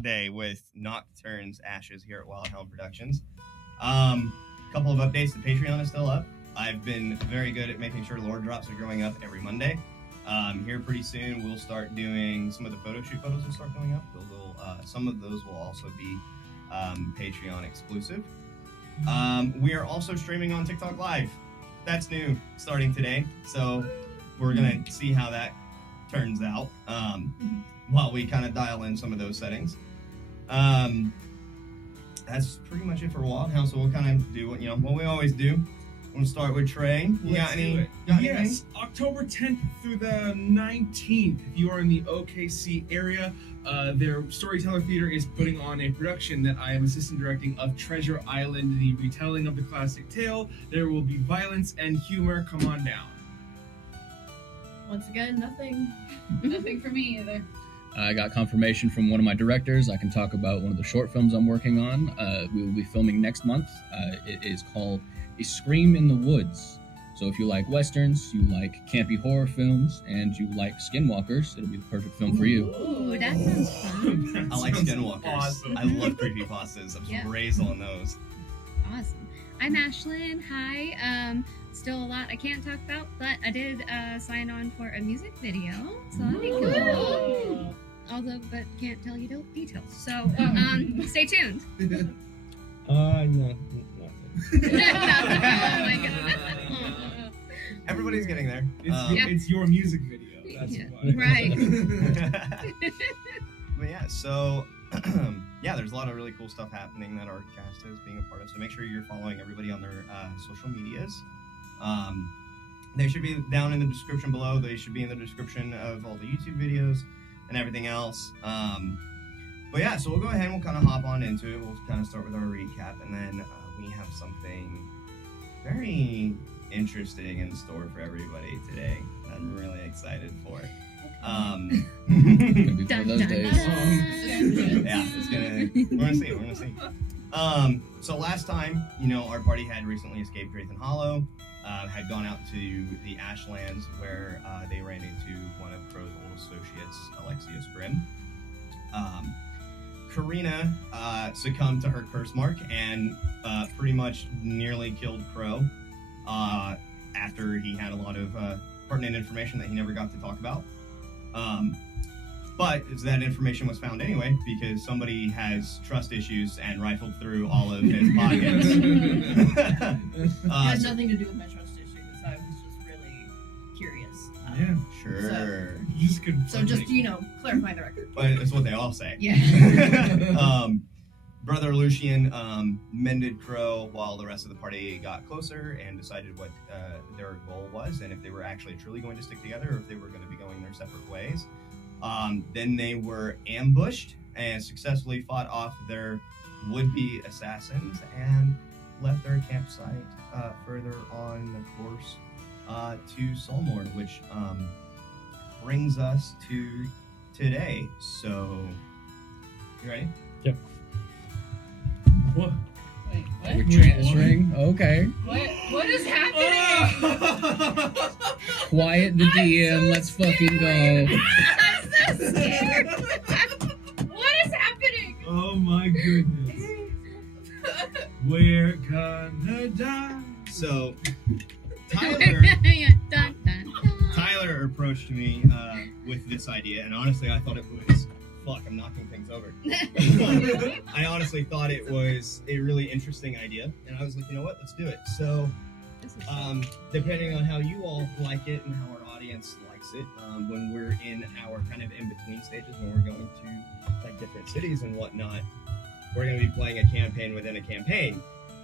Day with Nocturne's Ashes here at Wild Hound Productions. Couple of updates. The Patreon is still up. I've been very good at making sure lore drops are going up every Monday. Here pretty soon we'll start doing some of the photo shoot photos will start going up. Some of those will also be Patreon exclusive. We are also streaming on TikTok Live. That's new, starting today. So we're gonna see how that turns out while we kind of dial in some of those settings. That's pretty much it for Wild Hound. So we'll kind of do what we always do. We'll start with Trey. Got anything? October 10th through the 19th. If you are in the OKC area, their Storyteller Theater is putting on a production that I am assistant directing of Treasure Island, the retelling of the classic tale. There will be violence and humor. Come on down. Once again, nothing for me either. I got confirmation from one of my directors. I can talk about one of the short films I'm working on. We will be filming next month. It is called A Scream in the Woods. So if you like westerns, you like campy horror films, and you like skinwalkers, it'll be the perfect film for you. Ooh, that sounds fun. I like skinwalkers. Awesome. I love creepypastas. I'm raised on those. Awesome. I'm Ashlyn. Hi. Still a lot I can't talk about, but I did sign on for a music video, so that'll be cool. But can't tell you details. So stay tuned. No, nothing. Oh my god. Everybody's getting there. It's your music video. That's why. Right. But yeah, so there's a lot of really cool stuff happening that our cast is being a part of. So make sure you're following everybody on their social medias. They should be down in the description below. They should be in the description of all the YouTube videos and everything else. But yeah, so we'll go ahead and we'll kind of hop on into it. We'll kind of start with our recap, and then we have something very interesting in store for everybody today. I'm really excited for it. Gonna be one of those days. Yeah, we're gonna see. So last time, our party had recently escaped Drayton Hollow, had gone out to the Ashlands where they ran into one of Crow's old associates, Alexius Grimm. Karina succumbed to her curse mark and pretty much nearly killed Crow after he had a lot of pertinent information that he never got to talk about. But that information was found anyway because somebody has trust issues and rifled through all of his pockets. It has nothing to do with my trust issues. I was just really curious. Yeah. Sure. So just clarify the record. But it's what they all say. Yeah. Brother Lucian mended Crow while the rest of the party got closer and decided what their goal was and if they were actually truly going to stick together or if they were going to be going their separate ways. Then they were ambushed and successfully fought off their would-be assassins and left their campsite further on the course to Solmorn, which brings us to today. So, you ready? Yep. What? Wait, what? We're transferring? Okay. What is happening? Quiet the DM, let's fucking go. I'm so scared. What is happening? Oh my goodness. We're gonna die. So, Tyler Dun, dun, dun. Tyler approached me with this idea, and honestly, I thought it was I'm knocking things over. I honestly thought it was a really interesting idea, and I was like, you know what, let's do it. So, depending on how you all like it and how our audience likes it, when we're in our kind of in-between stages, when we're going to like different cities and whatnot, we're going to be playing a campaign within a campaign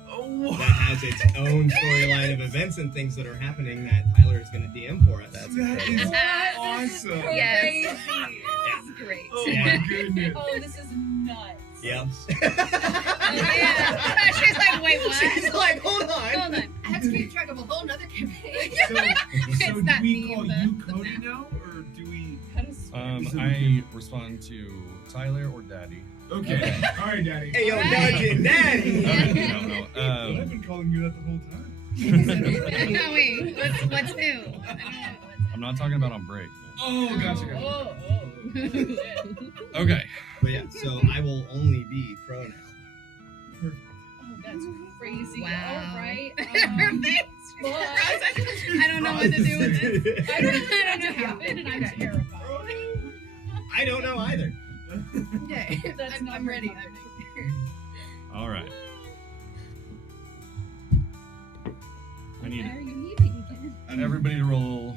that has its own storyline of events and things that are happening that Tyler is going to DM for us. That is awesome. Yes. That's great. Oh my goodness. Oh, this is nuts. Yep. Yeah. She's like, wait, what? She's like, hold on. Hold on. I have to keep track of a whole nother campaign. So It's do that we call meme, you Cody now, or do we? I respond to Tyler or Daddy. Okay. All right, Daddy. Hey, yo, Right. Dodgy Daddy. No. I've been calling you that the whole time. No, wait. What's new? I'm not talking about on break. Oh, gotcha. Oh. Okay. But yeah, so I will only be Crow now. Oh, that's crazy. Wow. All right. Her face. I don't know what to do with this. I don't know what's going to happen, and I'm terrified. I don't know either. Okay, I'm ready. All right. I need Why are you leaving again? everybody to roll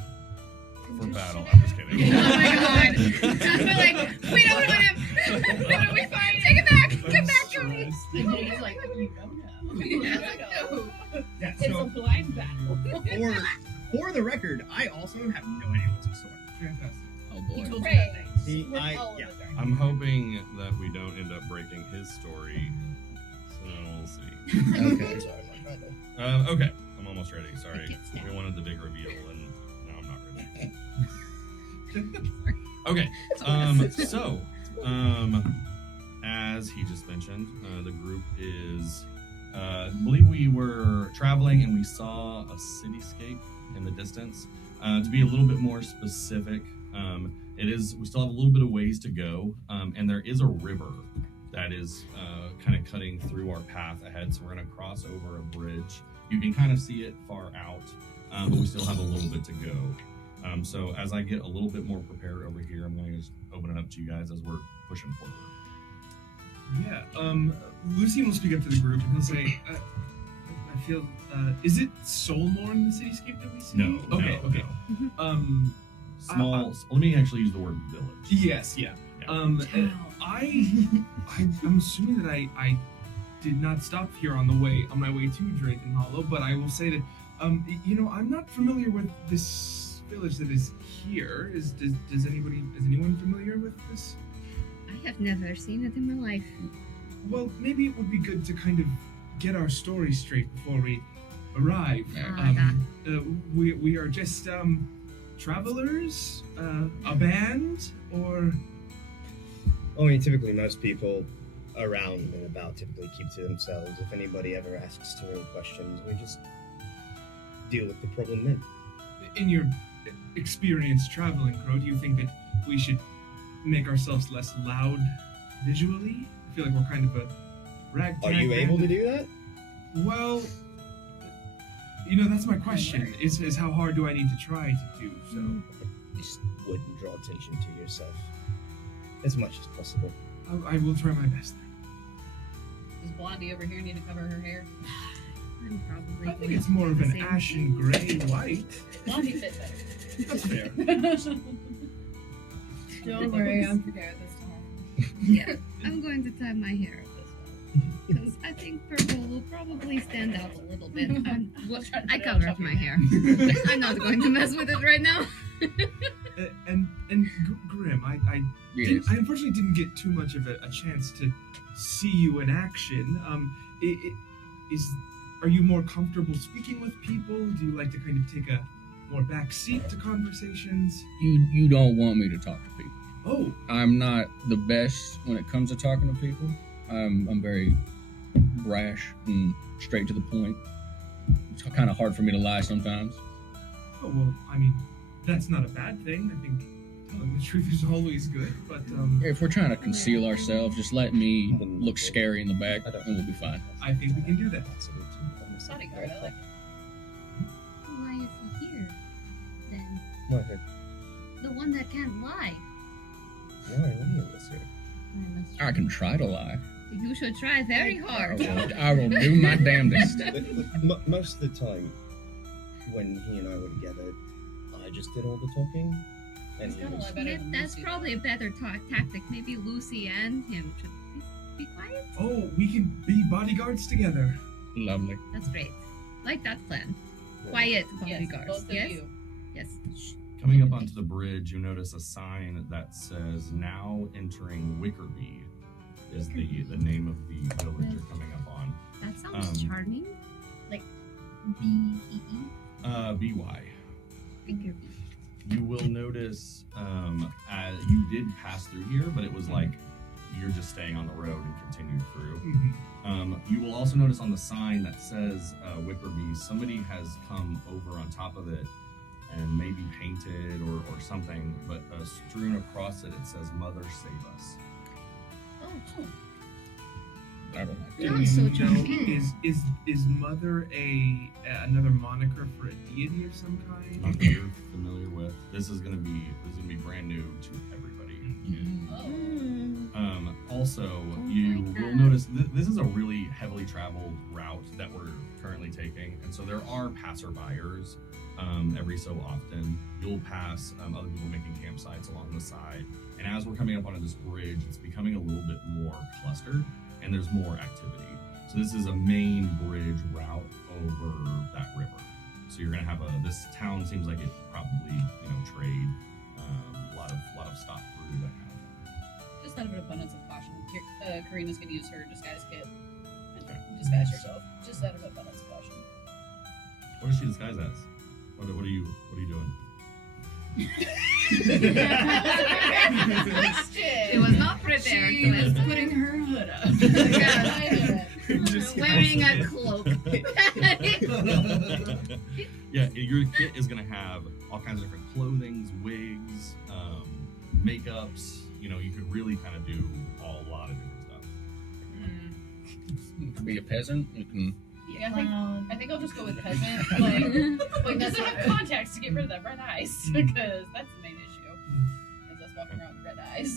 for battle. I'm just kidding. Oh my god. We're like, we don't want him. What are we fighting? Take it back. Get back, Cody. And he's like, you don't know. No. Yeah, It's a so blind battle. for the record, I also have no idea what's in store. Fantastic. Oh He boy. told you Right. that See, thing. yeah. I'm hoping that we don't end up breaking his story. So we'll see. Okay. Sorry, I'm not trying to. Okay, I'm almost ready. Sorry. It gets down. We wanted the big reveal, and now I'm not ready. Okay. So, as he just mentioned, the group is. I believe we were traveling and we saw a cityscape in the distance. To be a little bit more specific, we still have a little bit of ways to go, and there is a river that is kind of cutting through our path ahead. So we're going to cross over a bridge. You can kind of see it far out, but we still have a little bit to go. So as I get a little bit more prepared over here, I'm going to just open it up to you guys as we're pushing forward. Yeah. Lucian will speak up to the group and he'll say, I feel. Is it Solmorn, the cityscape that we see? No. Okay. no, Okay. no. Small. Let me actually use the word village. Yes. Yeah. Yeah. I'm assuming that I did not stop here on my way to Drayton Hollow, but I will say that I'm not familiar with this village that is here. Is anyone familiar with this? I have never seen it in my life. Well, maybe it would be good to kind of get our story straight before we arrive. We are just travelers, a band, or I mean, typically most people around and about typically keep to themselves. If anybody ever asks too many questions, we just deal with the problem then. in your experience traveling, Crow, do you think that we should make ourselves less loud visually? I feel like we're kind of a ragtag. Are you band. able to do that? Well, that's my question. Is how hard do I need to try to do so? Just wouldn't draw attention to yourself as much as possible. I will try my best. Does Blondie over here need to cover her hair? I'm probably. I think it's more of the an same ashen gray white. Blondie fit better. That's fair. Don't worry, I'm prepared this time. Yeah, I'm going to tie my hair up as well. Because I think purple will probably stand out a little bit. I covered my hair. I'm not going to mess with it right now. And Grim, I unfortunately didn't get too much of a chance to see you in action. Are you more comfortable speaking with people? Do you like to kind of take a more back seat to conversations? You don't want me to talk to people. Oh, I'm not the best when it comes to talking to people. I'm very brash and straight to the point. It's kind of hard for me to lie sometimes. oh well, I mean, that's not a bad thing. I think telling the truth is always good, but If we're trying to conceal ourselves, just let me look scary in the back, and we'll be fine. I think we can do that. Bodyguard, I like Why is he here, then? Why The one that can't lie. any of us here? I can try to lie. You should try very hard. I will do my damnedest. But most of the time, when he and I were together, I just did all the talking, and He's he got a was lot better than That's Lucy, probably a better tactic. Maybe Lucy and him should be quiet. Oh, we can be bodyguards together. Lovely. That's great. Like that plan. Quiet Yes, bodyguards. both of Yes. you. Yes. Coming up onto the bridge, you notice a sign that says "Now entering Wickerby" is the name of the village you're coming up on. That sounds charming. Like B-E-E. BY. Figure B. You will notice you did pass through here, but it was like you're just staying on the road and continued through. You will also notice on the sign that says Wickerby, somebody has come over on top of it and maybe painted or something, but strewn across it, it says "Mother Save Us." Oh, cool. I don't like Do Not you so know, true. is Mother another moniker for a deity of some kind? Not that you're familiar with. This is gonna be brand new to everybody. Oh. Also, my you God. will notice this is a really heavily traveled route that we're currently taking, and so there are passerbyers every so often. You'll pass other people making campsites along the side, and as we're coming up onto this bridge, it's becoming a little bit more clustered, and there's more activity. So this is a main bridge route over that river. So you're gonna have this town seems like it probably trade a lot of stop through that kind of thing. Just out of an abundance of caution, Karina's going to use her disguise kit and disguise herself. Just out of abundance of caution. What does she disguise as? What are you doing? It was not prepared She for was this. putting her hood up. Wearing a cloak. Yeah, your kit is gonna have all kinds of different clothings, wigs, makeups. You could really kind of do a lot of different stuff. You can be a peasant. You can. Yeah, I think I'll just go with peasant. Like doesn't have Okay. contacts to get rid of that red eyes because that's the main issue. Is us walking around with red eyes.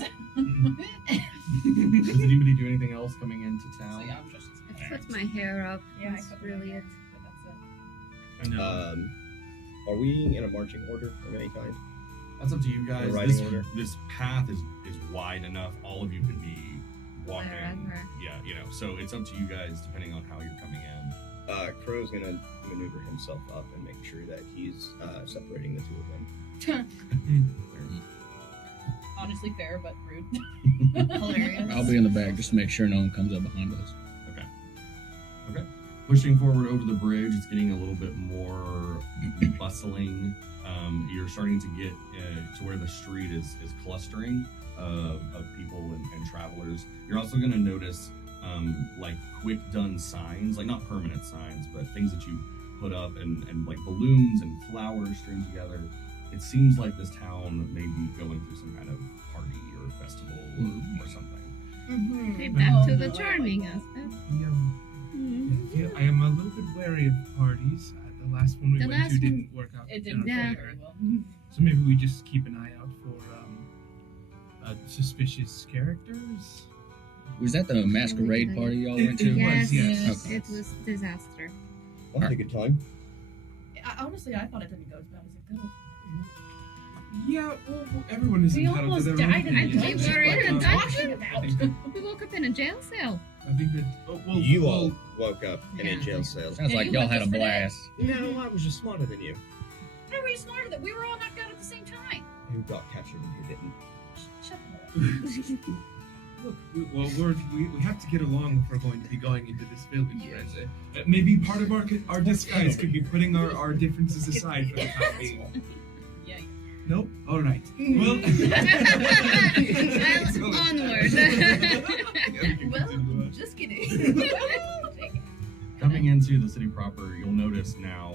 Does anybody do anything else coming into So town? yeah, I'm just. I put my hair up. Yeah, That's I put really my it. But that's it. Are we in a marching order of any kind? That's up to you guys. The riding This, order. this path is wide enough. All of you could be walking. Wherever. Yeah, so it's up to you guys depending on how you're coming in. Crow's gonna maneuver himself up and make sure that he's separating the two of them. Honestly fair, but rude. Hilarious. I'll be in the back just to make sure no one comes up behind us. Pushing forward over the bridge, it's getting a little bit more bustling. You're starting to get to where the street is clustering of people and travelers. You're also going to notice like quick done signs, like not permanent signs, but things that you put up and like balloons and flowers string together. It seems like this town may be going through some kind of party or festival or something. Okay, back Oh, to no, the I like charming that. aspect. I am a little bit wary of parties. The last one we The went last to one- didn't work out. It didn't in our Yeah. go favor. very well. So maybe we just keep an eye out for suspicious characters. Was that the masquerade party y'all went to? was, Yes, yes. it was disaster. I had a good time. Honestly, I thought it didn't go as bad as it could have. Yeah, well, everyone is We entitled almost to their own died in a opinion. dungeon. We were in a Talking dungeon? about. We woke up in a jail cell. I think that. Oh, well, You well, all woke up in a Yeah. jail cell. Sounds Yeah, like you y'all went had a to sit blast. No, I was just smarter than you. How were you smarter that we were all knocked out at the same time? Who got captured and who didn't? Shut the Look, we have to get along if we're going to be going into this village, right? Maybe part of our disguise could be putting our differences aside for the time being. Yeah. Nope. All right. Well. Well, onward. Well, just kidding. Coming into the city proper, you'll notice now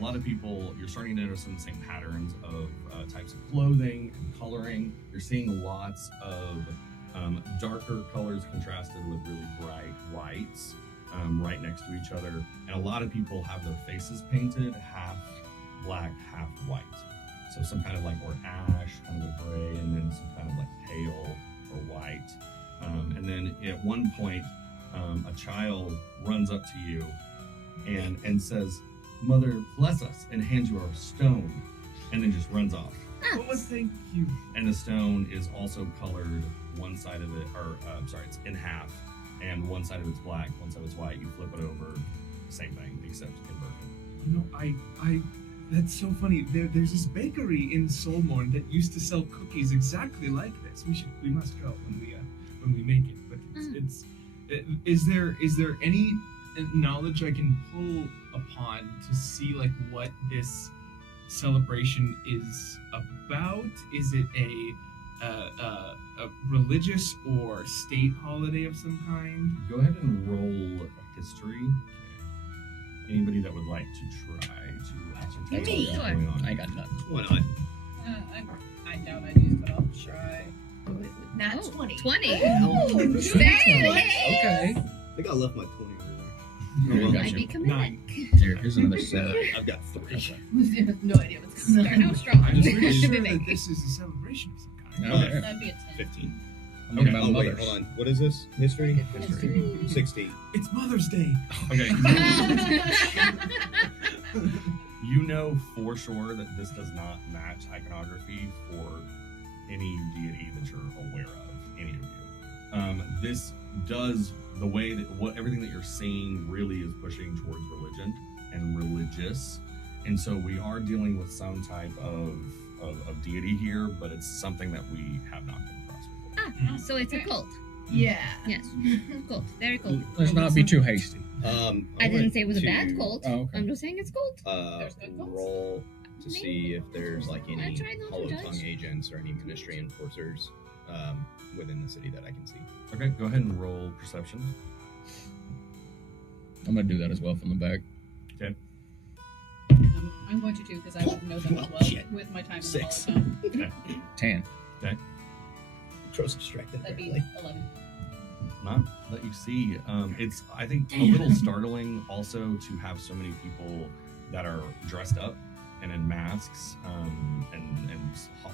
a lot of people, you're starting to notice some of the same patterns of types of clothing and coloring. You're seeing lots of darker colors contrasted with really bright whites right next to each other. And a lot of people have their faces painted half black, half white. So some kind of like or ash, kind of a gray, and then some kind of like pale or white. And then at one point, a child runs up to you and says, "Mother, bless us," and hands you a stone, and then just runs off. Oh, thank you. And the stone is also colored. One side of it, it's in half, and one side of it's black, one side of it's white. You flip it over, same thing, except inverted. No, that's so funny. There's this bakery in Solmorn that used to sell cookies exactly like this. We must go when we make it. But is there any knowledge I can pull upon to see like what this celebration is about? Is it a religious or state holiday of some kind? Go ahead and roll history. Anybody that would like to try to ascertain Me. what's going on? I got nothing. Why not? I doubt I do, but I'll try. Nat Oh, 20. 20. Oh, Dang. Okay. I think I left my 20 over there. Here, well. got I'd you. be committed. Here's another set. I've got 3. No idea what's going Starting on. out strong. I'm just pretty sure Didn't that make this is a celebration of some kind. Oh, yeah. That'd be a 10. 15. I'm thinking about Oh, wait, mothers. hold on. What is this? History? History. 16. It's Mother's Day. Okay. You know for sure that this does not match iconography for any deity that you're aware of, any of you. This does the way that everything that you're seeing really is pushing towards religion and religious, and so we are dealing with some type of deity here, but it's something that we have not come across before. So it's a cult. Yeah. Yes. Cult. Very cult. Let's not be too hasty. I didn't say it was a bad cult. Oh, okay. I'm just saying it's cult. There's good cults? Roll to see if there's like I any try not to hollow judge. tongue agents or any ministry enforcers within the city that I can see. Okay, go ahead and roll perception. I'm gonna do that as well from the back. I'm going to too because I would know them as well Shit. with my time in the 6. Hollow Town. 10. Crow's distracted. That'd be apparently. 11. Not that you see. It's, I think, a little startling also to have so many people that are dressed up and in masks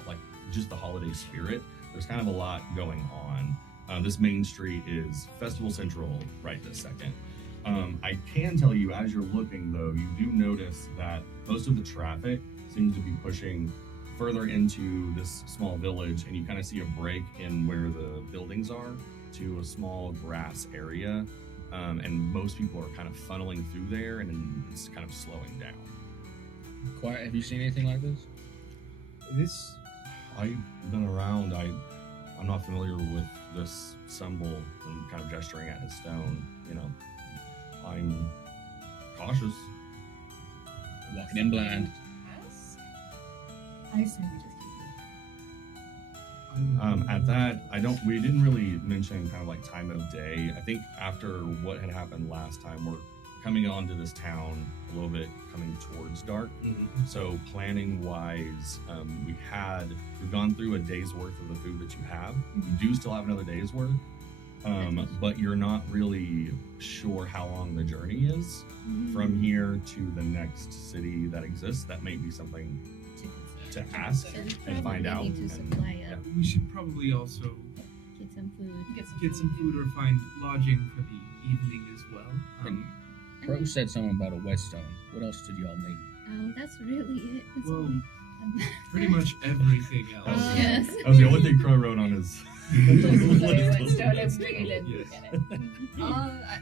like just the holiday spirit. There's kind of a lot going on. This main street is Festival Central right this second. I can tell you, as you're looking though, you do notice that most of the traffic seems to be pushing further into this small village, and you kind of see a break in where the buildings are to a small grass area, and most people are kind of funneling through there, and it's kind of slowing down. Quiet. Have you seen anything like this? This I've been around. I'm not familiar with this symbol and kind of gesturing at his stone. You know, I'm cautious. Walking in blind. I say we just keep At that, we didn't really mention kind of like time of day. I think after what had happened last time, we're coming onto this town a little bit coming towards dark. So planning wise, we've gone through a day's worth of the food that you have. You do still have another day's worth, but you're not really sure how long the journey is from here to the next city that exists. That may be something to ask So we and find probably out. need to supply up, We should probably also get some food. get some food or find lodging for the evening as well. Crow said something about a whetstone. What else did y'all need? Oh, that's really it. That's Well, all. Pretty much everything else. Yes. That was the only thing Crow wrote on his.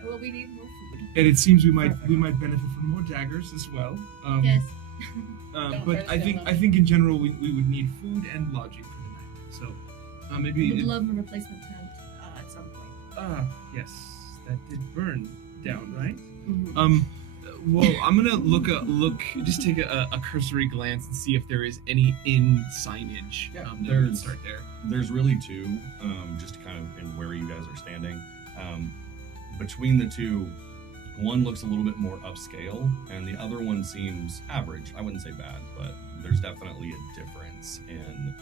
Well, we need more food. And it seems we might benefit from more daggers as well. Yes. But I think in general we would need food and lodging for the night. So We maybe would love a replacement tent at some point. yes, that did burn down, right? Mm-hmm. Well, I'm gonna just take a cursory glance and see if there is any inn signage. Yeah, that we there's- can start there. There's really two, just kind of in where you guys are standing. Between the two, one looks a little bit more upscale, and the other one seems average. I wouldn't say bad, but there's definitely a difference in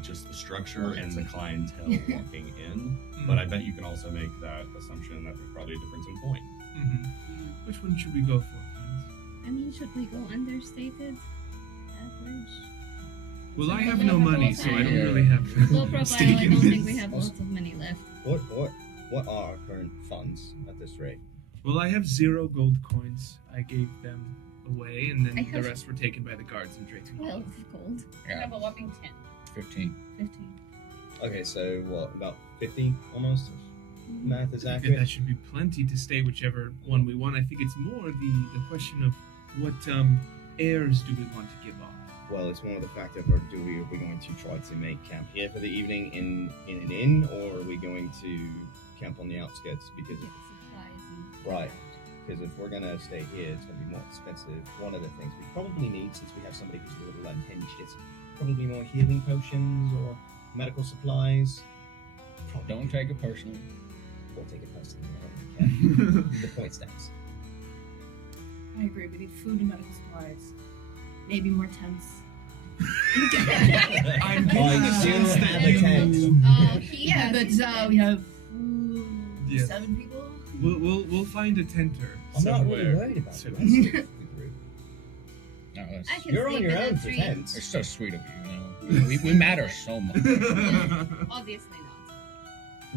just the structure and the clientele walking in. But I bet you can also make that assumption that there's probably a difference in point. Which one should we go for, friends? I mean, should we go understated? Average? Well, I have no money, so I don't Yeah. really have Low profile, stake I in don't think this. we have lots of money left. What are our current funds at this rate? Well, I have 0 gold coins. I gave them away, and I then the have- ress were taken by the guards and Drayton. 12 gold. I have a whopping 10. 15. 15. Okay, so what, about 50 almost? If math is I think accurate. that should be plenty to stay whichever one we want. I think it's more the question of what heirs do we want to give off. Well, it's more the fact of are we going to try to make camp here for the evening in an inn, or are we going to camp on the outskirts? Because Get supplies and right, because if we're gonna stay here, it's gonna be more expensive. One of the things we probably need, since we have somebody who's a little unhinged, is probably more healing potions or medical supplies. Probably. Don't take it personally. We'll take it personally. I don't care. The point stands. I agree. We need food and medical supplies. Maybe more tents. I'm Oh, getting you the still sense have that a tent. you. Yeah, but we have Yes. 7 people. We'll find a tenter I'm not somewhere. really worried about to- the rest of the group. No, I can You're on sleep your in own the for streets. tents. it's so sweet of you. You know, we matter so much. Obviously not.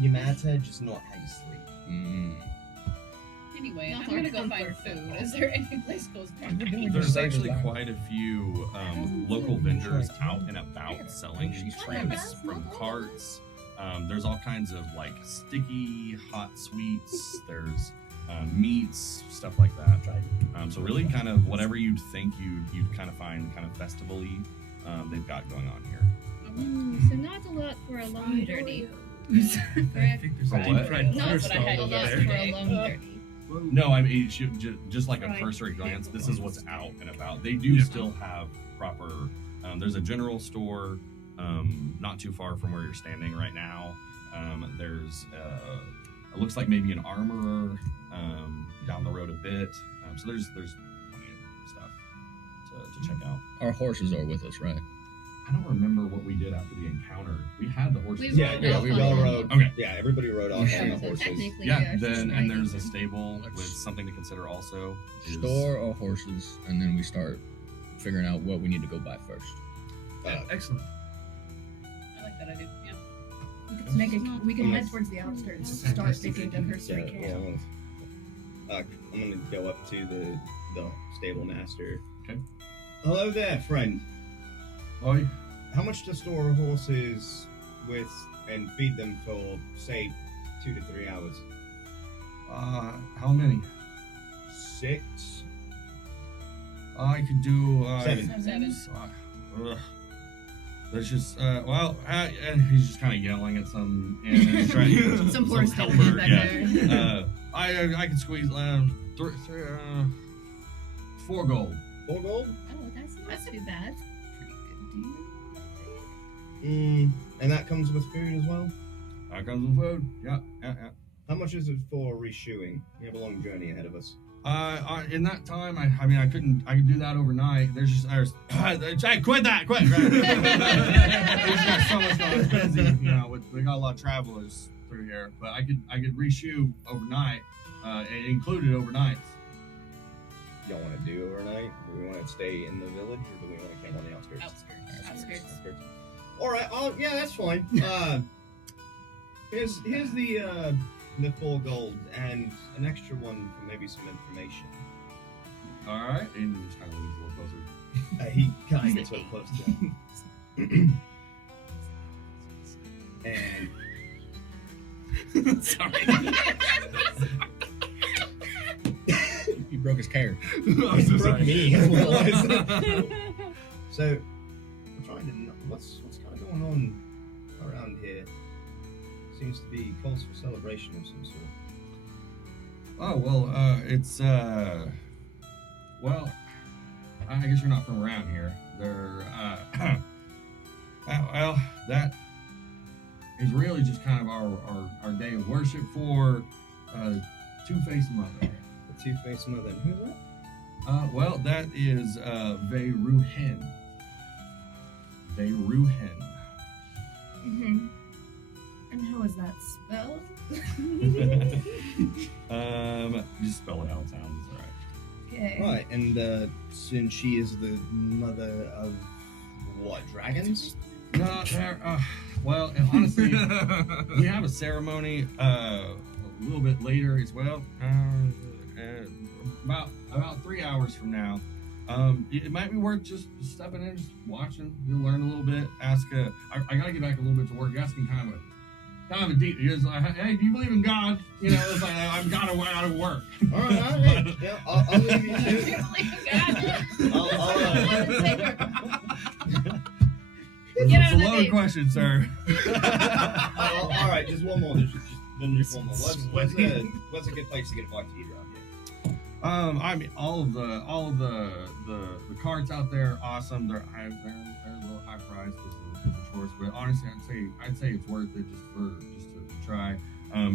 You matter, just not how you sleep. Anyway, Not I'm gonna our go find comfort food. food. Is there any place close by? There's actually quite a few local vendors out and about selling She's drinks from carts. There's all kinds of like sticky hot sweets. There's meats, stuff like that. So really, kind of whatever you'd think you'd kind of find kind of festival-y, they've got going on here. So not a lot for a long journey. I think there's For a what? deep fried Not butter what I stall had a over lot there. for a long journey. No, I mean just like a Right. cursory glance. This is what's out and about. They do still have proper. There's a general store not too far from where you're standing right now. There's it looks like maybe an armorer down the road a bit. So there's plenty of stuff to check out. Our horses are with us, right? I don't remember what we did after the encounter. We had the horses. We Yeah, rode yeah, off we on all them. rode. Okay. Yeah, everybody rode off Yeah, on the So horses. technically, Yeah, we are then just and there's a riding. stable Let's- with something to consider also. is- Store our horses, and then we start figuring out what we need to go buy first. Excellent. I like that idea. Yeah. We can head towards the outskirts. Start thinking to cursory Yeah, camp. I'm gonna go up to the stable master. Okay. Hello there, friend. Oi. How much to store horses with and feed them for, say, 2 to 3 hours? How many? 6? I could do 7. 7. Ugh. There's just and he's just kind of yelling at some and he's trying to Some poor stuff helper. back Yeah. there. I can squeeze 4 gold. 4 gold? Oh, that's not too bad. Pretty good deal. And that comes with food as well? That comes with food. Yeah. How much is it for reshoeing? We have a long journey ahead of us. In that time, I could do that overnight. There's hey, quit that, quit. There's got so much going on. It's busy, you know. We got a lot of travelers through here, but I could reshoe overnight, included overnights. Y'all want to do overnight? Do we want to stay in the village, or do we want to camp on the outskirts? Outskirts. All right. Oh, yeah, that's fine. Here's the 4 gold and an extra one for maybe some information. All right, and he just kind of leans a little closer. He kind of gets real close to him. And Sorry. He broke his care. I'm so broke sorry. me. That's what it was. So I'm trying to know what's kind of going on around here. Seems to be calls for celebration of some sort. Oh well, it's well, I guess you're not from around here. They're well, that is really just kind of our day of worship for Two-Faced Mother. The Two-Faced Mother. And who's that? Well, that is Veyruhen. Veyruhen. Mm-hmm. And how is that spelled? Just spell it how it sounds. All right. Okay. Right, and since she is the mother of what, dragons? No, well, and honestly, we have a ceremony a little bit later as well. About 3 hours from now. It might be worth just stepping in, just watching. You'll learn a little bit. Ask. I gotta get back a little bit to work. Asking kind of a deep. It's like, hey, do you believe in God? You know, it's like I'm out of work. All right. Yeah, I'll leave you to it. It's a loaded question, sir. All right, just one more. Just one more. What's a good place to get a bite to eat around here? I mean, all of the carts out there are awesome. They're a little high priced because of the chores, but honestly, I'd say it's worth it just to try.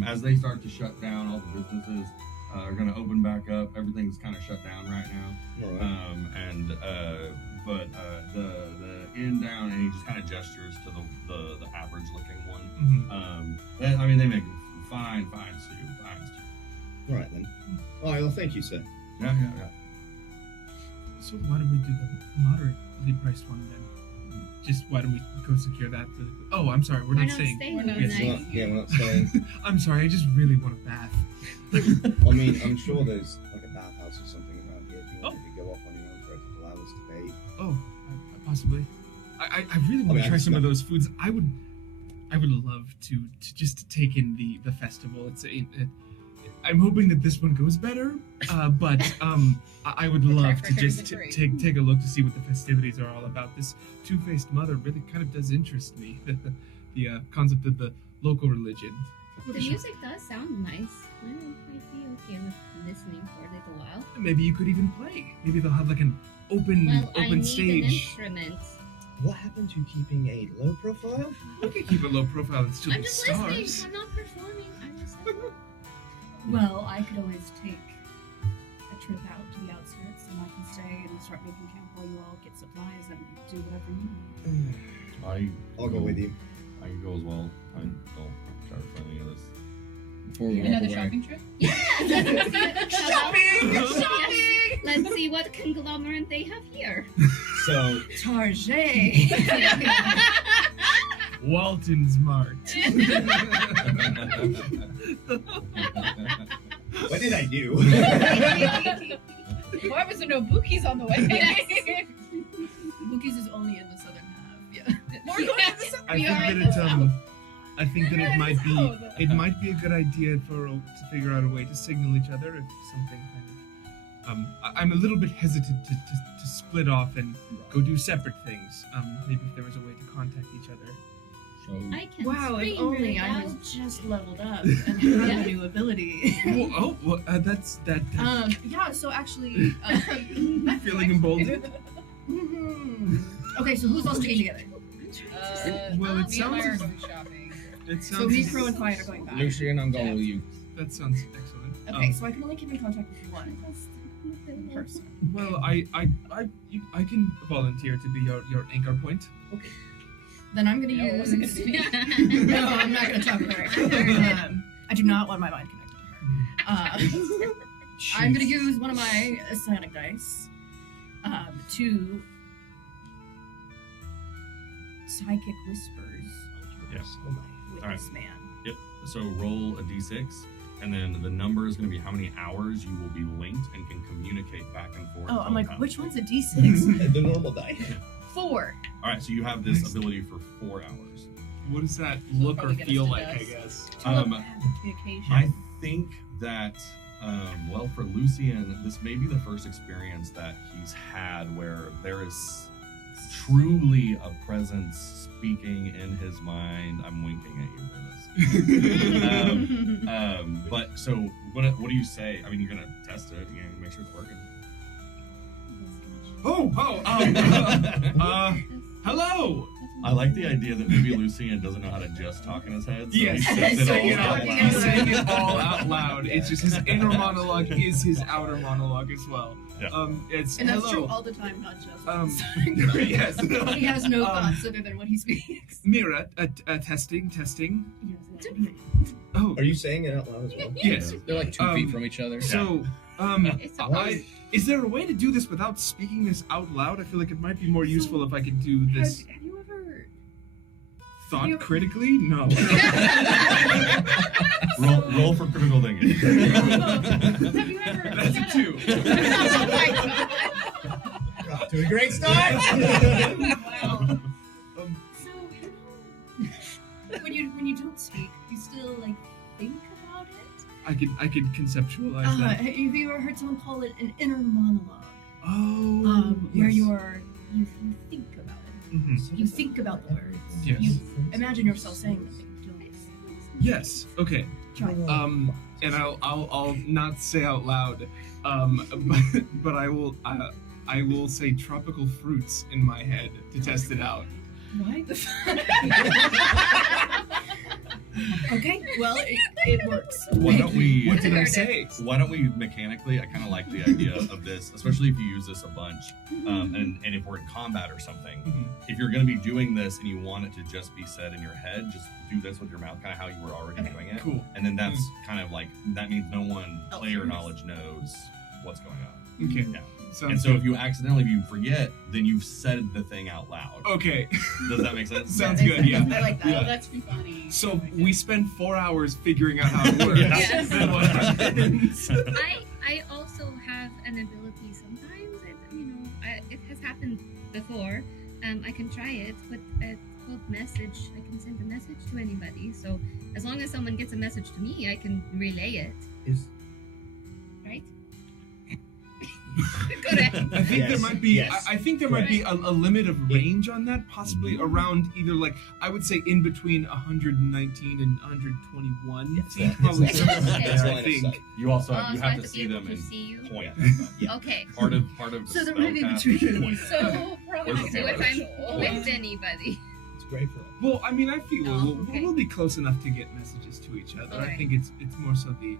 As they start to shut down all the businesses, are gonna open back up. Everything's kind of shut down right now. All right. But the inn down, and he just kind of gestures to the average looking one. I mean, they make fine stew. All right then. All right. Well, thank you, sir. Yeah. So why don't we do the moderately priced one then? Just why don't we go secure that? Oh, I'm sorry, we're We're not not staying. staying We're not overnight. staying. We're not staying. I'm sorry, I just really want a bath. I mean, I'm sure there's like a bathhouse or something around here if you wanted to go off on your own for a couple hours to bathe. Oh, possibly. I really want mean, to I try just some of know- those foods. I would love to just take in the festival. I'm hoping that this one goes better, but I would The love track to record just isn't great. take a look to see what the festivities are all about. This two-faced mother really kind of does interest me. The concept of the local religion. The music does sound nice. I might be okay with listening for a little while. Maybe you could even play. Maybe they'll have like an open Well, I need stage. an instrument. What happened to keeping a low profile? We could keep a low profile and still I'm be just stars. listening. I'm not performing. I'm listening. Well, I could always take a trip out to the outskirts, and I can stay and start making camp while you all get supplies and do whatever you need. I'll go with you. I can go as well. I don't try to find any of this. Before we walk Another away. shopping trip? Yeah. Shopping! Yes. Let's see what conglomerate they have here. So, Target! Walton's Mart. what did I do? Why was there no bookies on the way? Bookies is only in the southern half. Yeah. We're going to the south. I We think are that in it's the south. I think that it might be a good idea to figure out a way to signal each other if something kind of I'm a little bit hesitant to split off and go do separate things. Maybe if there was a way to contact each other. So I can Wow, if scream only really I loud. was just leveled up and had a new ability. That's that. Yeah, so actually, Feeling emboldened. okay, so who's all staying together? Well, it me and Myra are sounds. going shopping. It So sounds. me, Crow, and Quiet are going back. Lucian, I'm going with you. That sounds excellent. Okay, so I can only keep in contact with one person. Well, I can volunteer to be your anchor point. Then I'm gonna No, it use. wasn't gonna be. No, I'm not gonna talk to her. I do not want my mind connected to her. I'm gonna use one of my psionic dice to psychic whispers Yes. Oh my. with All right. this man. So roll a d6, and then the number is going to be how many hours you will be linked and can communicate back and forth. Oh, I'm like, telepathically. which one's a D6? The normal die. 4. All right, so you have this ability for 4 hours. What does that look or Probably get us feel to like? I dust. guess. Telepathic communication. I think that, well, for Lucian, this may be the first experience that he's had where there is truly a presence speaking in his mind. I'm winking at you for this. But so, what do you say? I mean, you're gonna test it. You're gonna make sure it's working. Hello. I like the idea that maybe Lucian doesn't know how to just talk in his head. So Yes, he says it saying all it out out, loud. he's saying it all out loud. It's just his inner monologue is his outer monologue as well. Yeah. It's And that's hello. true all the time, not just. Yes. He has no Um, thoughts other than what he speaks. Mira, testing. Oh, Are you saying it out loud as well? yes. They're like 2 feet from each other. So, It's a is there a way to do this without speaking this out loud? I feel like it might be more useful if I could do this Have you ever? thought critically. No. Roll for critical thinking. Have you ever? That's a 2. Oh my Off to a great start. Wow. So when you don't speak, you still like think about it. I could conceptualize that. Have you ever heard someone call it an inner monologue? Oh. Where yes. you think about it. Mhm. You think about the words. Yes. You imagine yourself saying them. But you don't. Yes. Okay. Try. And I'll not say out loud. But I will say tropical fruits in my head to test it out. Why the fuck? Okay, well, it works. Why don't we? What did I say? Why don't we mechanically? I kind of like the idea of this, especially if you use this a bunch, and if we're in combat or something. Mhm. If you're going to be doing this and you want it to just be said in your head, just do this with your mouth, kind of how you were already doing it. Cool. And then that's kind of like that means no one Oh, player yes. knowledge knows what's going on. Okay. Yeah. Sounds And so if you forget, then you've said the thing out loud. okay. Does that make sense? Sounds good. Yeah. I like that. Yeah. Oh, that's funny. So we spend 4 hours figuring out how it works. Yes. Then what happens? I also have an ability sometimes. It has happened before. I can try it, but it's called message. I can send a message to anybody. So as long as someone gets a message to me, I can relay it. Right? Go ahead. I think there Yes, might be. yes. I think there might be a limit of range on that, possibly Mhm. around either like I would say in between 119 and 121 Yes, feet, it's probably like- somewhere it's there. It's I line of think. sight. You also So you I have to be see able them to and see you. point. Yeah. Okay. Part of the So the spell really cast between- is point. So probably Where's the So if camera? I'm with anybody. It's great for us. Well, I mean, I feel Oh, we'll, okay. we'll be close enough to get messages to each other. I Alright. think it's more so the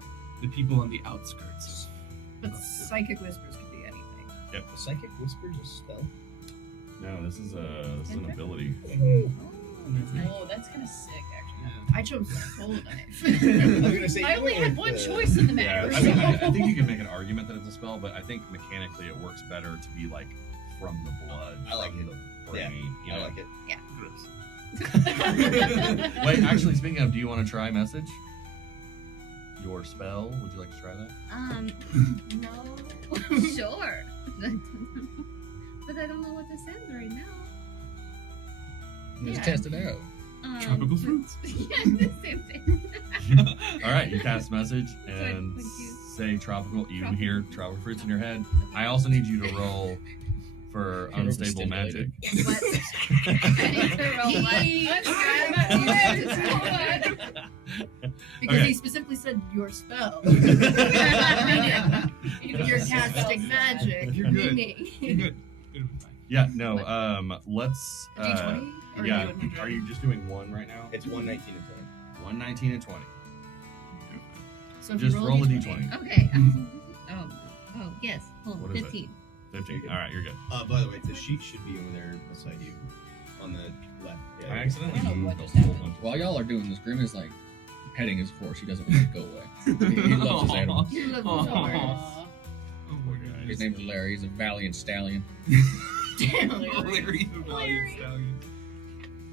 people on the outskirts. But psychic whispers could be anything. Psychic whispers a spell. No, this is an Cantrip? ability. Oh, that's kind of sick, actually. I chose full knife. I was gonna say I you only went had with one the- choice in the Yeah, matter. I mean, I so- think you can make an argument that it's a spell, but I think mechanically it works better to be like from the blood. I like from it. the brain, you I know? like it. Wait, actually, speaking of, do you want to try message? Your spell? Would you like to try that? No. Sure. But I don't know what to send right now. Let's Yeah. test it out. Tropical fruits. Yeah, the same thing. All right, you cast message and What do you- say tropical. You Tropical. hear tropical fruits in your head. I also need you to roll for You're unstable magic. overstimulated. What? I need to roll Because Okay. he specifically said your spell. one. You're casting magic. You're good. meaning- You're good. It'll be fine. Yeah, no. Let's. A D20? Or Yeah. you doing Are you just doing one right now? It's 119 and 20. 119 and 20. So if Just you roll a d20. d20. Okay. Oh, yes. Hold What on. is it? 15. 15. All right, you're good. By the way, the sheet should be over there beside you, on the left. I accidentally I don't know moved what a just whole happened. bunch. While y'all are doing this, Grim is like petting his horse. He doesn't want it to go away. He loves his animals. You love Aw. the horse. Aw. Oh my god. His name's Larry. He's a valiant stallion. Damn, Larry Larry. the Valiant Larry. Stallion.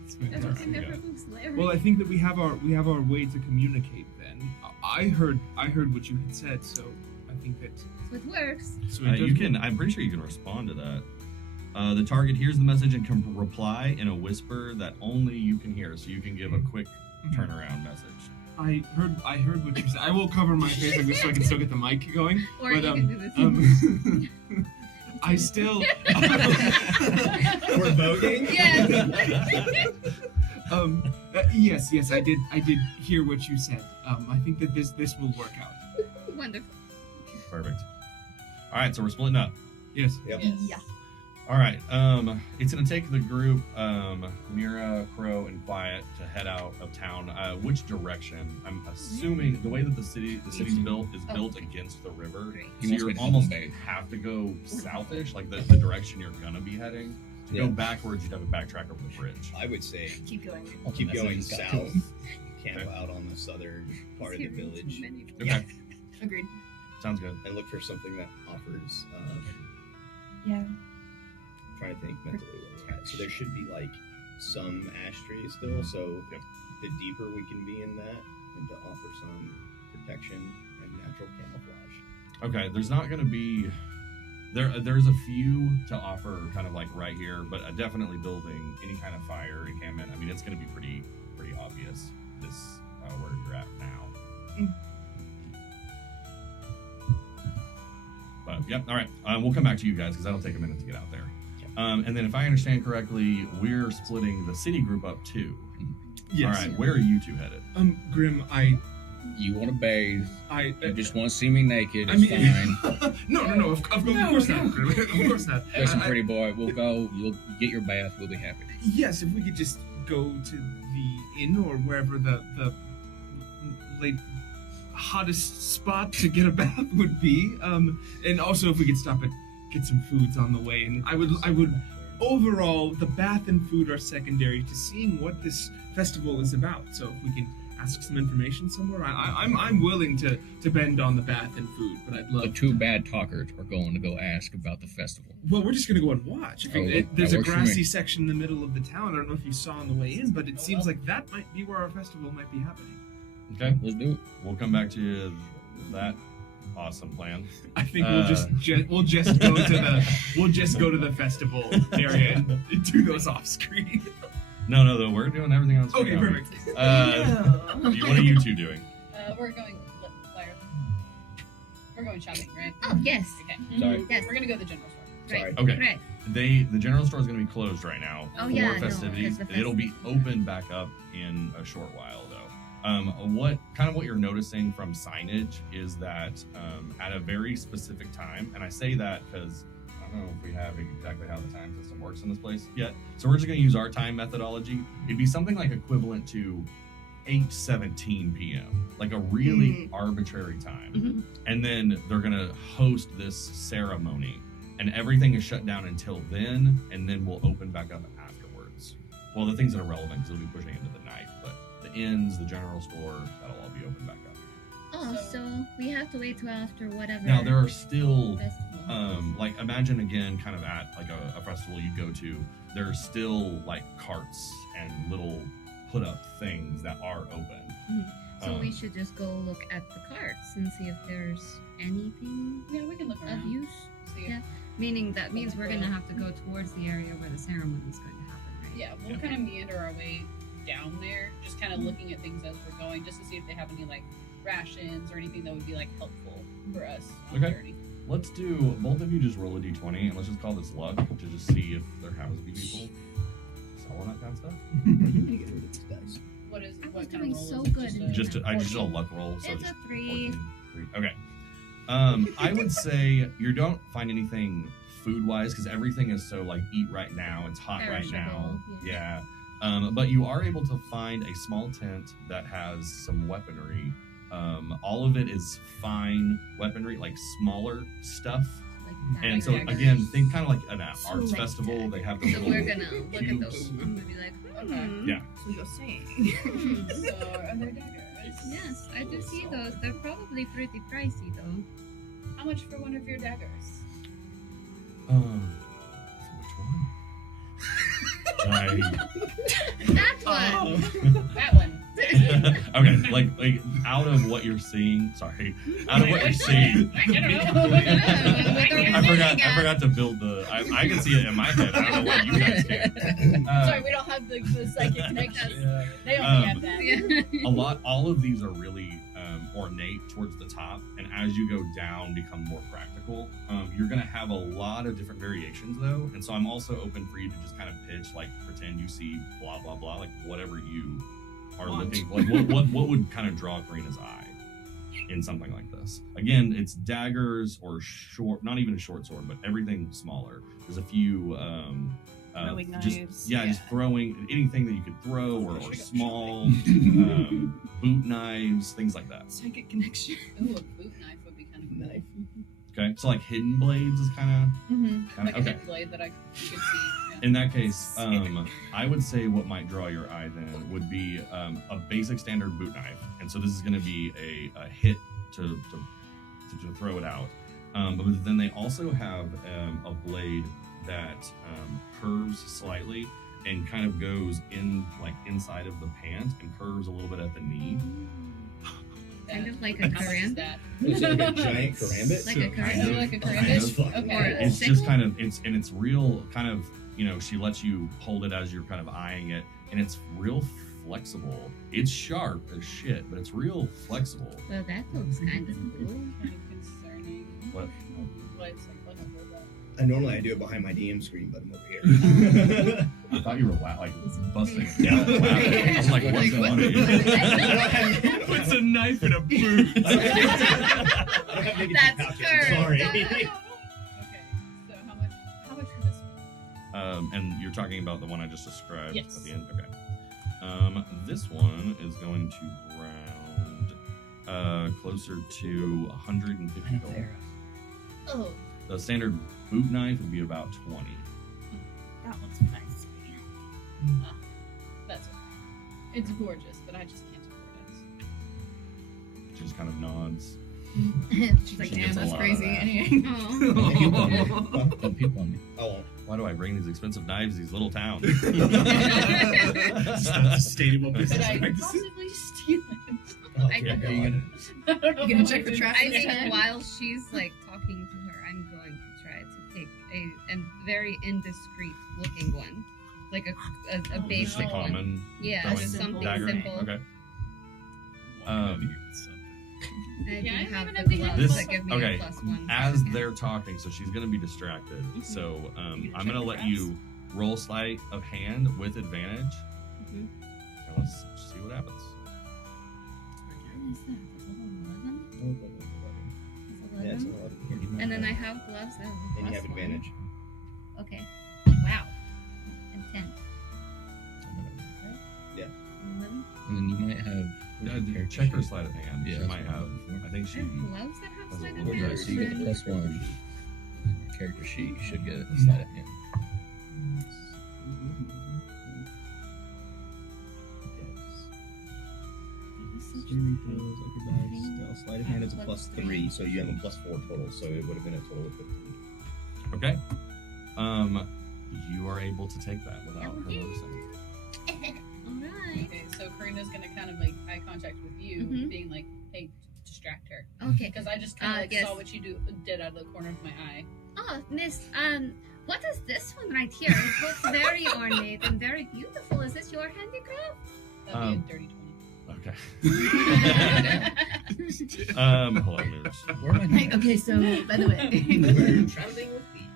It's Everything fantastic. never yeah. moves Larry. Well, I think that we have our way to communicate. Then I heard what you had said, so I think that So it works. so it You does can. work. I'm pretty sure you can respond to that. The target hears the message and can reply in a whisper that only you can hear. So you can give a quick turnaround message. I heard what you said. I will cover my face like this so I can still get the mic going. Or But you can do this. I still. We're voting? Yes. Yes, I did hear what you said. I think that this will work out. Wonderful. Perfect. All right, so we're splitting up. Yes. Yep. Yeah. All right. It's gonna take the group, Mira, Crow, and Quiet to head out of town. Which direction? I'm assuming the way that the city's built is built against the river. Great. He So wants you me to almost obey. have to go southish, like the direction you're gonna be heading. To Yeah. go backwards, you'd have to backtrack over the bridge. I would say Keep going. All the keep going messages got to south, him. camp Okay. out on the southern part of the village, Okay, Agreed. sounds good. and look for something that offers. Yeah. Trying to think mentally what we had. So there should be like some ash trees still. So Yep. the deeper we can be in that, and to offer some protection and natural camouflage. Okay, there's not gonna be there's a few to offer kind of like right here, but definitely building any kind of fire encampment. I mean, it's gonna be pretty obvious this where you're at now. But yep, all right. We'll come back to you guys because that'll take a minute to get out there. And then, if I understand correctly, we're splitting the city group up too. Yes. All right, where are you two headed? Grim, You want to bathe. I You just want to see me naked. I It's mean, fine. no, of course not, Grim. Of course not. Listen, I- pretty boy, we'll go. You'll get your bath. We'll be happy. Yes, if we could just go to the inn or wherever the like hottest spot to get a bath would be. And also if we could stop and get some foods on the way. And I would overall, the bath and food are secondary to seeing what this festival is about. So if we can ask some information somewhere, I'm willing to bend on the bath and food, but I'd love The two bad talkers are going to go ask about the festival. Well, we're just gonna go and watch. There's that a works for grassy me. section in the middle of the town. I don't know if you saw on the way in, but it seems like that might be where our festival might be happening. Okay, Let's do it. we'll come back to that awesome plan. I think we'll just go to the festival area and do those off screen. No, we're doing everything on screen. Okay, perfect. What are you two doing? We're going. Claire. We're going shopping, right? Oh, yes. Okay. Sorry. Yes. We're gonna go to the general store. Right. Okay. Right. The general store is going to be closed right now Oh, for yeah, no, festivities. 'cause the It'll be open back up in a short while, though. What you're noticing from signage is that at a very specific time, and I say that because I don't know if we have exactly how the time system works in this place yet. So we're just going to use our time methodology. It'd be something like equivalent to 8:17 p.m., like a really arbitrary time. Mhm. And then they're going to host this ceremony, and everything is shut down until then, and then we'll open back up afterwards. Well, the things that are relevant, because it'll be pushing into the night, but the inns, the general store, that'll all be open back up. Oh, so we have to wait till after whatever. Now, there are still, festival. like, imagine again, kind of at like a festival you go to, there's still like carts and little put up things that are open. So we should just go look at the carts and see if there's anything Yeah, we can look of around. use. See. Yeah. Meaning that means we're gonna have to go towards the area where the ceremony is going to happen, right? Yeah, we'll kind of meander our way down there, just kind of looking at things as we're going, just to see if they have any like rations or anything that would be like helpful for us on the Okay. journey. Let's do, both of you just roll a d20, and let's just call this luck to just see if there happens to be people selling that kind of stuff. What is I was what kind doing of roll so is it? good in Just that. I just did a luck roll, so It's just a 3. 14, 3. Okay. I would say you don't find anything food-wise because everything is so like eat right now. It's hot right now. Perishable, Yeah. But you are able to find a small tent that has some weaponry. All of it is fine weaponry, like smaller stuff. Like that. And so daggers. again, think kind of like an arts like festival. They have the So little we're gonna look at cubes. those. I'm gonna be like, Yeah. So you're saying. So are there daggers? Yes, I do see those. They're probably pretty pricey though. How much for one of your daggers? Which one? That one. That one. Okay, like out of what you're seeing, sorry, out of what you're seeing, I don't know. I forgot to build the. I can see it in my head. I don't know what you guys can. Sorry, we don't have the psychic connection. They only have that. Yeah. All of these are really ornate towards the top, and as you go down, become more practical. You're gonna have a lot of different variations though, and so I'm also open for you to just kind of pitch, like pretend you see blah blah blah, like whatever you are looking, like what would kind of draw Karina's eye in something like this. Again, it's daggers or short, not even a short sword, but everything smaller. There's a few Throwing just knives. just throwing anything that you could throw or small boot knives, things like that. Psychic connection. Ooh, a boot knife would be kind of cool. Okay, so like hidden blades is kind Mm-hmm. of Like a okay. hidden blade that I could see. Yeah. In that case, I would say what might draw your eye then would be a basic standard boot knife, and so this is going to be a hit to throw it out. But then they also have a blade that curves slightly and kind of goes in like inside of the pant and curves a little bit at the knee. Kind of like a How much is karambit. that? Is it like a giant karambit? Like a Oh, karambit. like a Kind karambit? of. Okay. Or It's sickle? just kind of it's real kind of, you know, she lets you hold it as you're kind of eyeing it, and it's real flexible. It's sharp as shit, but it's real flexible. Well, that looks kind of cool. Kind of concerning. What? Why it's like flexible, but And normally I do it behind my DM screen, but I'm over here. I thought you were like busting it. Yeah. I was like, what's going on? Puts a knife in a boot. That's curved. Sorry. okay. So how much for this one? And you're talking about the one I just described Yes. at the end? Okay. This one is going to round closer to 150 gold. Oh, The standard boot knife would be about 20. that looks nice. That's okay. It's gorgeous, but I just can't afford She just kind of nods. She's like, She damn, gets a that's lot of crazy. that. Anyway. Oh. Don't puke on me. I won't. Why do I bring these expensive knives to these little towns? Just a sustainable it. business Could I practice. possibly steal it? Oh, I dear think- Are you God. gonna? I don't know You gonna if check for do. traffic? I think Time. while she's like talking to her, I'm going to try to take a very indiscreet looking one, like a Oh, basic Just a no. one. common Yeah, throwing just something dagger. simple. Okay. So- I Yeah, do I'm have even the a big gloves This- that give me okay, a +1. As they're talking, so she's gonna be distracted. So You I'm check gonna the let graphs? you roll sleight of hand with advantage, Mhm. and let's see what happens. What is that? Is that 11? Yeah, it's Is it 11? 11. And then I have gloves that have Then you have +1. advantage. Okay. Wow. And 10. Yeah. 11? And then you might have. Check her sleight of hand. Yeah, She that's might what I'm have. looking for. I think I she. have gloves that have That's sleight a of little hand. bit. So you get the +1 character sheet. You should get a sleight of hand. Sleight of hand is a +3, so you have a +4 total. So it would have been a total of 15. Okay. You are able to take that without her noticing. Alright. Okay, so Karina's gonna kind of make eye contact with you, Mhm. being like, "Hey, distract her," Okay. because I just kind of like yes. saw what you did out of the corner of my eye. Oh, miss, what is this one right here? It looks very ornate and very beautiful. Is this your handicraft? That'd be a dirty Okay. Hold on, Mirrors. Where am I? Hey, okay, so by the way, We're traveling with thieves.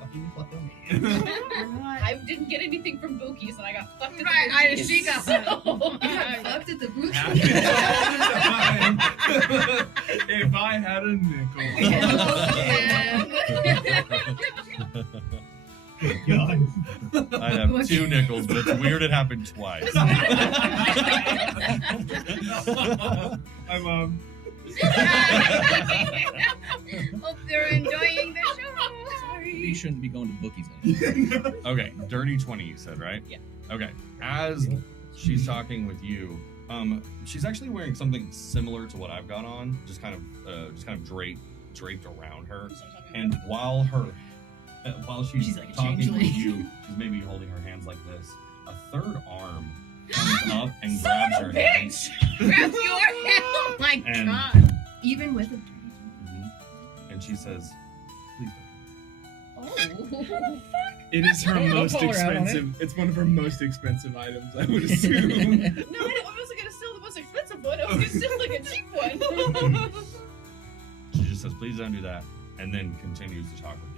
Fucking kleptomaniacs. we're not. I didn't get anything from Bookies, and I got fucked. At Right, the I- Bookies, she got- so- fucked at the boot. If I had a nickel. God. I have 2 nickels, but it's weird it happened twice. I'm Hope you're enjoying the show. You shouldn't be going to bookies anymore. Okay, dirty 20 you said, right? Yeah. Okay. As she's talking with you, she's actually wearing something similar to what I've got on, just kind of draped around her. And while she's She's like a talking with changeling. you, she's maybe holding her hands like this. A third arm comes up and Son grabs of a her hand. bitch! Grab your hand. Oh my And- god. Even with a And she says, "Please don't." Oh. It is her Don't most call her out on it. expensive. It's one of her most expensive items, I would assume. No, I wasn't gonna steal the most expensive one. I was gonna steal like a cheap one. She just says, "Please don't do that," and then continues to talk with you.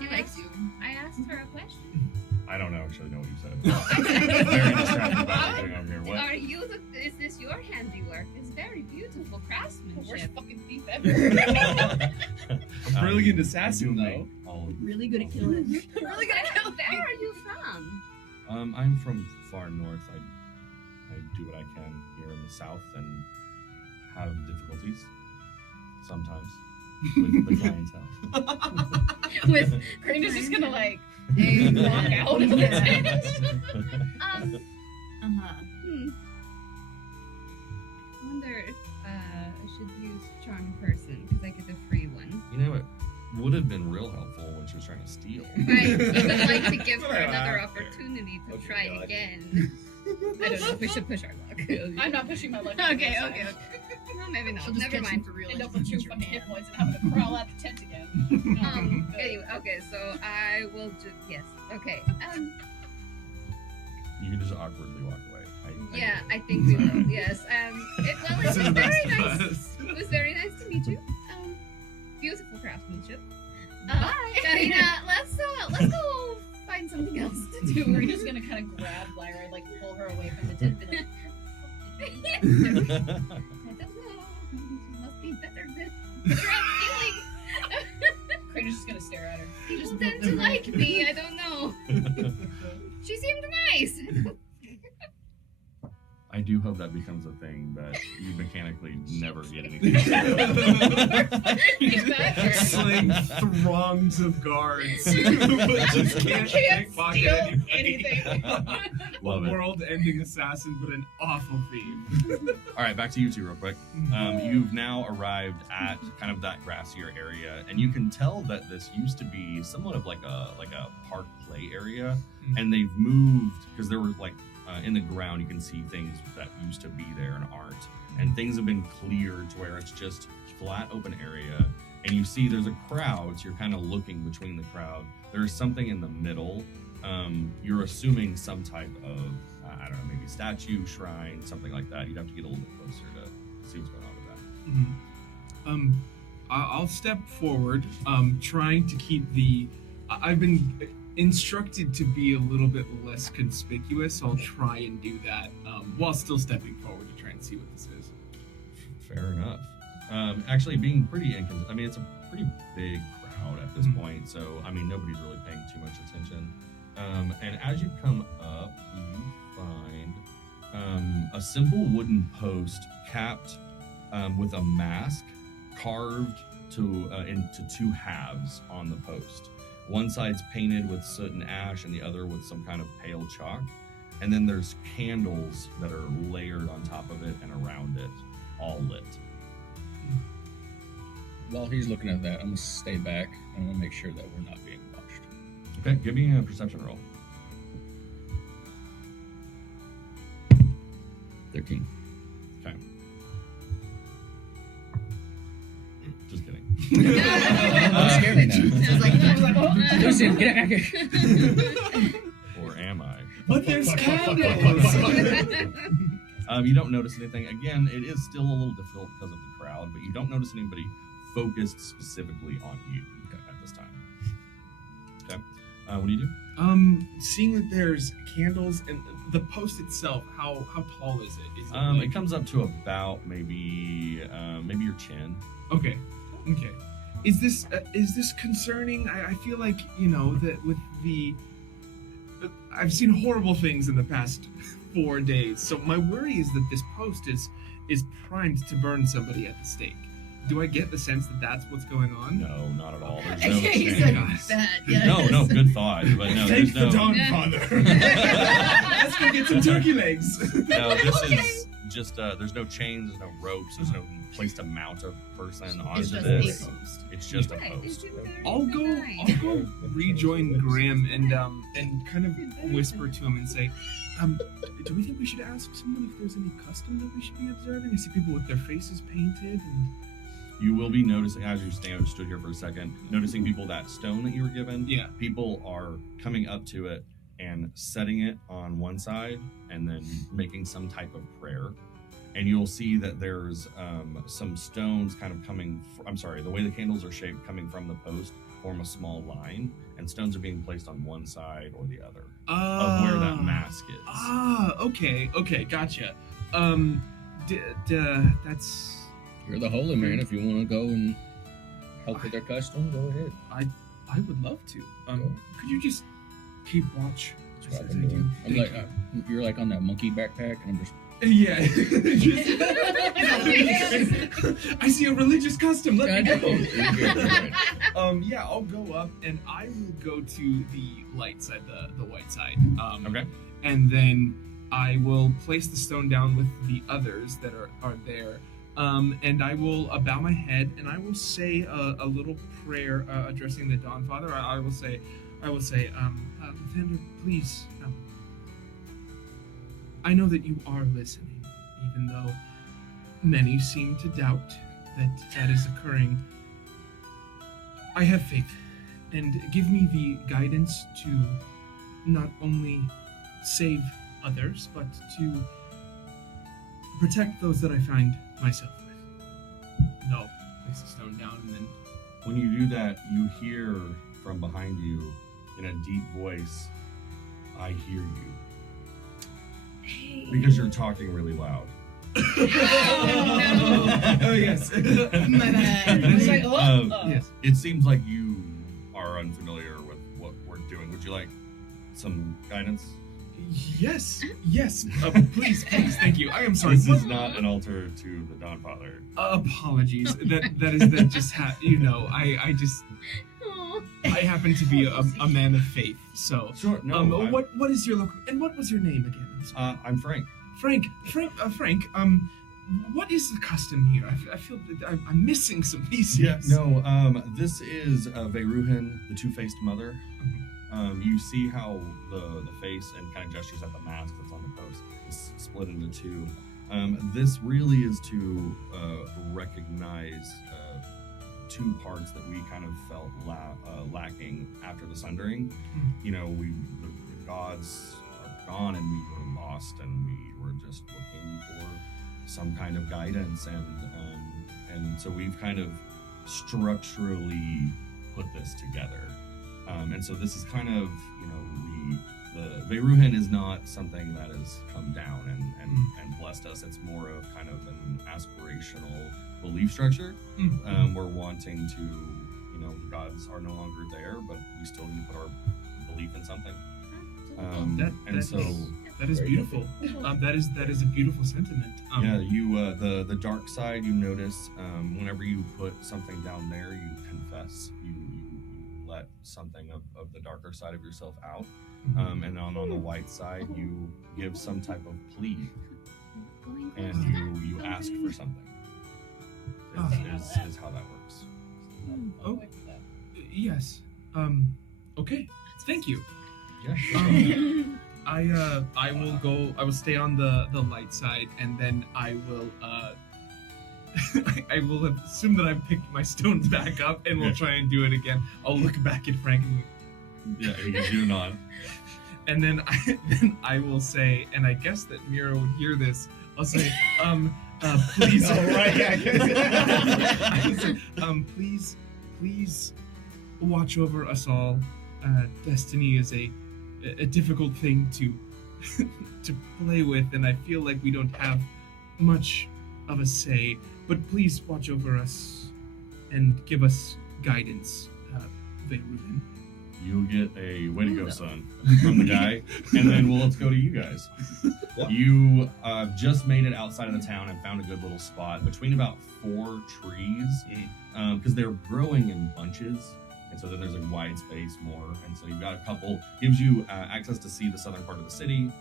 She likes you. I asked her a question. I don't actually know what you said. I Very distracted by everything over here. What? Are you is this your handiwork? It's very beautiful Worst craftsmanship. fucking thief ever. A brilliant I assassin, do though. make all of Really good at killing. Really gonna kill them. Where are you from? I'm from far north. I do what I can here in the south and have difficulties sometimes with the clientele. With Karina's just gonna like Amen. walk out of Yeah. this. Uh-huh. I wonder if I should use charm person because I get a free one. You know, it would have been real helpful when she was trying to steal. Right. You would like to give her another opportunity to Oh, try God. again. I don't know if we should push our luck. I'm not pushing my luck. Okay. No, maybe not. She'll just Never catch mind. you for real. End and up with just 2 put your fucking hit hand. points and having to crawl out the tent again. Anyway, okay, so I will just yes. Okay. You can just awkwardly walk away. Yeah, I think we will. Yes. It was This is very best of nice. us. It was very nice to meet you. Beautiful craftsmanship. Bye. Karina, let's go find something else to do. We're just gonna kind of grab Lyra, like pull her away from the tent, and be like, I don't know. She must be better at stealing. Karina's just gonna stare at her. People tend to like me. I don't know. She seemed nice. I do hope that becomes a thing, that you mechanically never get anything. Sling throngs of guards, but just can't pickpocket steal anything. Love it. World-ending assassin, but an awful thief. All right, back to you two real quick. You've now arrived at kind of that grassier area, and you can tell that this used to be somewhat of like a park play area, and they've moved because there were like in the ground you can see things that used to be there and aren't, and things have been cleared to where it's just flat open area, and you see there's a crowd, so you're kind of looking between the crowd. There's something in the middle. You're assuming some type of I don't know, maybe statue, shrine, something like that. You'd have to get a little bit closer to see what's going on with that. I'll step forward, trying to keep the. I've been instructed to be a little bit less conspicuous. So I'll try and do that while still stepping forward to try and see what this is. Fair enough. Actually, being pretty I mean, it's a pretty big crowd at this point, so I mean, nobody's really paying too much attention. And as you come up, you find a simple wooden post capped with a mask carved into two halves on the post. One side's painted with soot and ash, and the other with some kind of pale chalk. And then there's candles that are layered on top of it and around it, all lit. While he's looking at that, I'm gonna stay back. I'm gonna make sure that we're not being watched. Okay, give me a perception roll. 13. Okay. Just kidding. I'm scared right now. So it's like, Lucian, get out of here. Or am I? But there's Fuck. candles. You don't notice anything. Again, it is still a little difficult because of the crowd, but you don't notice anybody focused specifically on you at this time. Okay. What do you do? Seeing that there's candles and the post itself, how tall is it? Is it like... It comes up to about maybe your chin. Okay. Is this concerning? I feel like, you know, that with the I've seen horrible things in the past 4 days. So my worry is that this post is primed to burn somebody at the stake. Do I get the sense that that's what's going on? No, not at all. There's no he's chance. like, that, yes. No, good thought. But no, Thank there's the no. Dawn Father. Let's go get some turkey legs. No, this is just there's no chains, there's no ropes, there's no place to mount a person onto just this. a post. It's just a Right, post. they do very I'll go rejoin Grim and kind of whisper to him and say, do we think we should ask someone if there's any custom that we should be observing? I see people with their faces painted and You will be noticing, as you stood here for a second, noticing people, that stone that you were given. Yeah. People are coming up to it and setting it on one side and then making some type of prayer. And you'll see that there's some stones kind of coming, the way the candles are shaped coming from the post form a small line, and stones are being placed on one side or the other of where that mask is. Okay, gotcha. That's... You're the holy man. If you want to go and help with their custom, go ahead. I would love to. Could you just keep watch? That's what as I'm I doing. do? I'm Thank like, you're like on that monkey backpack, and I'm just. Yeah. I see a religious custom. Let me go. Yeah, I'll go up and I will go to the light side, the white side. Okay. And then I will place the stone down with the others that are there. And I will bow my head and I will say a little prayer addressing the Dawn Father. I will say, Thunder, please. I know that you are listening, even though many seem to doubt that is occurring. I have faith, and give me the guidance to not only save others, but to protect those that I find myself with. And I'll place the stone down, and then... When you do that, you hear from behind you, in a deep voice, I hear you. Hey. Because you're talking really loud. Oh, yes. My bad. I was like, oh. Yes. It seems like you are unfamiliar with what we're doing. Would you like some guidance? Yes. Please, thank you. I am sorry. This is not an altar to the Dawnfather. Apologies. That just I happen to be a man of faith. So Sure. No. what is your local and what was your name again? I'm sorry. I'm Frank. Frank. What is the custom here? I feel that I'm missing some pieces. Yeah. No. This is Veyruhin, the two-faced mother. You see how the face and kind of gestures at the mask that's on the post is split into two. This really is to recognize two parts that we kind of felt lacking after the Sundering. You know, the gods are gone and we were lost and we were just looking for some kind of guidance, and so we've kind of structurally put this together. And so this is kind of, you know, the Veyruhin is not something that has come down and blessed us. It's more of kind of an aspirational belief structure. We're wanting to, you know, the gods are no longer there, but we still need to put our belief in something. That is beautiful. That is a beautiful sentiment. The dark side, you notice whenever you put something down there, you confess. You let something of the darker side of yourself out. And on the white side, you give some type of plea, and you ask for something. Is how that works. Oh, yes. Okay. Thank you. Yeah. I will stay on the light side, and then I will I will assume that I've picked my stones back up, and we'll try and do it again. I'll look back at Frank Yeah, he gives you a nod. and then I will say, and I guess that Mira would hear this. I'll say, please. Oh, right, yeah. I will say, please watch over us all. Destiny is a difficult thing to to play with, and I feel like we don't have much of a say. But please watch over us and give us guidance, Veyruhin. You'll get a way to go, son, from the guy, and then let's go to you guys. What? You just made it outside of the town and found a good little spot between about 4 trees, because they're growing in bunches, and so then there's a wide space more, and so you've got a couple, gives you access to see the southern part of the city,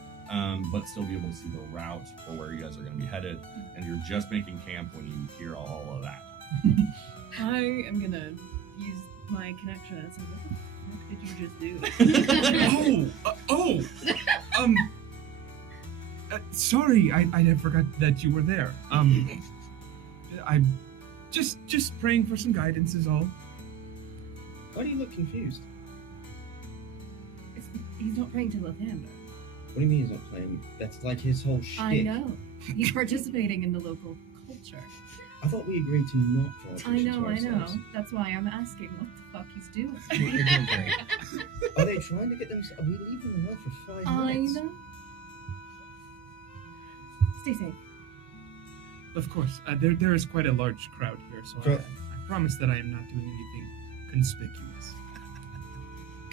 but still be able to see the route for where you guys are going to be headed, and you're just making camp when you hear all of that. I am gonna use my connection and say, what did you just do? Sorry, I forgot that you were there. I'm just praying for some guidance is all. Why do you look confused? He's not praying to Lathander. What do you mean he's not playing? That's like his whole shtick. I know. He's participating in the local culture. I thought we agreed to not draw attention to I know. ourselves. That's why I'm asking what the fuck he's doing. You're doing great. Are they trying to get them? We leave them alone for 5 I minutes. know. Stay safe. Of course, there is quite a large crowd here, so Sure. I promise that I am not doing anything conspicuous.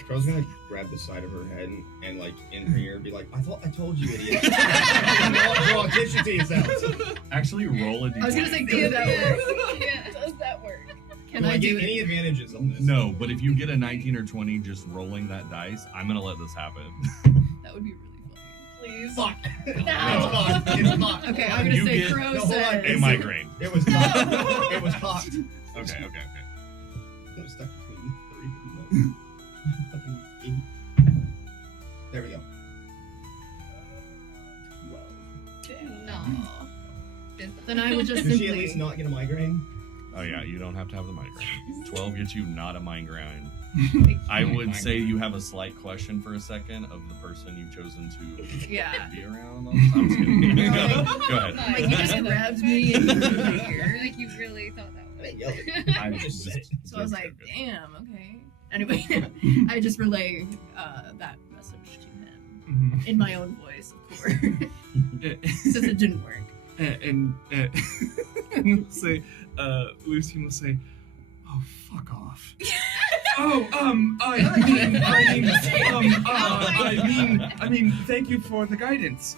Crow's gonna grab the side of her head and like in her ear be like, I told you, idiot. Not draw attention to yourselves. Actually, roll a d20. I was gonna say, does that work? Yeah, does that work? Can Do I get do any it? advantages on this? No, but if you get a 19 or 20 just rolling that dice, I'm going to let this happen. That would be really funny. Please. Fuck. No. It's not. It's not. Okay, I'm gonna You say get- Crow No, hold on. says. A migraine. It was cocked. It was cocked. Okay. It was stuck between 3 fucking 8. There we go. No. Then I will just Does simply. she at least not get a migraine? Oh, yeah, you don't have to have the migraine. 12 gets you not a migraine. I would say you have a slight question for a second of the person you've chosen to Yeah. be around. I'm just kidding. Go ahead. Like you just grabbed me and You're like you really thought that I was. didn't yell it. I just said it. So I was like, damn, okay. Anyway, I just relay that message to him in my own voice, of course, since it didn't work. and we'll say, Lucy will say, "Oh, fuck off." I mean, thank you for the guidance.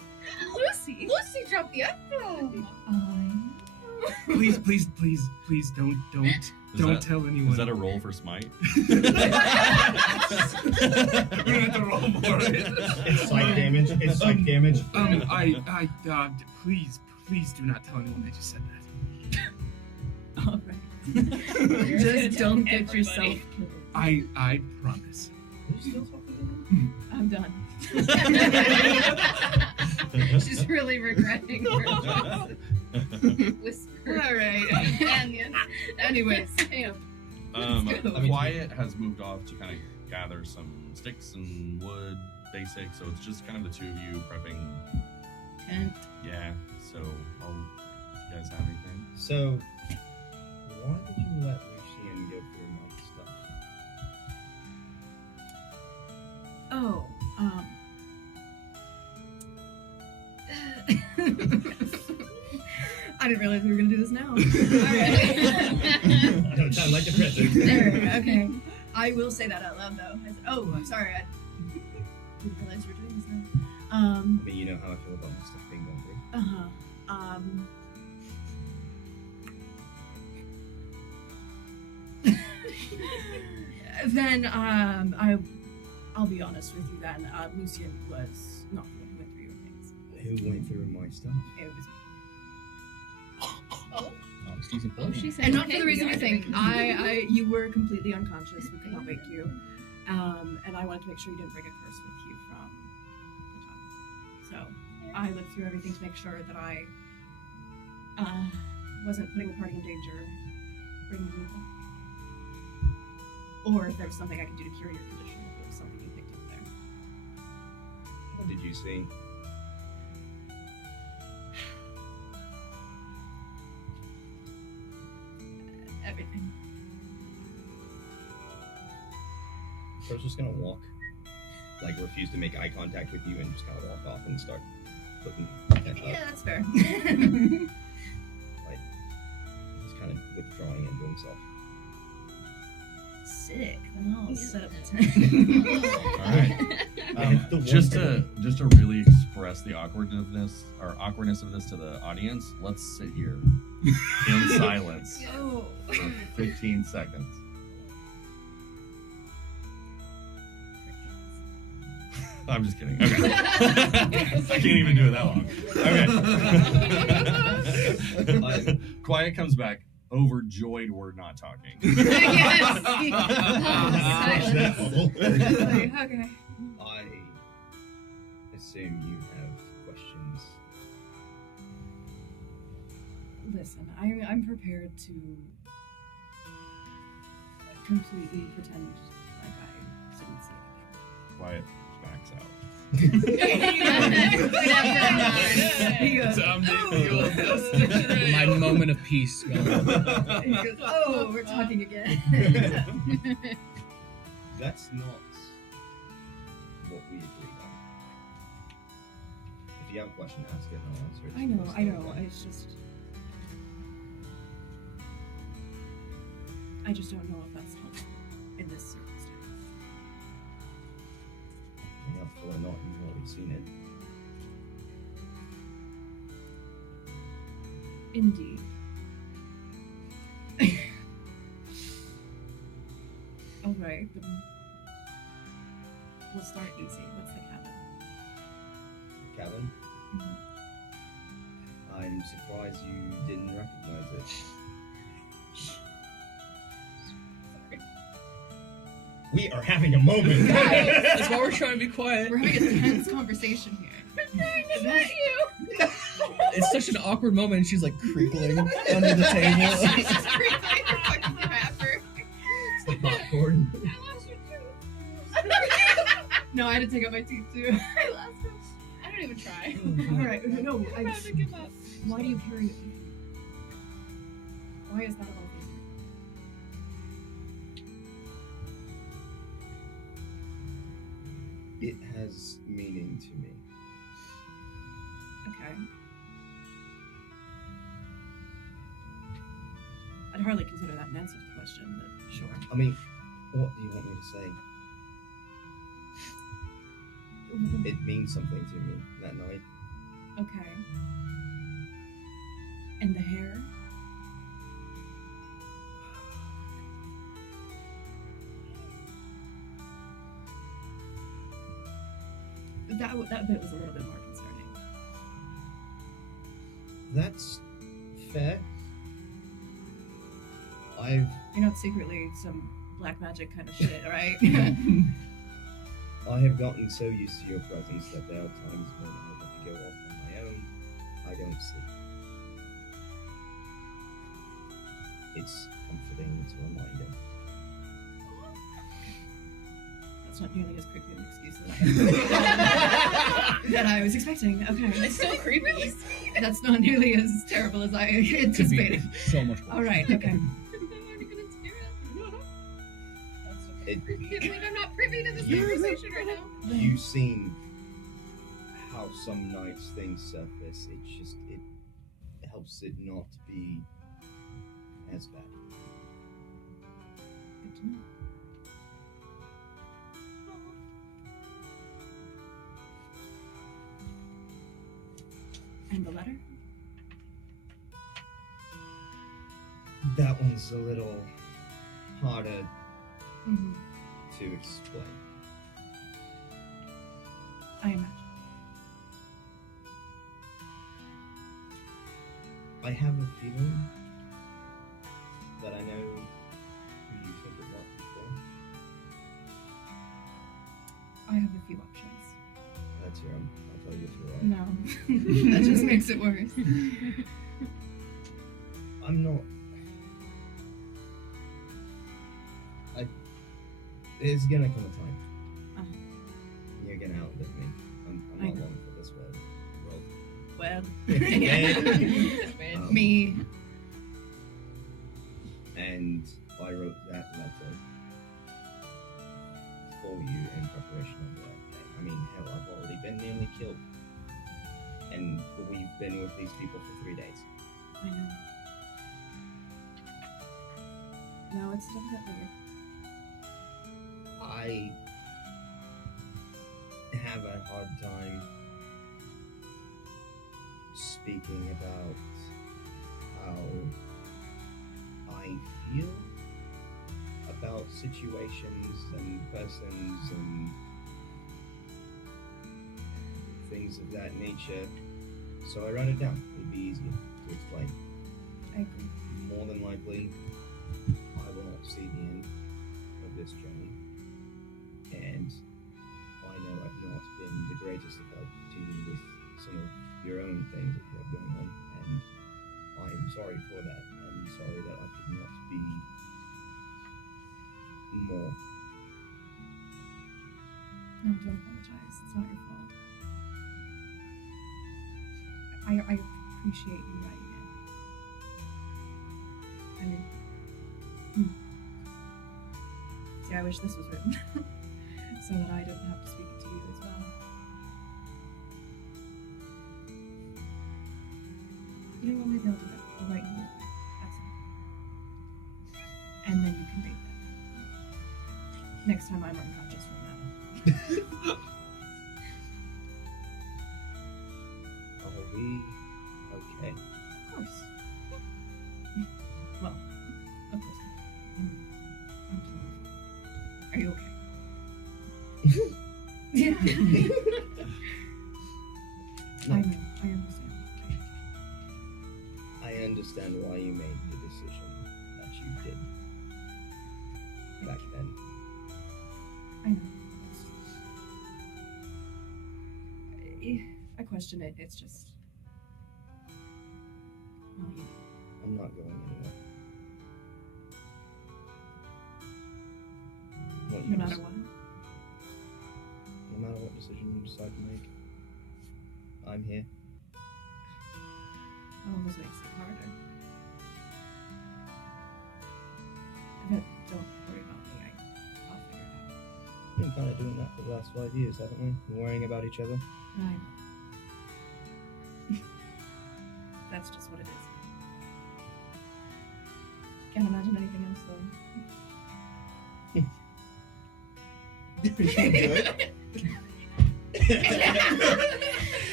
Lucy. Lucy dropped the F-bomb. Please, don't tell anyone. Is that a roll for smite? We're gonna have to roll for it. It's psych damage. It's psych damage. Please do not tell anyone I just said that. All right. Just don't get Everybody. yourself killed. I promise. I'm done. She's really regretting her whisper. All right. Companion. Anyways, Damn. Let's go. Quiet has moved off to kind of gather some sticks and wood, basic. So it's just kind of the two of you prepping. tent. Yeah. So, you guys have anything? So, why did you let Lucian go through my stuff? Oh, I didn't realize we were gonna do this now. All right. I don't sound like the president. There, okay. I will say that out loud though. I said, "Oh, I'm sorry. I didn't realize you were doing this now." I mean, you know how I feel about my stuff being gone through. Then I'll be honest with you. Then Lucian was not the one who went through your things. Who went through my stuff? It was me. Honesty's Oh, important. she said And not okay, for the reason we you are think. doing- You were completely unconscious. We could not wake you. And I wanted to make sure you didn't bring a curse with you from the top. So I looked through everything to make sure that I wasn't putting the party in danger, bringing you back. Or if there was something I could do to cure your condition, if there was something you picked up there. What did you see? Everything. So I was just gonna walk, like refuse to make eye contact with you, and just kind of walk off and start putting that up. Yeah, that's fair. Just kind of withdrawing into himself. Sick. Then I'll set up the All right. The one Just thing- to really express the awkwardness of this to the audience, let's sit here in silence Oh. for 15 seconds. I'm just kidding. Okay. I can't even do it that long. Okay. Quiet comes back, overjoyed we're not talking. Yes. Watch that bubble. Okay. I assume you have questions. Listen, I'm prepared to completely pretend like I didn't see Quiet backs out. He goes, My moment of peace going. he goes, oh, we're talking again. That's not what we agreed on. If you have a question, ask it and I'll answer it. I know. It's just, I just don't know if that's helpful in this circumstance. Helpful or not, you've already seen it. Indeed. All right, then we'll start easy. What's the cabin? Cabin? I'm surprised you didn't recognize it. We are having a moment. That's why we're trying to be quiet. We're having a tense conversation here. Is that you? It's such an awkward moment. And she's like crinkling under the table. It's the popcorn. No, I had to take out my teeth too. I don't even try. All right, no, I'm about to give up. why do you carry it? Why is that all this? It has meaning to me. Okay. I'd hardly consider that an answer to the question, but sure. I mean, What do you want me to say? It means something to me that night. Okay. And the hair? That bit was a little bit more concerning. That's fair. You're not secretly some black magic kind of shit, right? I have gotten so used to your presence that there are times when I have to go off on my own. I don't sleep. It's comforting. It's a reminder. That's not nearly as creepy an excuse that I was expecting. Okay. It's so creepy. That's not nearly as terrible as I Could be anticipated. so much worse. All right. Okay. I'm already gonna scare us. That's so It- creepy. I can't believe I'm not privy to this You- conversation right now. You've seen how some nights things surface. It helps it not be as bad. Good to know. And the letter? That one's a little harder Mm-hmm. to explain. I imagine. I have a feeling that I know who you think it was before. I have a few options. That's your own. I'll tell you if you're right. No. That just makes it worse. I'm not. There's gonna come a time. Uh-huh. You're gonna outlive me. I'm I not know. long for this world. Well, Um, me. And I wrote that letter for you in preparation of that day. I mean, hell, I've already been nearly killed. And we've been with these people for 3 days. I know. No, it's definitely. I have a hard time speaking about how I feel about situations and persons and things of that nature. So I wrote it down. It'd be easier to explain. I agree. More than likely, I will not see the end of this journey. And I know I've not been the greatest of help to you with some of your own things that you have going on, and I am sorry for that. I'm sorry that I could not be more. No, don't apologize. It's not your fault. I appreciate you writing it. I mean, see, I wish this was written so that I didn't have to speak it to you as well. You know what? Maybe I'll do that. I'll write you that's it. And then you can read that. Next time I'm unconscious from that. Are we okay? Of course. Well, of course. I'm are you okay? Yeah. No, I understand. I understand why you made the decision that you did back then. I know. I question it. It's just. Well, you know. I'm not going anywhere. What you No matter dec- what. No matter what decision you decide to make, I'm here. That almost makes it harder. But don't worry about me. I'll figure it out. We've been kind of doing that for the last 5 years, haven't we? Worrying about each other. I know. That's just what it is. Can't imagine anything else though.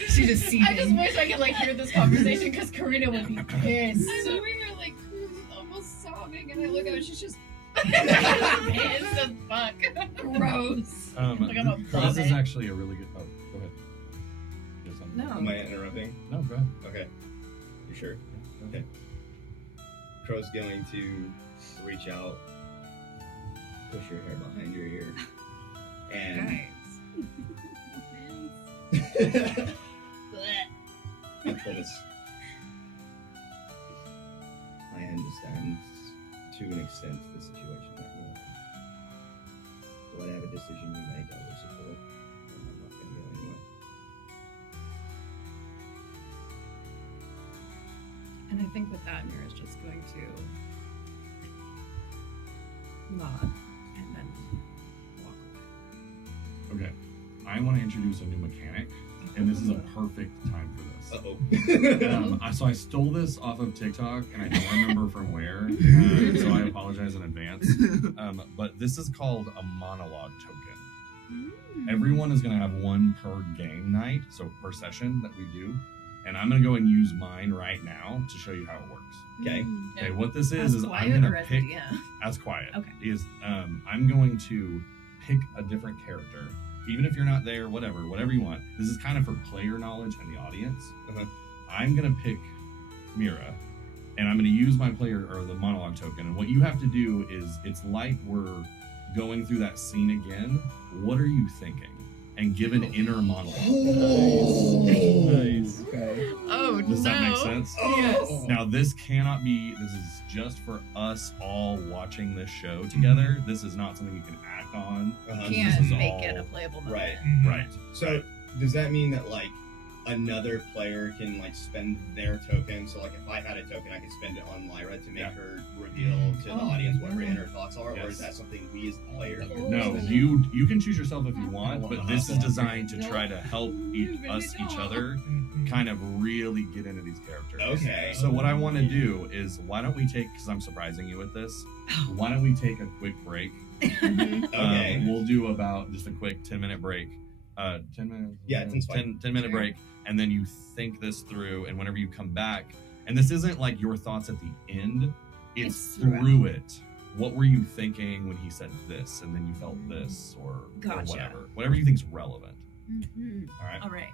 She just sees I just wish I could like hear this conversation because Karina would be pissed. I'm over here like almost sobbing, and I look at her. She's just Pissed as fuck. gross. Like I'm a This is vomit. actually a really good. Oh, go ahead. You have something? No. Am I interrupting? No, go ahead. Okay. You sure? Okay. Crow's going to reach out, push your hair behind your ear, and I promise. I understand to an extent the situation that you're in. Whatever decision you make, I will support. And I'm not going to go anywhere. And I think with that, Mira's just going to nod and then walk away. Okay. I want to introduce a new mechanic, and this is a perfect time for this. Uh-oh. So I stole this off of TikTok, and I don't remember from where, so I apologize in advance. But this is called a monologue token. Everyone is going to have one per game night, so per session that we do. And I'm going to go and use mine right now to show you how it works. Okay. Okay, what this As is quiet I'm going or to as pick DM? as quiet. Okay. I'm going to pick a different character, even if you're not there, whatever you want. This is kind of for player knowledge and the audience. Uh-huh. I'm going to pick Mira, and I'm going to use my player or the monologue token. And what you have to do is, it's like we're going through that scene again. What are you thinking? And give an inner monologue. Nice. Okay. Oh, Does that make sense? Yes. Now, this cannot be, this is just for us all watching this show together. This is not something you can act on. Uh-huh. Can't This is make all- it a playable moment. Right. Right. So does that mean that like another player can like spend their token? So like if I had a token, I could spend it on Lyra to make Yeah. her reveal to the audience what her inner thoughts are, or Yes. is that something we as the player? No, you can choose yourself if you want, but this is designed to try to help each other kind of really get into these characters. Okay. So what I want to do is, why don't we take, because I'm surprising you with this, why don't we take a quick break? Okay. We'll do about just a quick 10-minute break. 10 minutes? Yeah, 10's fine. 10-minute break, and then you think this through, and whenever you come back, and this isn't like your thoughts at the end, it's through it. What were you thinking when he said this, and then you felt this, or Gotcha. whatever you think's relevant. Mhm. All right. All right.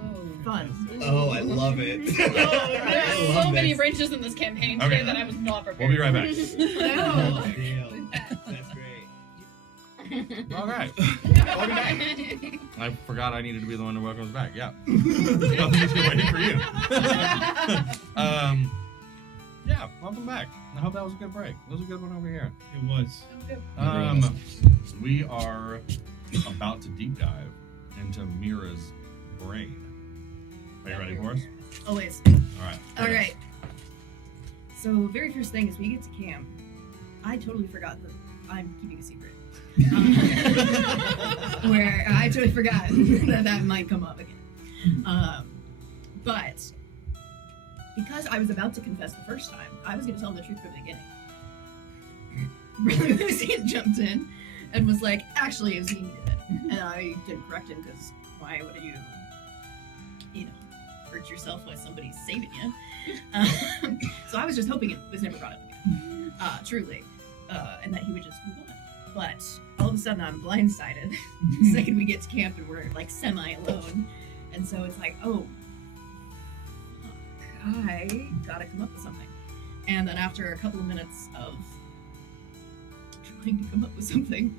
Oh. Fun. Oh, I love it. Oh, there I are love so many this. wrenches in this campaign Okay. today that I was not prepared. We'll be right back. No. Damn. That's great. All right. Welcome back. I forgot I needed to be the one to welcome us back. Yeah. I was just waiting for you. Yeah, welcome back. I hope that was a good break. That was a good one over here. It was. We are about to deep dive into Mira's brain. Are you ready for us? Always. All right. All right. So very first thing is we get to camp. I totally forgot that I'm keeping a secret. Where I totally forgot that might come up again. But because I was about to confess the first time, I was going to tell him the truth from the beginning. Brother Lucy jumped in and was like, actually, it was me who did it. And I didn't correct him because why would you know, hurt yourself while somebody's saving you? So I was just hoping it was never brought up again, truly, and that he would just move on. But all of a sudden, I'm blindsided the second we get to camp and we're like semi-alone, and so it's like, oh, fuck, I gotta come up with something. And then after a couple of minutes of trying to come up with something,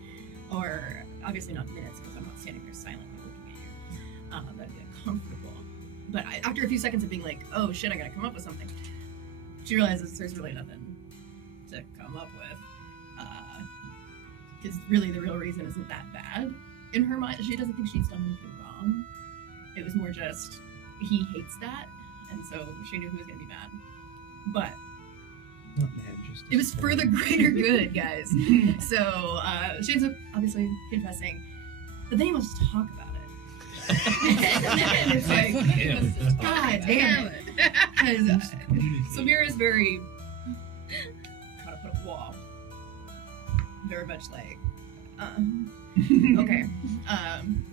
or obviously not minutes because I'm not standing there silently looking at you, that'd be uncomfortable. But after a few seconds of being like, oh shit, I gotta come up with something, she realizes there's really nothing to come up with. Because really the real reason isn't that bad in her mind. She doesn't think she's done anything wrong. It was more just, he hates that, and so she knew he was gonna be mad. But it was for the greater good, guys. So she ends up obviously confessing, but then he wants to talk about it. And it's like, God damn it. Because Samira is very, how to put a wall, very much like, Okay.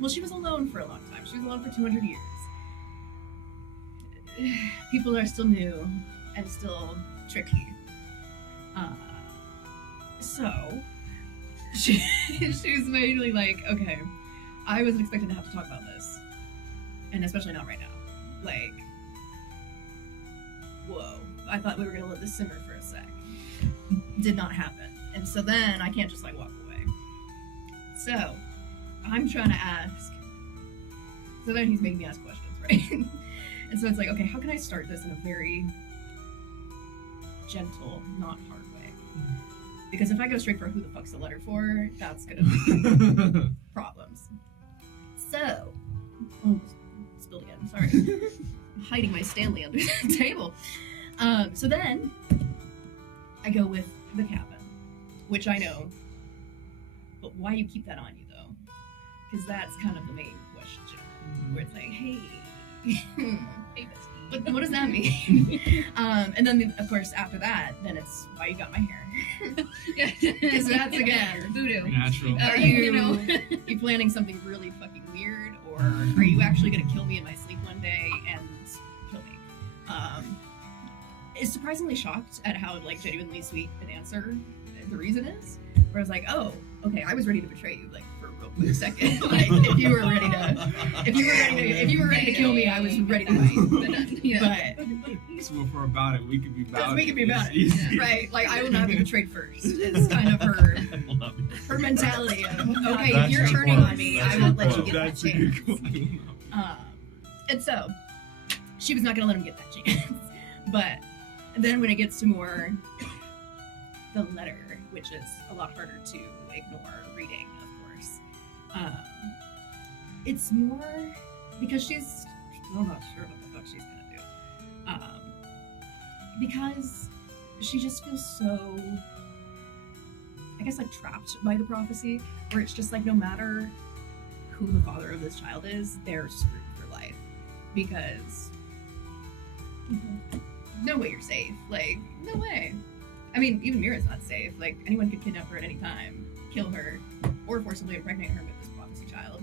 Well, she was alone for a long time. She was alone for 200 years. People are still new and still tricky. So she's mainly like, okay, I wasn't expecting to have to talk about this, and especially not right now. Like, whoa! I thought we were gonna let this simmer for a sec. Did not happen, and so then I can't just like walk away. So I'm trying to ask. So then he's making me ask questions, right? And so it's like, okay, how can I start this in a very gentle, not hard way? Because if I go straight for who the fuck's the letter for, that's gonna be problems. So, spilled again. Sorry, I'm hiding my Stanley under the table. So then I go with the cabin, which I know, but why you keep that on you though? Because that's kind of the main question. Where it's like, hey. But what does that mean? And then, of course, after that, then it's why you got my hair. Because that's, again, voodoo. Natural. Are you, you planning something really fucking weird, or are you actually going to kill me in my sleep one day and kill me? Is surprisingly shocked at how like genuinely sweet an answer the reason is. Where I was like, oh, okay, I was ready to betray you, like for a real quick second. Like if you were ready to kill me, I was ready to fight. Yeah. So for about it, we could be about it. We could be about it, yeah. Right? Like I will not be betrayed first. It's kind of her mentality of, okay, if you're turning on me, I won't let you get that chance. And so she was not going to let him get that chance. But then when it gets to more the letter, which is a lot harder to ignore reading, of course. It's more because she's still not sure what the fuck she's gonna do. Because she just feels so, I guess, like trapped by the prophecy, where it's just like no matter who the father of this child is, they're screwed for life. Because no way you're safe. Like, no way. I mean, even Mira's not safe. Like, anyone could kidnap her at any time, kill her, or forcibly impregnate her with this prophecy child.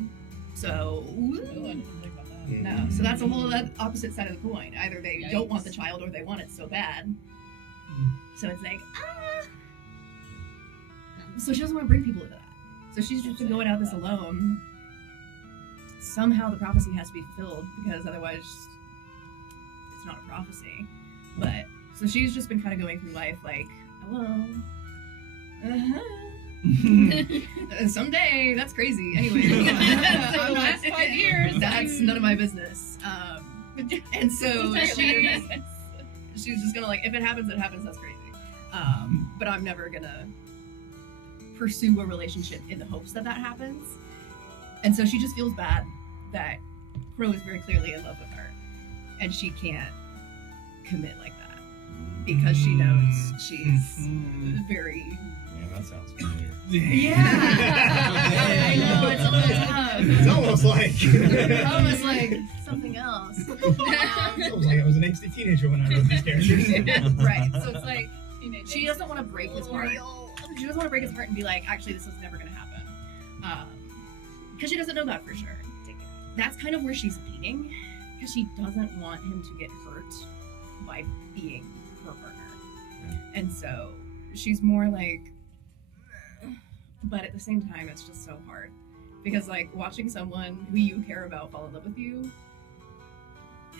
So, no. So that's a whole opposite side of the coin. Either they don't want the child or they want it so bad. So it's like, So she doesn't want to bring people into that. So she's just been going out this alone. Somehow the prophecy has to be fulfilled because otherwise it's not a prophecy. But, so she's just been kind of going through life like, hello. Someday, that's crazy. Anyway, The last 5 years, that's none of my business. And so she's just gonna like, if it happens, that's crazy. But I'm never gonna pursue a relationship in the hopes that happens. And so she just feels bad that Crow is very clearly in love with her, and she can't commit like that because she knows she's very. Yeah, that sounds familiar. Yeah, I know it's almost tough. It's Almost like something else. It's almost like I was an angsty teenager when I wrote these characters. Right. So it's like she doesn't want to break his heart. She doesn't want to break his heart and be like, actually, this is never going to happen, because she doesn't know that for sure. That's kind of where she's leaning, because she doesn't want him to get hurt by being her partner. Yeah. And so she's more like, but at the same time, it's just so hard. Because, like, watching someone who you care about fall in love with you,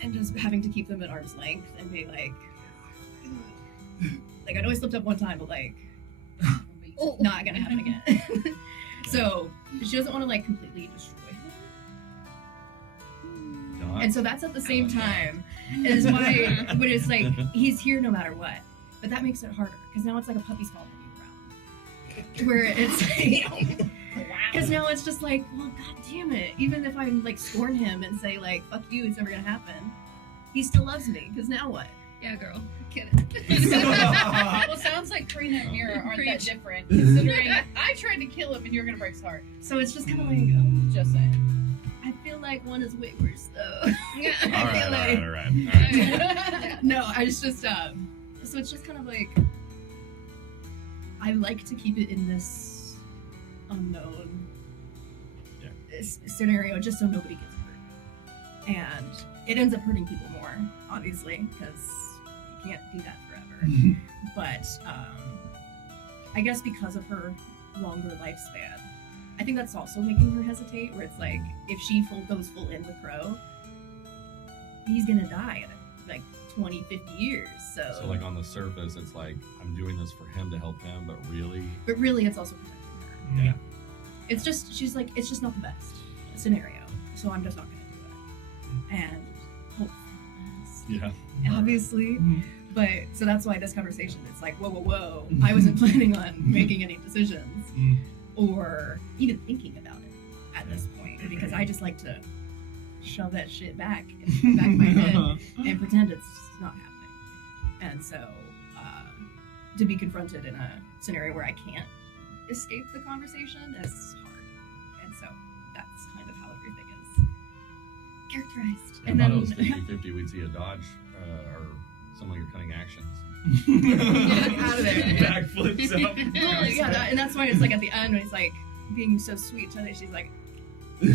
and just having to keep them at arm's length and be like, I know I slipped up one time, but, like, not gonna happen again. So, she doesn't want to, like, completely destroy him. And so that's at the same time is why when it's like he's here no matter what, but that makes it harder because now it's like a puppy's following you around, where it's like, because now it's just like, well, god damn it, even if I like scorn him and say like fuck you, it's never gonna happen, he still loves me because now what? Yeah, girl. Get Well, sounds like Karina and Mira aren't that different, considering I tried to kill him and you're gonna break his heart. So it's just kind of like, oh, Just saying. I feel like one is way worse though. All right. No, I was just so it's just kind of like I like to keep it in this unknown Yeah. scenario just so nobody gets hurt. And it ends up hurting people more, obviously, because you can't do that forever. But I guess because of her longer lifespan, I think that's also making her hesitate, where it's like, if she goes full in with Crow, he's gonna die in like 20, 50 years. So like on the surface, it's like I'm doing this for him to help him, but really, it's also protecting her. Yeah. It's just, she's like, it's just not the best scenario, so I'm just not gonna do it. And hope for the best, yeah. obviously. But so that's why this conversation, it's like, whoa, I wasn't planning on making any decisions or even thinking about it at this point, because I just like to shove that shit back in the back of my head and pretend it's not happening. And so to be confronted in a scenario where I can't escape the conversation is hard. And so that's kind of how everything is characterized. I And thought then it was 50-50. We'd see a dodge or some of your cunning actions. Get out of there. Backflips up. Well, yeah, and that's why it's like at the end when he's like being so sweet to her, she's like,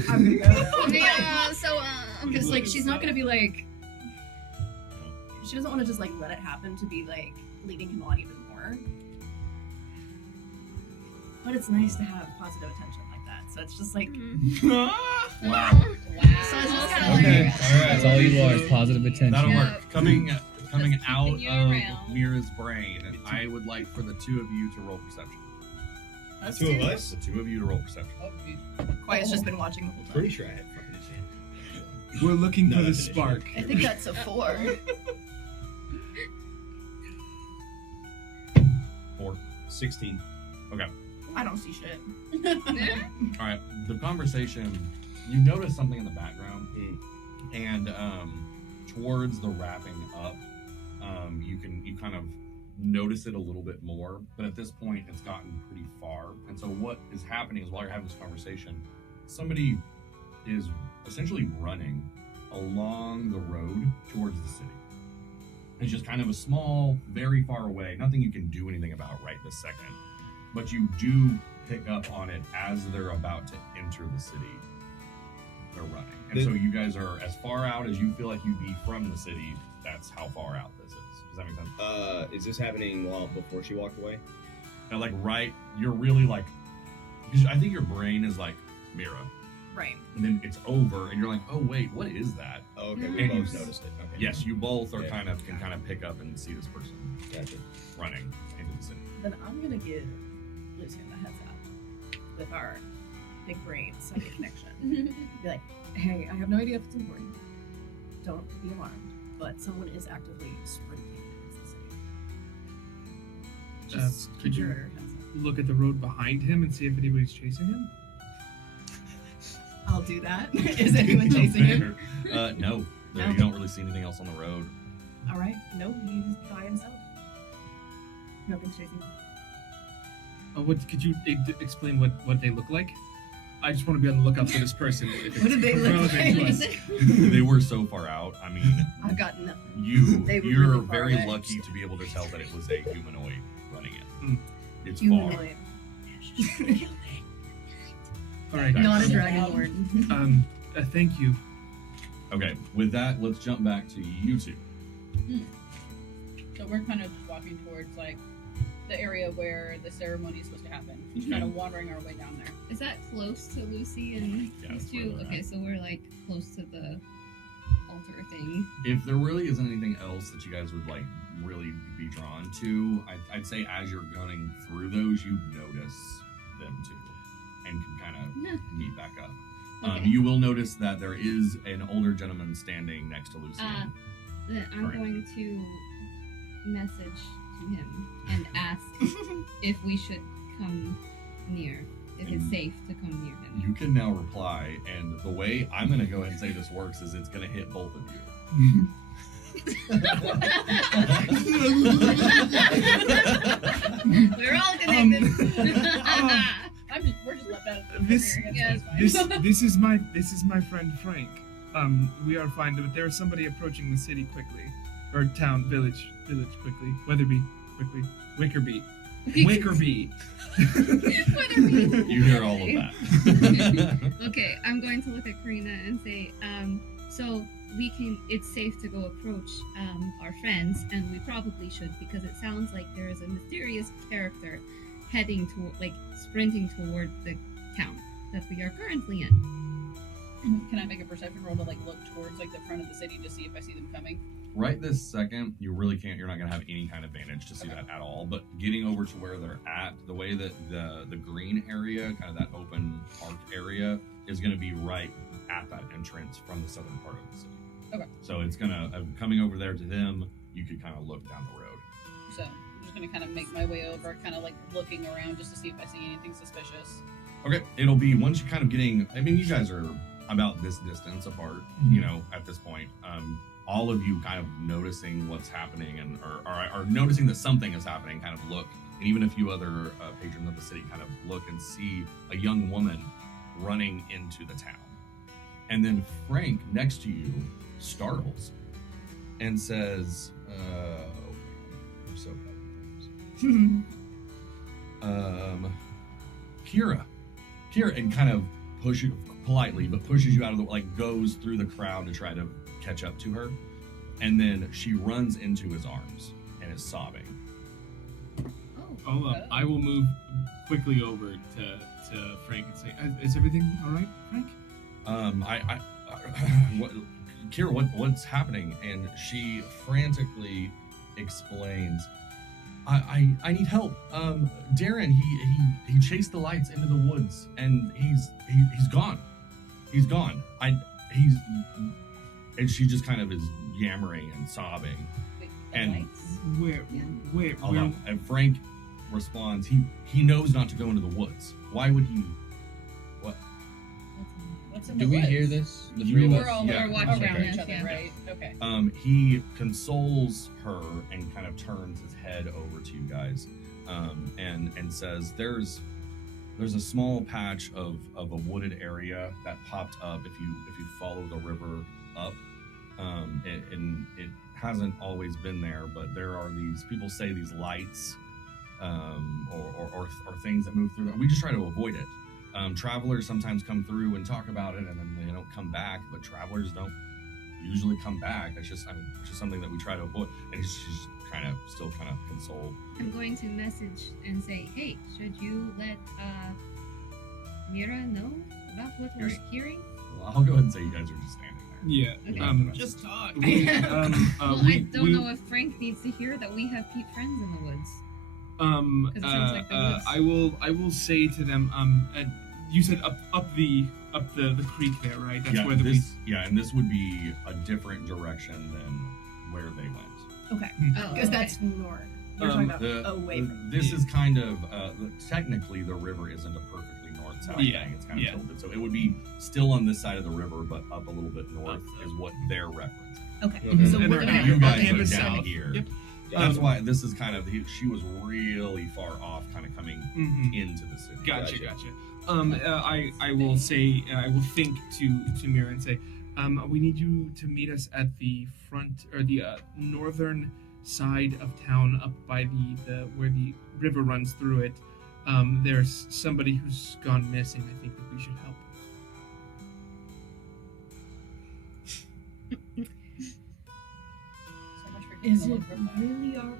I'm gonna go. Yeah, so Because like she's not gonna be like, she doesn't want to just like let it happen to be like leading him on even more. But it's nice to have positive attention like that. So it's just like, Wow. so it's just kind of Okay, like, all right. That's all you are is positive attention. That'll Yeah. work. Coming Just out keeping you of around. Mira's brain, I would like for the two of you to roll perception. The two of us? The two of you to roll perception. Oh, geez. Quiet's just been watching the whole time. Pretty sure I had fucking advantage. We're looking No, for the that's an issue. spark. I think that's a 4. 4. 16. I don't see shit. All right. The conversation. You notice something in the background, and towards the wrapping up, you kind of notice it a little bit more. But at this point, it's gotten pretty far. And so what is happening is while you're having this conversation, somebody is essentially running along the road towards the city. It's just kind of a small, very far away, nothing you can do anything about right this second. But you do pick up on it as they're about to enter the city. They're running. And so you guys are as far out as you feel like you'd be from the city. That's how far out this is. Does that make sense? Is this happening before she walked away? And like you're really like, because I think your brain is like Mira. Right. And then it's over and you're like, oh wait, what is that? Oh, okay. And We you- both noticed it. Okay. Yes, you both are Yeah. can kind of pick up and see this person Gotcha. running into the city. Then I'm gonna give Lucian the heads up with our big brain psychic connection. Be like, hey, I have no idea if it's important. Don't be alarmed. But someone is actively sprinting towards the city. Just could keep you- your heads up. Look at the road behind him and see if anybody's chasing him. I'll do that. Is anyone chasing him? No. No. You don't really see anything else on the road. All right. No, he's by himself. Nothing's chasing him. What could you explain what they look like? I just want to be on the lookout for this person. If it's What do they look relevant to like? us. They were so far out. I mean, I've got nothing. They were you're really far very away. lucky to be able to tell that it was a humanoid running it. Mm. It's far. Humanoid. All right. Not a Nice. dragonborn. Thank you. Okay, with that, let's jump back to you two. So we're kind of walking towards like the area where the ceremony is supposed to happen. Just kind of wandering our way down there. Is that close to Lucy and Yeah, these that's where two? they're Okay, at. so we're like close to the altar thing. If there really isn't anything else that you guys would like really be drawn to, I'd say as you're going through those, you notice them too, and can kind of meet back up. Okay. You will notice that there is an older gentleman standing next to Lucy. Then I'm Alright. going to message to him and ask if we should come near, if it's safe to come near him. You can now reply, and the way I'm going to go ahead and say this works is it's going to hit both of you. We're all connected. We're just left out of the This- area, so This it's fine. this is my friend Frank. We are fine, but there is somebody approaching the city quickly, or town, village quickly. Weatherby quickly. Wickerby. Wickerby. You hear all of that. Okay, I'm going to look at Karina and say, so it's safe to go approach our friends, and we probably should, because it sounds like there is a mysterious character heading sprinting toward the town that we are currently in. Can I make a perception roll to look towards the front of the city to see if I see them coming? Right this second, you really can't. You're not going to have any kind of advantage to see that at all. But getting over to where they're at, the way that the green area, kind of that open park area, is going to be right at that entrance from the southern part of the city. Okay. So it's going to coming over there to them. You could kind of look down the road. So I'm just going to kind of make my way over, kind of looking around just to see if I see anything suspicious. Okay, it'll be once you kind of getting. I mean, you guys are about this distance apart, at this point. All of you kind of noticing what's happening and or noticing that something is happening, kind of look, and even a few other patrons of the city kind of look and see a young woman running into the town. And then Frank, next to you, startles and says, I'm so bad. Kira, and kind of politely pushes you out of the, goes through the crowd to try to catch up to her, and then she runs into his arms and is sobbing. Hold up. I will move quickly over to Frank and say, "Is everything all right, Frank?" Kira, what's happening? And she frantically explains, I need help. Darren, he chased the lights into the woods, and he's gone. He's gone. And she just kind of is yammering and sobbing. Wait, And- lights? Hold on. And Frank responds, he knows not to go into the woods. Why would he? What's in the Do we woods? hear this? The You three of We're us? all Yeah. watching around each us, other, yeah. right? Okay. He consoles her and kind of turns his head over to you guys, and says, "There's a small patch of a wooded area that popped up if you follow the river up. And it hasn't always been there, but there are these people say these lights, or things that move through there. We just try to avoid it. Travelers sometimes come through and talk about it, and then they don't come back. But travelers don't usually come back. It's just something that we try to avoid." And she's still kind of consoled. I'm going to message and say, hey, should you let Mira know about what we're hearing? Well, I'll go ahead and say you guys are just standing there. Yeah. Okay. Just talk. Well, I don't know if Frank needs to hear that we have friends in the woods. 'Cause it sounds like the woods. I will say to them, you said up the creek there, right? That's where and this would be a different direction than where they went. Okay. Oh, Because okay. that's north. You're talking about The- away from. This is kind of technically the river isn't a perfectly north-south Yeah, thing. It's kind of yeah. tilted, so it would be still on this side of the river, but up a little bit north Up, is what they're referencing. Okay. Okay. So And we're they're gonna not- You up guys in are the down south. here. Yep. That's why this is kind of she was really far off, kind of coming Mhm. into the city. Gotcha. I will say, I will think to Mira and say, we need you to meet us at the front or the northern side of town, up by the where the river runs through it. There's somebody who's gone missing. I think that we should help. So much for Is keeping a it look for that. really our?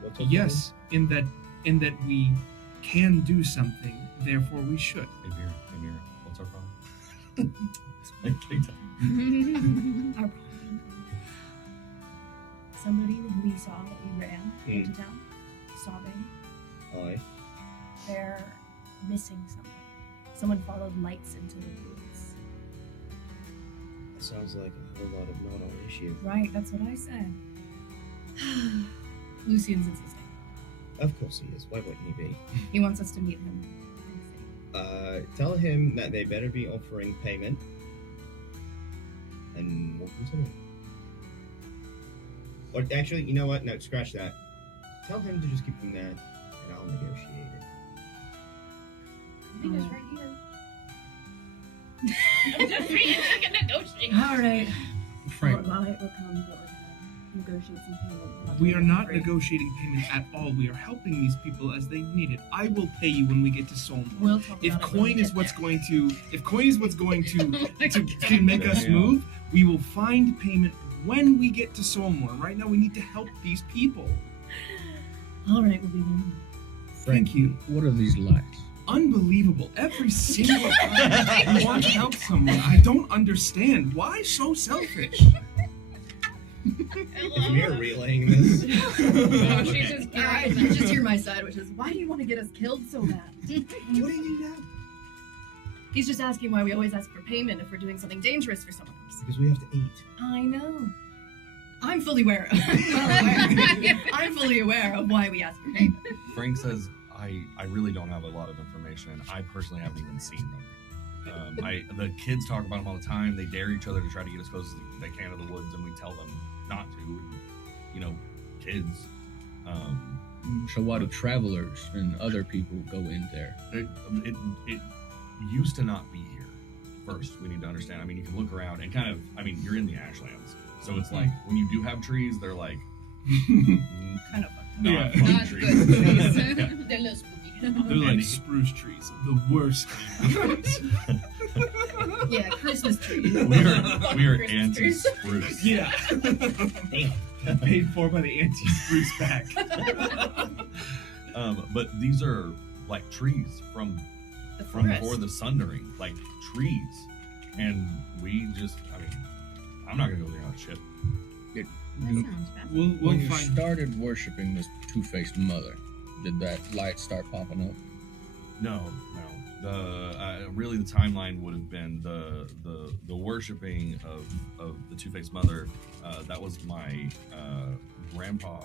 What's up, Yes, in that we can do something, therefore we should. Hey Mira, what's our problem? I kicked up. Our problem. Somebody who we saw that we ran into town, sobbing. Aye. They're missing someone. Someone followed lights into the woods. That sounds like a whole lot of not our issue. Right, that's what I said. Lucian's insisting. Of course he is. Why wouldn't he be? He wants us to meet him in the city. Tell him that they better be offering payment, and we'll continue. Or actually, you know what? No, scratch that. Tell him to just keep them there, and I'll negotiate it. I think it's right here. All right. Frank, Well, it will come, but we're negotiate some payment. We are not negotiating payment at all. We are helping these people as they need it. I will pay you when we get to Solmor. We'll talk If about it when we coin is get what's there. going to, to make us move, we will find payment when we get to Solmor. Right now, we need to help these people. All right, we'll be there. Thank you. What are these lights? Unbelievable. Every single time you want to help someone, I don't understand. Why so selfish? You're relaying this. No, she's just All right, you just hear my side, which is, why do you want to get us killed so bad? What do you do now? He's just asking why we always ask for payment if we're doing something dangerous for someone else. Because we have to eat. I know. I'm fully aware. I'm fully aware of why we ask for payment. Frank says, I really don't have a lot of information. I personally haven't even seen them. The kids talk about them all the time. They dare each other to try to get as close as they can to the woods, and we tell them not to. And, you know, kids. So why do travelers and other people go in there? It used to not be here. First, we need to understand. I mean, you can look around and kind of. I mean, you're in the Ashlands, so it's like when you do have trees, they're like Kind of fun. Yeah. not fun Not trees. good trees. Yeah. They're a little spooky. They're like spruce trees, the worst kind of trees. Yeah, Christmas tree. We are Christmas anti-spruce. Yeah. Paid for by the anti-spruce pack. But these are like trees from The from forest. before the sundering, like trees, and we just. I mean, I'm not gonna go there on shit. That You- sounds bad. We'll When you find. started worshiping this two-faced mother, did that light start popping up? No. The really the timeline would have been the worshiping of the Two-Faced Mother. That was my grandpa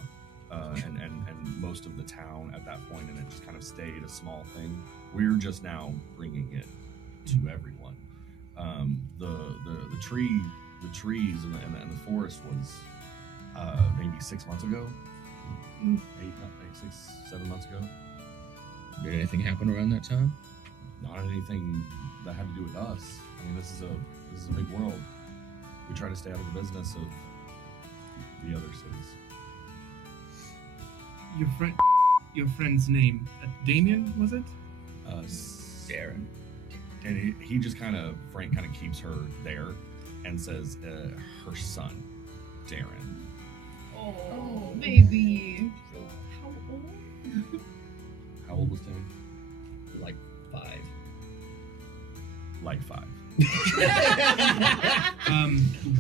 and most of the town at that point, and it just kind of stayed a small thing. We're just now bringing it to everyone. The trees and the forest was maybe 6 months ago, 7 months ago. Did anything happen around that time? Not anything that had to do with us. I mean, this is a big world. We try to stay out of the business of the other cities. Your friend's name, Damien, was it? Darren. And he just Frank kind of keeps her there and says her son, Darren. Oh, baby. How old? How old was Timmy? Like 5. Like 5.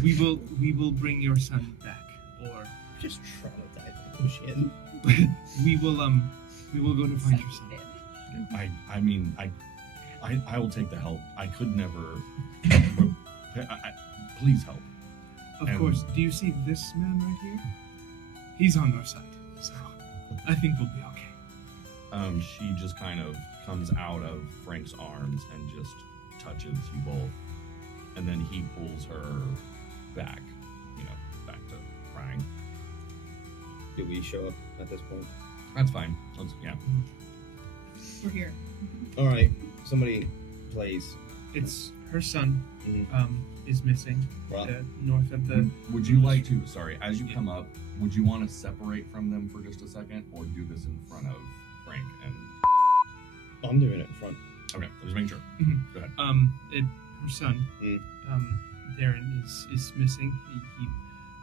We will bring your son back, or Just traumatized Ocean. we will go to find your son. I mean, I will take the help. I could never. Please help. Of And- course. Do you see this man right here? He's on our side, so I think we'll be okay. She just kind of comes out of Frank's arms and just touches you both, and then he pulls her back, back to crying. Do we show up at this point? That's fine. Yeah. We're here. All right. Somebody plays. It's her son. Mhm. Is missing. Well, North of the. Would you like to? Sorry, as you come up, would you want to separate from them for just a second, or do this in front of Frank and? I'm doing it in front. Okay, just making sure. Mhm. Go ahead. Her son. Mm. Darren is missing.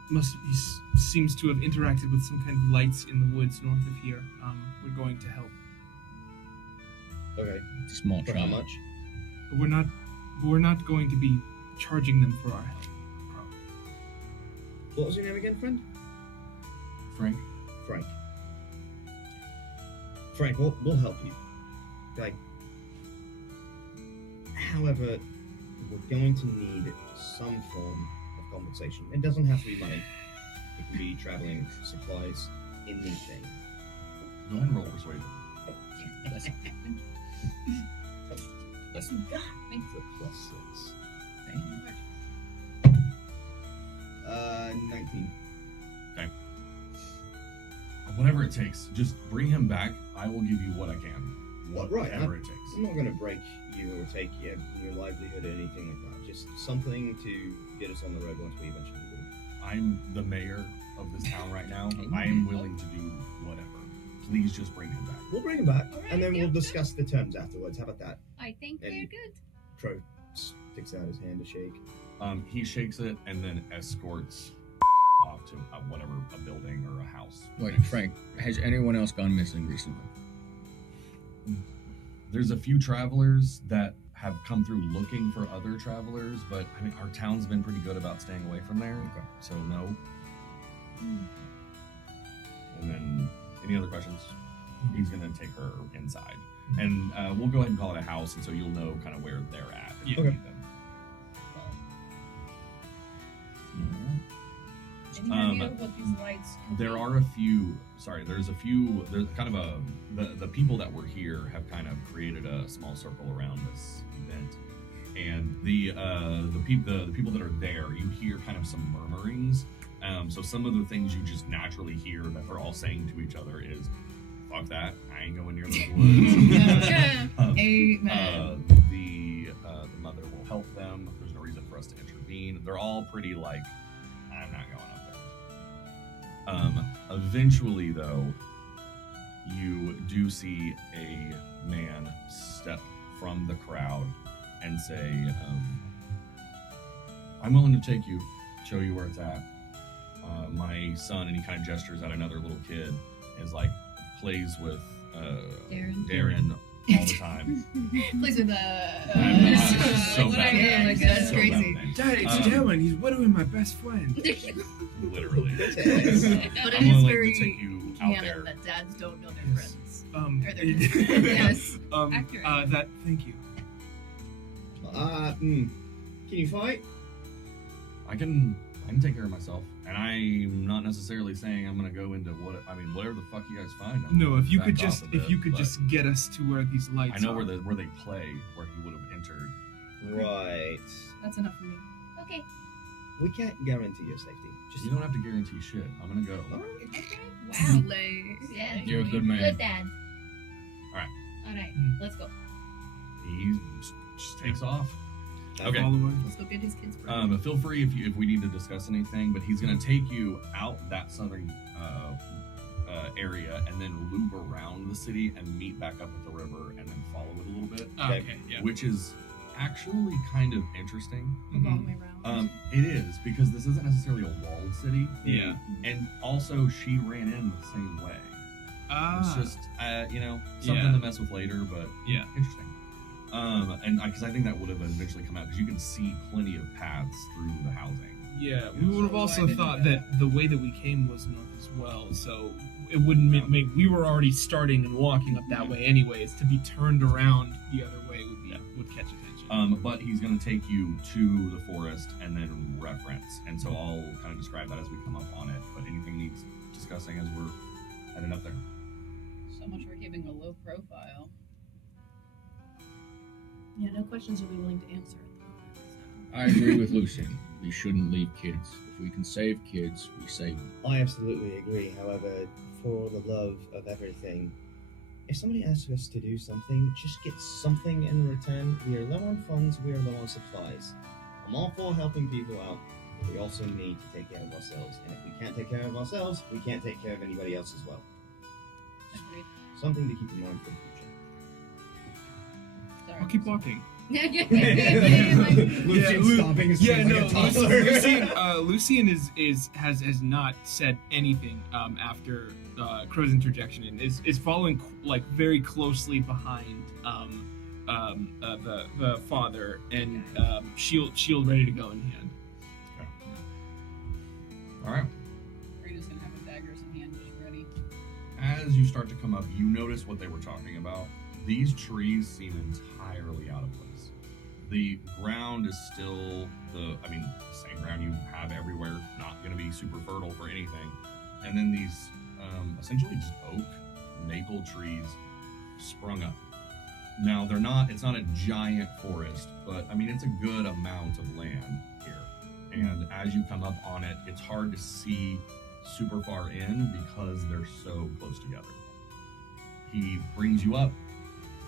He seems to have interacted with some kind of lights in the woods north of here. We're going to help. Okay. Small For how child. much? But we're not going to be charging them for our help. What was your name again, friend? Frank. Frank. Frank, we'll help you. Like, however, we're going to need some form of compensation. It doesn't have to be money. It can be traveling supplies, anything. Go ahead and roll persuasion. That's Thanks. the +6. 19. Whatever it takes, just bring him back. I will give you what I can. Right, Whatever it takes. I'm not going to break you or take your livelihood or anything like that. Just something to get us on the road once we eventually do. I'm the mayor of this town right now. I am willing to do whatever. Please just bring him back. We'll bring him back, All right, and then yeah, we'll good. discuss the terms afterwards. How about that? I think And- they're good. Crow sticks out his hand to shake. He shakes it and then escorts off to whatever, a building or a house. Wait, Frank, has anyone else gone missing recently? There's a few travelers that have come through looking for other travelers, but I mean, our town's been pretty good about staying away from there. Okay. So no. And then, any other questions? He's gonna take her inside, and we'll go ahead and call it a house, and so you'll know kind of where they're at. If you Okay. need them. Any idea what these lights could There be? are a few. Sorry, there's a few. There's kind of the people that were here have kind of created a small circle around this event, and the people that are there, you hear kind of some murmurings. So some of the things you just naturally hear that they're all saying to each other is, "Fuck that! I ain't going near those woods." Amen. The mother will help them. There's no reason for us to intervene. They're all pretty like, I'm not going up there. Eventually, though, you do see a man step from the crowd and say, "I'm willing to take you, show you where it's at." My son, and he kind of gestures at another little kid, is like plays with Darren all the time. Plays with I'm so bad. Yeah, like, that's So crazy. bad with names. Dad, it's Dylan. He's widowing my best friend. Literally. But I'm it is willing very to take you out canon there. that dads don't know their Yes. friends. Or they're just- yes. Accurate. That. Thank you. Can you fight? I can take care of myself, and I'm not necessarily saying I'm gonna go into whatever the fuck you guys find. I'm No, if you back could off just a bit, just get us to where these lights. I know are. where they play, where he would have entered. Right. That's enough for me. Okay. We can't guarantee your safety. Just You don't have to guarantee shit. I'm gonna go. Okay. Wow. Wow. Yeah. You're a good man. Good dad. Alright. Alright. Mm. Let's go. He just takes off. Okay. All the way. Let's go get his kids. Bro. Feel free if we need to discuss anything, but he's gonna take you out that southern area and then loop around the city and meet back up at the river and then follow it a little bit, Okay. Yeah. which is actually kind of interesting. We'll go all the way around. It is, because this isn't necessarily a walled city. Yeah. And also, she ran in the same way. It's just, something Yeah. to mess with later, but Yeah. interesting. And because I think that would have eventually come out, because you can see plenty of paths through the housing. Yeah, we would have So also why did thought that- that the way that we came was north as well, so it wouldn't make we were already starting and walking up that way anyways. To be turned around the other way would catch attention. But he's going to take you to the forest and then reference, and so I'll kind of describe that as we come up on it. But anything needs discussing as we're headed up there. So much for keeping a low profile. Yeah, no questions are we willing to answer. I agree with Lucian. We shouldn't leave kids. If we can save kids, we save them. I absolutely agree. However, for the love of everything, if somebody asks us to do something, just get something in return. We are low on funds, we are low on supplies. I'm all for helping people out, but we also need to take care of ourselves. And if we can't take care of ourselves, we can't take care of anybody else as well. Agreed. Something to keep in mind for the Sorry. I'll keep walking. future. Yeah, Lu- stomping his Yeah, feet no, like a toddler. Lucian has not said anything after Crow's interjection and is following like very closely behind the father and shield ready to go in hand. All right. Rita's gonna have her daggers in hand, just ready. As you start to come up, you notice what they were talking about. These trees seem entirely out of place. The ground is still the same ground you have everywhere, not going to be super fertile for anything. And then these essentially just oak, maple trees sprung up. Now it's not a giant forest, but it's a good amount of land here. And as you come up on it, it's hard to see super far in because they're so close together. He brings you up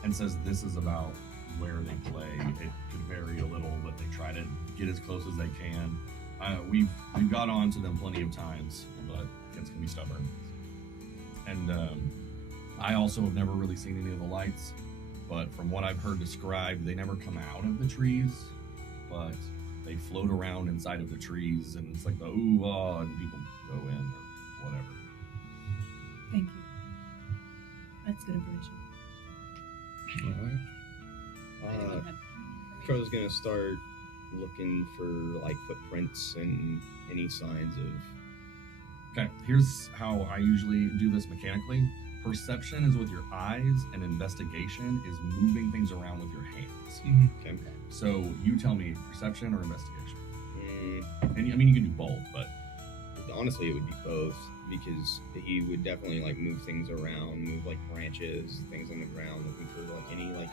and says this is about where they play. It could vary a little, but they try to get as close as they can. we've got on to them plenty of times, but kids can be stubborn. And I also have never really seen any of the lights, but from what I've heard described, they never come out of the trees, but they float around inside of the trees, and it's like the ooh ah, and people go in or whatever. Thank you. That's good information. Alright. Crow's gonna start looking for like footprints and any signs of. Okay, here's how I usually do this mechanically. Perception is with your eyes, and investigation is moving things around with your hands. Okay. So you tell me, perception or investigation? And I mean, you can do both, but Honestly, it would be both, because he would definitely like move things around, move like branches, things on the ground, looking for like any like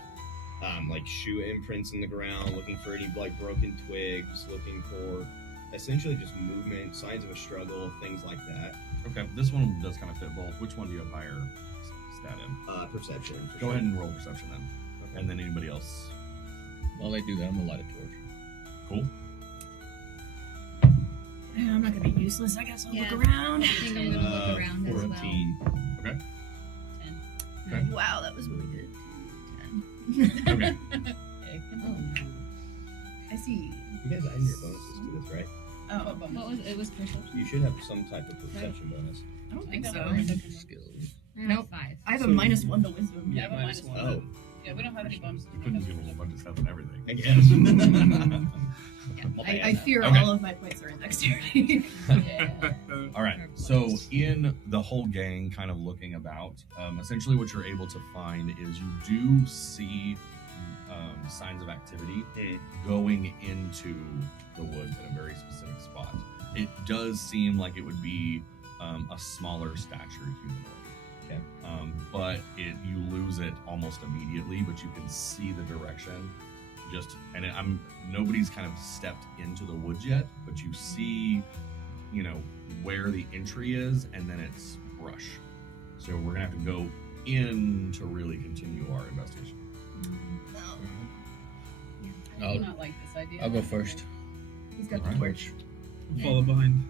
shoe imprints in the ground, looking for any like broken twigs, looking for essentially just movement, signs of a struggle, things like that. okay, this one does kind of fit both. Which one do you have higher stat in? Perception. for Go sure. ahead and roll perception then, Okay. and then anybody else. While they do that, I'm gonna light a torch. Cool. Yeah, I'm not gonna be useless. I guess I'll Yeah. look around. I think I'm gonna look around as well. 14. 10. Okay. Wow, that was really good. 10. Okay. Okay. Oh, I see. You guys added your bonuses to this, right? Oh, what was it? It was perception. You should have some type of perception bonus. I don't think I so. don't know. Skills. Nope. 5. I have a So- -1 to wisdom. Yeah, I have a minus minus one. one. Oh, Yeah, we don't have any bonuses. You couldn't give them a bunch of stuff and everything. I guess. I fear Okay. all of my points are in dexterity. Yeah. All right. So in the whole gang, kind of looking about, essentially what you're able to find is you do see signs of activity going into the woods at a very specific spot. It does seem like it would be a smaller stature humanoid. Okay. But you lose it almost immediately, but you can see the direction. Nobody's kind of stepped into the woods yet, but you see, where the entry is, and then it's brush. So we're gonna have to go in to really continue our investigation. I do not like this idea. I'll go first. He's got the Alright. torch. Follow behind.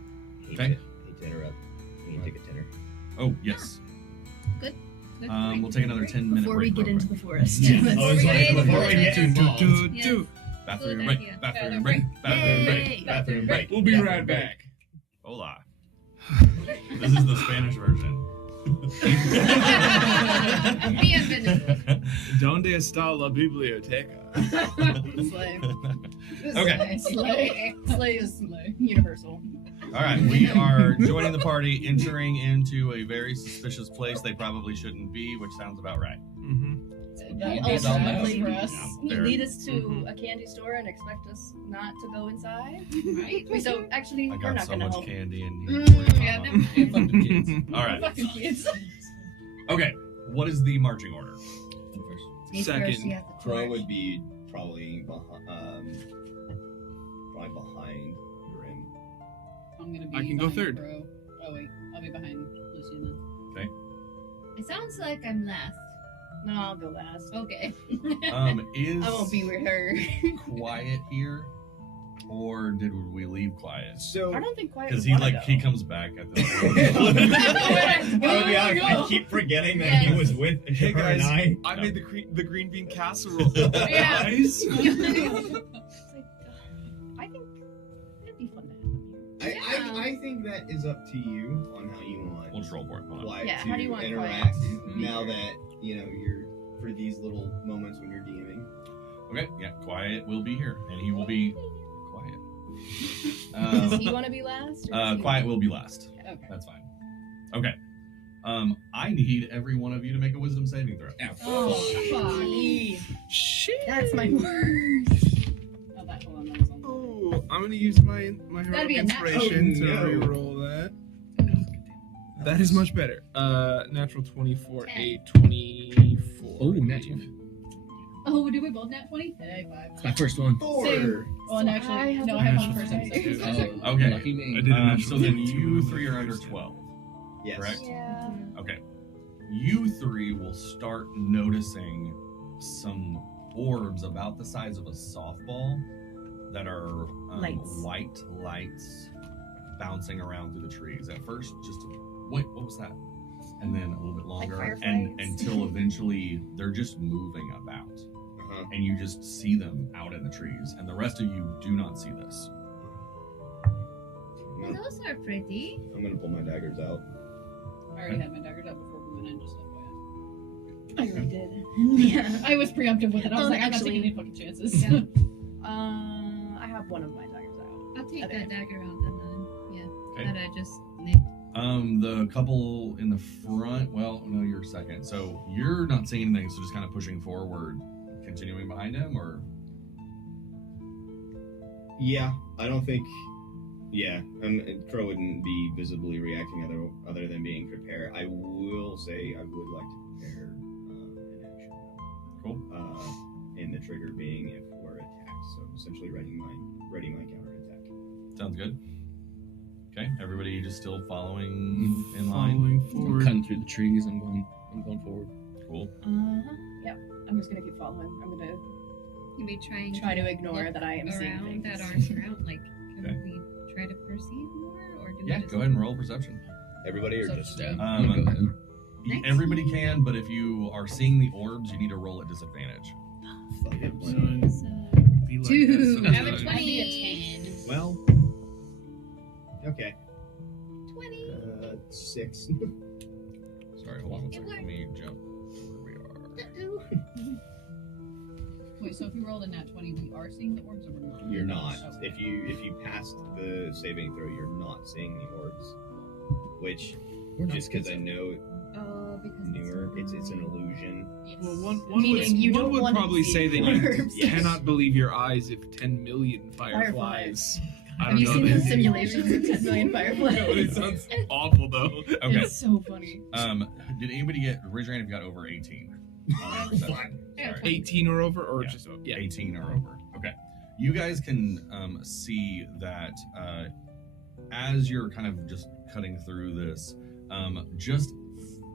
Okay. Hate to interrupt. You take a tenner. Oh yes. Good We'll take another 10-minute Before we break. get real into quick. the forest. Yeah. Let's- Oh, it's like before we get involved. Yes. Bathroom Good break. idea. Bathroom break. Bathroom Yay. break. Bathroom break. We'll be right back. Hola. This is the Spanish version. Bienvenido. ¿Dónde está la biblioteca? Slay. Okay. Slay. Slay is universal. All right, we are joining the party, entering into a very suspicious place they probably shouldn't be, which sounds about right. Ultimately, for us. you Very- lead us to a candy store and expect us not to go inside. Right? So actually, I we're got not so going to much help. candy in here. Yeah, Mama. definitely. Fuck the kids. All right. Fucking kids. Okay, what is the marching order? I'm first. He's Second. first, he has the Crow torch. would be probably behind Grim. I'm gonna be I can go behind third. Crow. Oh wait, I'll be behind Lucian then. It sounds like I'm last. No, I'll go last. Okay. Is I won't be with her. Quiet here, or did we leave Quiet? So I don't think quite. Because he comes back at the. I'll be honest, I keep forgetting that he was with Hey, her and guys. I. I made the green bean casserole. Yeah. Guys. I think it'd be fun to have him here. I think that is up to you on how you want We'll just roll for it. Hold on. Quiet Yeah, to how do you want interact Quiet to now be that you're for these little moments when you're DMing. Okay, yeah, Quiet will be here, and he will be quiet. Does he want to be last? Or does he Quiet want- will be last. Okay. That's fine. Okay. I need every one of you to make a wisdom saving throw. Oh, fuck. Shit. That's my worst. Oh, that one that was on. Oh, I'm gonna use my heroic That'd be a nat- inspiration Oh, to no. re-roll that. That is much better. Natural 24, 10. a 24. Oh, natural. Oh, did we both nat 20? Hey, 5. It's my first one. Same. Oh, and I actually, have no, a I have natural one person. twenty. Oh, Okay. Lucky me. I did a natural So then 22 you with three are under wisdom. 12. Yes. Correct. Yeah. Okay. You three will start noticing some orbs about the size of a softball that are Lights. white lights bouncing around through the trees. At first, just wait, what was that? And then a little bit longer, and fireflies? until eventually they're just moving about, Uh-huh. and you just see them out in the trees, and the rest of you do not see this. Well, those are pretty. I'm gonna pull my daggers out. I already had my daggers out before we went in, just FYI. I already did. Yeah. I was preemptive with it. I was like, I'm not Actually- taking any fucking chances. Yeah. I have one of my daggers out. I'll take Okay. that dagger out then. Yeah. Okay. That I just nicked. The couple in the front, well, no, you're second. So you're not seeing anything, so just kind of pushing forward, continuing behind him, or? Yeah, I don't think. Yeah, Crow wouldn't be visibly reacting other than being prepared. I will say I would like to prepare an action. Cool. And the trigger being if we're attacked. So essentially ready my counterattack. Sounds good. Okay, everybody just still following in line. Following I'm forward. cutting through the trees. I'm going forward. Cool. Yeah, I'm just gonna keep following. I'm gonna Can we try and try to ignore look that I am seeing around things. that aren't around? Like, can Okay. we try to perceive more, or do we Yeah, just... go ahead and roll perception. Everybody or just Yeah. Um, go ahead. Next. Everybody can, but if you are seeing the orbs, you need to roll at disadvantage. fuck it. why not? Son, be like Two. that I have a sometimes. 20. Well, okay. 20. 6. Sorry, hold on one second. Let me jump where we are. Wait, so if you rolled a nat 20, we are seeing the orbs, or we're not? You're not. Okay. If you passed the saving throw, you're not seeing the orbs. Which, We're not just because I know Oh, because newer, it's an illusion. Yes. Well, one Meaning you would don't want to probably see say that you orbs. Yes. cannot believe your eyes if 10 million Fireflies. fireflies. I Have don't you know seen that- the simulations of 10 million fireflies? No, it sounds awful though. Okay. It's so funny. Did anybody raise your hand if you got over 18? Sorry. 18 or over, or Yeah. just yeah. 18 or over. Okay. You guys can see that as you're kind of just cutting through this, just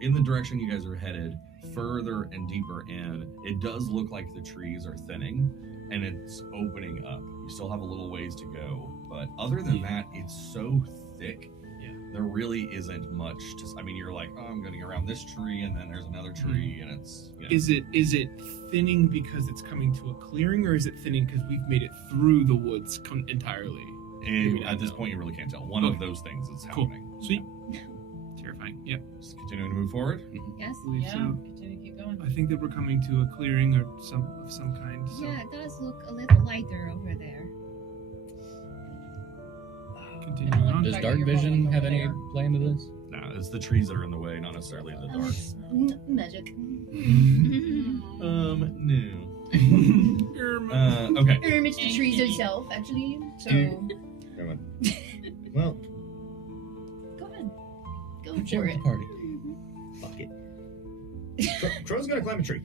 in the direction you guys are headed, further and deeper in, it does look like the trees are thinning and it's opening up. You still have a little ways to go, but other than that, it's so thick. Yeah. There really isn't much to. I mean, you're like, oh, I'm getting around this tree, and then there's another tree, and it's. You know, Is it thinning because it's coming to a clearing, or is it thinning because we've made it through the woods entirely? and I at this know. point, you really can't tell. One of those things is Cool. happening. Sweet. Terrifying. Yep. Just continuing to move forward. Yes. Believe Yeah, so. continue to keep going. I think that we're coming to a clearing or some kind. So Yeah, it does look a little lighter over there. continuing on. Does Fact dark that you're vision rolling have over any there. play into this? No, it's the trees that are in the way, not necessarily the dark. Magic. No. Irma. Okay. It's the trees itself, actually. So, Come on. Well, go ahead. Go Share for with it. the party. fuck it. Crow's gonna climb a tree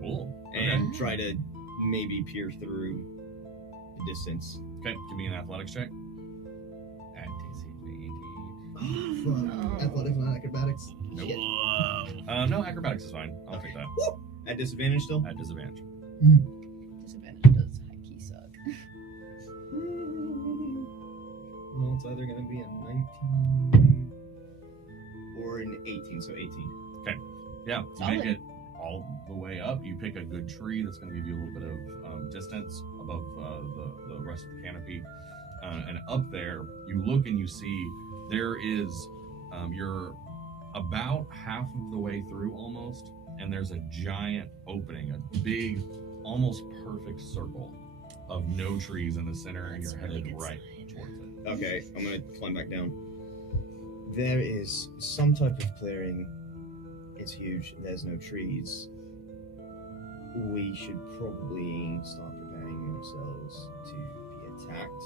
Cool. and try to maybe peer through the distance. Okay. Give me an athletics check. At Oh. Athletics, not acrobatics. Nope. Shit. No, acrobatics is fine. I'll take that. At disadvantage still? At disadvantage. Disadvantage does high key suck. Well, it's either gonna be a 19 or an 18, so 18. Yeah, you Solid. make it all the way up. You pick a good tree that's going to give you a little bit of distance above the rest of the canopy. And up there, you look and you see there is, you're about half of the way through almost, and there's a giant opening, a big, almost perfect circle of no trees in the center, and That's you're a really headed good right sign. towards it. Okay, I'm gonna climb back down. There is some type of clearing. It's huge. There's no trees. We should probably start preparing ourselves to be attacked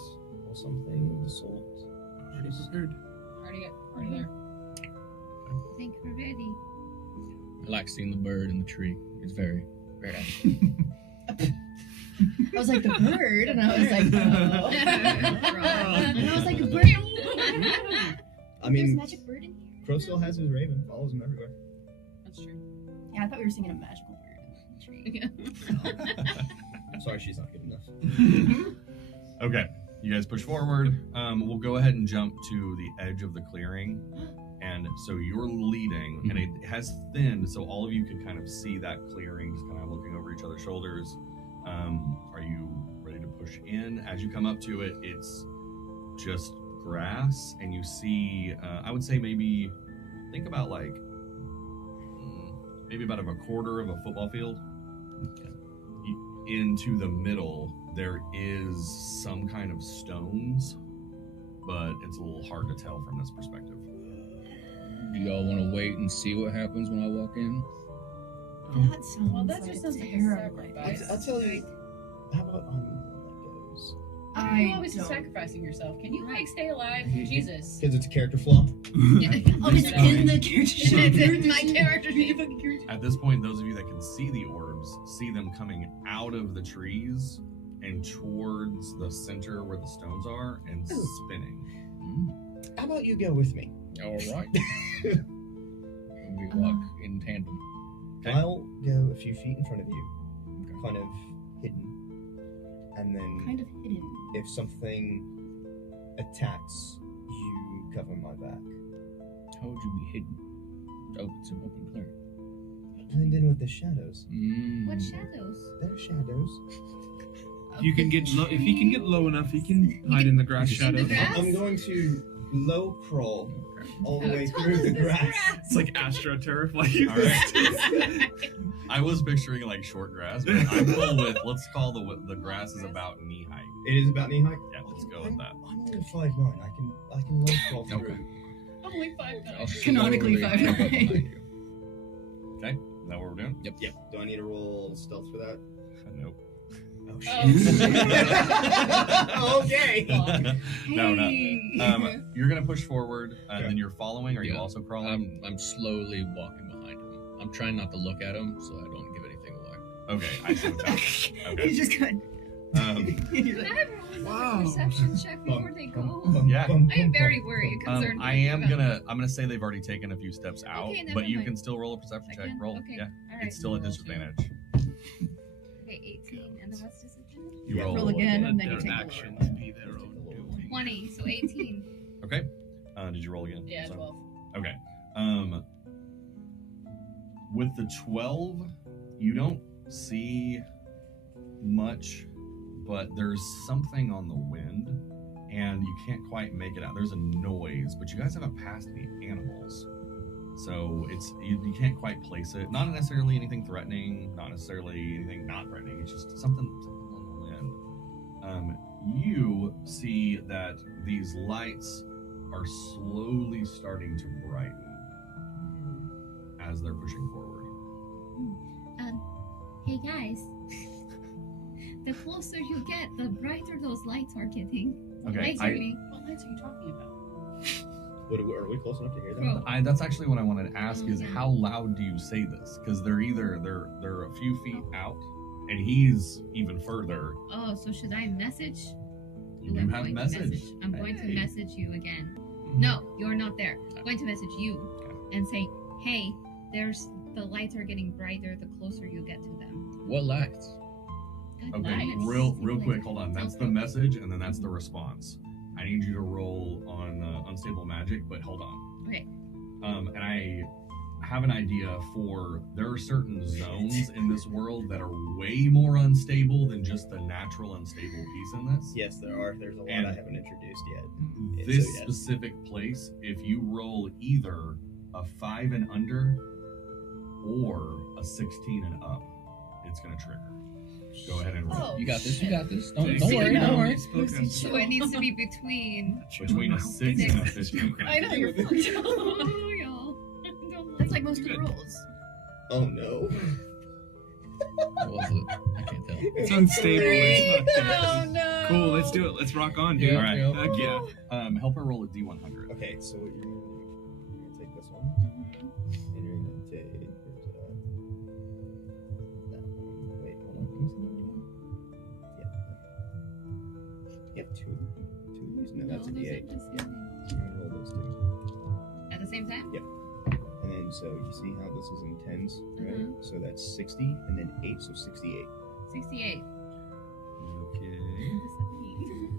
or something of the sort. Already prepared. Already there. I think we're ready. I like seeing the bird in the tree. It's very, very nice. I was like, the bird, and I was like, oh. And I was like, a bird. I There's mean, magic bird in here. Crow still has his raven, follows him everywhere. That's true. Yeah, I thought we were singing a magical bird in the tree. I'm sorry, she's not good enough. Okay, you guys push forward. We'll go ahead and jump to the edge of the clearing. And so you're leading, and it has thinned, so all of you can kind of see that clearing, just kind of looking over each other's shoulders. Are you ready to push in? As you come up to it, it's just grass, and you see, I would say maybe, think about like, maybe about a quarter of a football field. Okay. Into the middle, there is some kind of stones, but it's a little hard to tell from this perspective. Do y'all want to wait and see what happens when I walk in? That sounds Well, that like just a sounds like a terrible sacrifice. idea. I'll tell you. How about I'm the one that goes? You're always don't. sacrificing yourself. Can you like stay alive? Jesus. Because it's a character flaw. Oh, it's in the character sheet. It's in my character sheet. At this point, those of you that can see the orbs see them coming out of the trees and towards the center where the stones are and spinning. How about you go with me? All right. We walk in tandem. Okay. I'll go a few feet in front of you, kind of hidden, and then Kind of hidden. if something attacks, you cover my back. How would you be hidden? Oh, it's an open clearing. Blend in with the shadows. What shadows? They're shadows. You can get low if he can get low enough. He can hide in the grass shadows. grass? I'm going to low crawl all the way through the grass. It's like AstroTurf. Like All right. I was picturing like short grass, but I'm cool with. Let's call the grass is about knee height. It is about knee height. Yeah, let's go with that. I'm only 5'9". I can low crawl through. Okay. Only 5 I'll times. Canonically slowly 5'9". walk behind you. Okay, is that what we're doing? Yep. Yep. Do I need to roll stealth for that? Nope. Oh Oh, okay. No, no. You're gonna push forward, and Okay. then you're following. Are you Yeah. also crawling? I'm slowly walking behind him. I'm trying not to look at him so I don't give anything away. Okay, I see what's happening. Okay. He's just good. Can I have Wow. a perception check before they go? Yeah. I am very worried and concerned. I am I'm gonna say they've already taken a few steps out, Okay, never but you mind. can still roll a perception I check. can? Roll. Okay. Yeah. All right. It's still a disadvantage. Okay, 18, and then what's disadvantage? You Yeah, roll. Roll again, Let and then you their take a actions lower. be their own doing. 20, so 18. Okay. Did you roll again? Yeah, So- 12. Okay. With the 12, you don't see much, but there's something on the wind, and you can't quite make it out. There's a noise, but you guys haven't passed any animals, so it's you can't quite place it. Not necessarily anything threatening, not necessarily anything not threatening. It's just something on the wind. You see that these lights are slowly starting to brighten as they're pushing forward. Hey guys, the closer you get, the brighter those lights are getting. Okay, Lights I- are getting. What lights are you talking about? Are we close enough to hear that? Bro. That's actually what I wanted to ask is Okay. how loud do you say this? Because they're a few feet out, and he's even further. Oh, so should I message? You Ooh, do I'm have going to message. I'm going to Hey. message you again. No, you're not there. I'm going to message you and say, hey, the lights are getting brighter the closer you get to them. What lights? God, Okay, lights. real Like, quick, hold on. That's the message, and then that's the response. I need you to roll on unstable magic, but hold on. Okay. And I have an idea for there are certain zones in this world that are way more unstable than just the natural unstable piece in this. Yes, there are. There's a lot And- I haven't introduced yet. This So, yes. specific place, if you roll either a 5 and under or a 16 and up, it's gonna trigger. Go ahead and roll. Oh, You got this. You got this. Don't Dude, worry. no. Don't worry. So it needs to be between. Between a 6 and a 15. I know you're fucked. Oh, y'all. Don't That's like most of the rules. Oh no. What was it? I can't tell. It's unstable. It's not good. no. Cool. Let's do it. Let's rock on, dude. Yeah, All right. yeah. Heck yeah. Help her roll a D100. Okay, so what you're gonna take this one, and you're gonna take that one. Wait, hold on. Can you see that one? Yeah. You have two of these? No, that's a those are D8. the same. So you're gonna roll those two. At the same time? And then, so you see how this is in tens, right? Mhm. So that's 60, and then 8, so 68. 68. Okay. What does that mean?